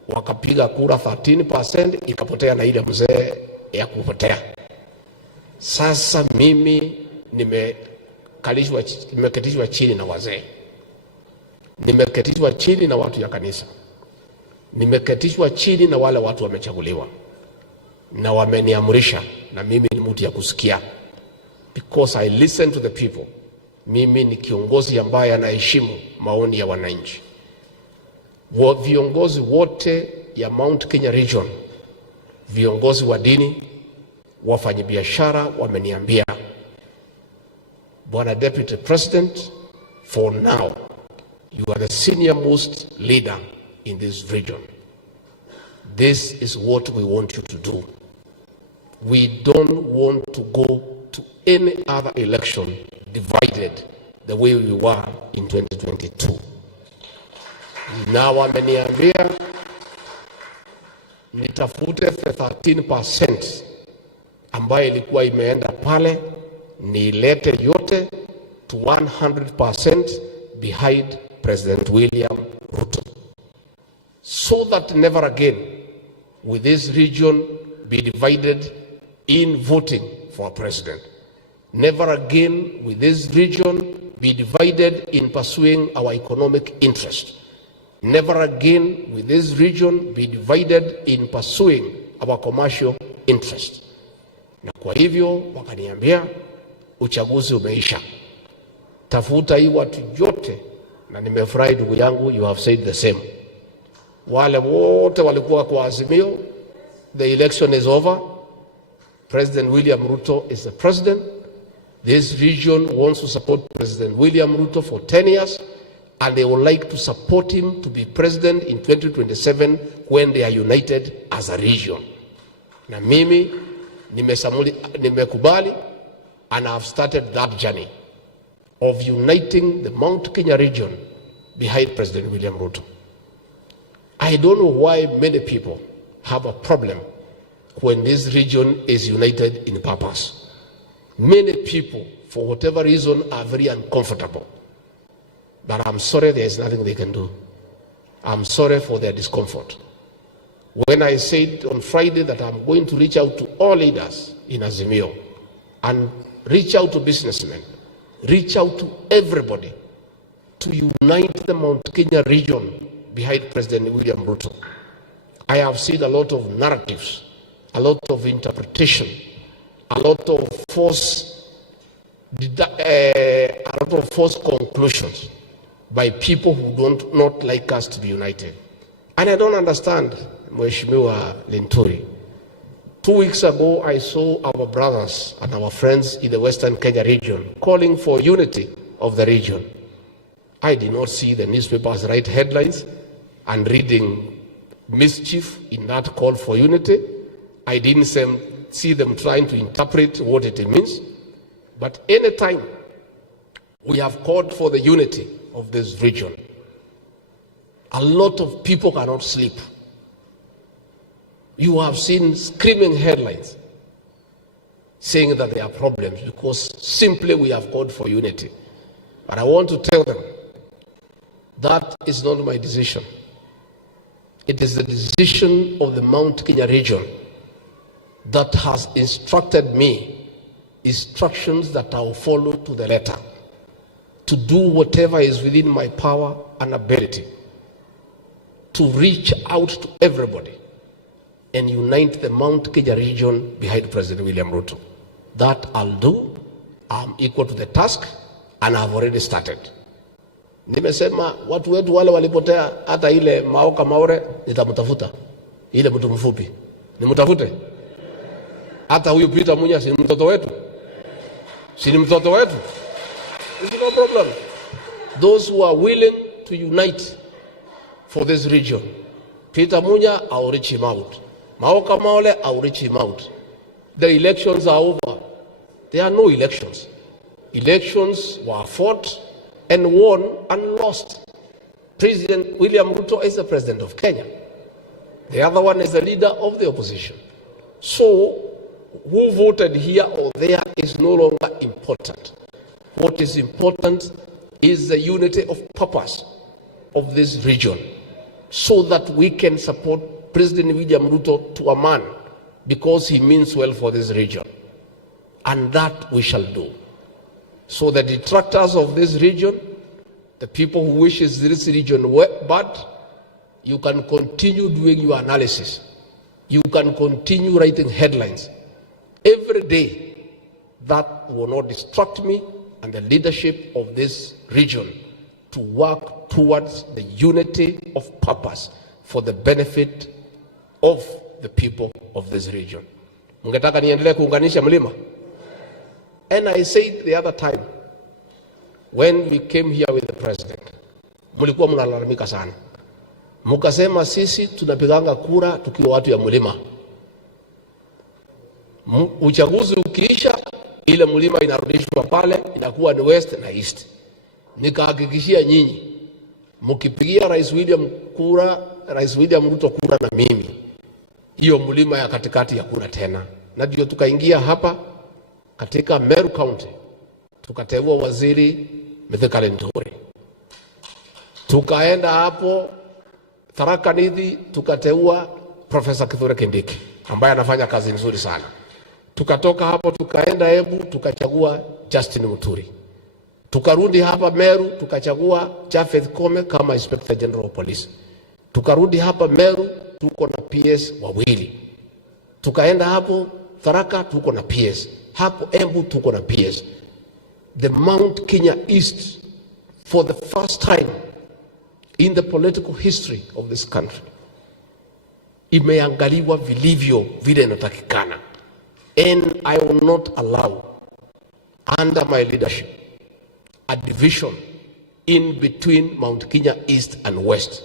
wakapiga kura 13%, ikapotea na ile mzee ya kupotea. Sasa mimi nimeketishwa chini na wazee. Nimeketishwa chini na watu ya kanisa. Nimeketishwa chini na wale watu wamechaguliwa. Na wameniamrisha, na mimi ni mtu ya kusikia. Because I listen to the people. Mimi ni kiongozi ambaye anaheshimu maoni ya wananchi. Viongozi wote ya Mount Kenya region, viongozi wa dini, wafanyabiashara wameniambia, Bwana Deputy President, for now you are the senior most leader in this region. This is what we want you to do. We don't want to go to any other election divided the way we were in 2022. Na wameniambia nitafute 13% ambayo ilikuwa imeenda pale, niilete yote to 100% behind President William Ruto, so that never again will this region be divided in voting for a president. Never again will this region be divided in pursuing our economic interest. Never again will this region be divided in pursuing our commercial interest. Na kwa hivyo wakaniambia uchaguzi umeisha, tafuta hii watu yote, na nimefurahi ndugu yangu, you have said the same. Wale wote walikuwa kwa Azimio, the election is over. President William Ruto is the president. This region wants to support President William Ruto for 10 years, and they would like to support him to be president in 2027 when they are united as a region. Na mimi nimekubali, and I have started that journey of uniting the Mount Kenya region behind President William Ruto. I don't know why many people have a problem when this region is united in purpose. Many people, for whatever reason, are very uncomfortable. But I'm sorry, there is nothing they can do. I'm sorry for their discomfort. When I said on Friday that I'm going to reach out to all leaders in Azimio and reach out to businessmen, reach out to everybody to unite the Mount Kenya region behind President William Ruto, I have seen a lot of narratives, a lot of interpretation, a lot of false conclusions by people who don't not like us to be united. And I don't understand, Mheshimiwa Linturi. 2 weeks ago, I saw our brothers and our friends in the Western Kenya region calling for unity of the region. I did not see the newspapers write headlines and reading mischief in that call for unity. I didn't see them trying to interpret what it means. But anytime we have called for the unity of this region, a lot of people cannot sleep. You have seen screaming headlines saying that there are problems because simply we have called for unity. But I want to tell them that is not my decision. It is the decision of the Mount Kenya region that has instructed me instructions that I will follow to the letter, to do whatever is within my power and ability, to reach out to everybody and unite the Mount Kenya region behind President William Ruto. That I'll do. I'm equal to the task and I've already started. Nimesema watu wetu wale walipotea, hata ile Maoka Maure nitamtafuta, ile mtu mfupi nimtafute. Hata huyu Peter Munya si mtoto wetu, si ni mtoto wetu. It's no problem. Those who are willing to unite for this region, Peter Munya, I'll reach him out. Maoka Maule, I'll reach him out. The elections are over. There are no elections. Elections were fought and won and lost. President William Ruto is the president of Kenya. The other one is the leader of the opposition. So who voted here or there is no longer important. What is important is the unity of purpose of this region, so that we can support President William Ruto to a man, because he means well for this region. And that we shall do. So the detractors of this region, the people who wishes this region bad, you can continue doing your analysis. You can continue writing headlines. Every day, that will not distract me and the leadership of this region to work towards the unity of purpose for the benefit of the people of this region. Mungetaka niendelee kuunganisha mlima? And I said the other time, when we came here with the president, mulikuwa mnalalamika sana. Mukasema sisi tunapiganga kura tukiwa watu ya mlima. Uchaguzi ukiisha, ile mlima inarudishwa pale, inakuwa ni west na east. Nikahakikishia nyinyi, mkipigia Rais William Ruto kura na mimi, hiyo mlima ya katikati ya kura tena. Na ndio tukaingia hapa katika Meru County, tukateua waziri Mithika Linturi. Tukaenda hapo Tharaka Nithi, tukateua Professor Kithure Kindiki ambaye anafanya kazi nzuri sana. Tukatoka hapo tukaenda Embu, tukachagua Justin Muturi. Tukarudi hapa Meru, tukachagua Jafeth Kome kama Inspector General of Police. Tukarudi hapa Meru, tuko na PS wawili. Tukaenda hapo Tharaka, tuko na PS. Hapo Embu tuko na PS. The Mount Kenya East, for the first time in the political history of this country, imeangaliwa vilivyo vile inatakikana. And I will not allow, under my leadership, a division in between Mount Kenya East and West.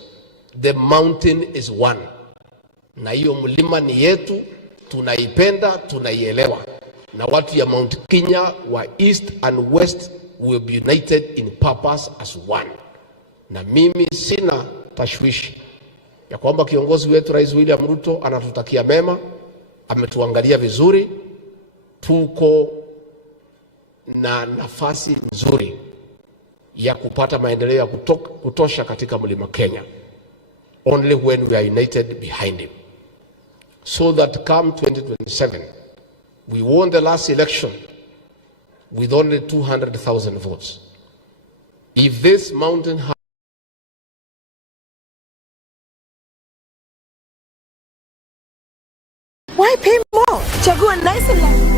The mountain is one. Na hiyo mlima ni yetu, tunaipenda, tunaielewa. Na watu ya Mount Kenya wa East and West will be united in purpose as one. Na mimi sina tashwishi ya kwamba kiongozi wetu Rais William Ruto anatutakia mema, ametuangalia vizuri, tuko na nafasi nzuri ya kupata maendeleo ya kutosha katika mlima Kenya, only when we are united behind him, so that come 2027 we won the last election with only 200,000 votes. If this mountain Why pay more? Chagua nice and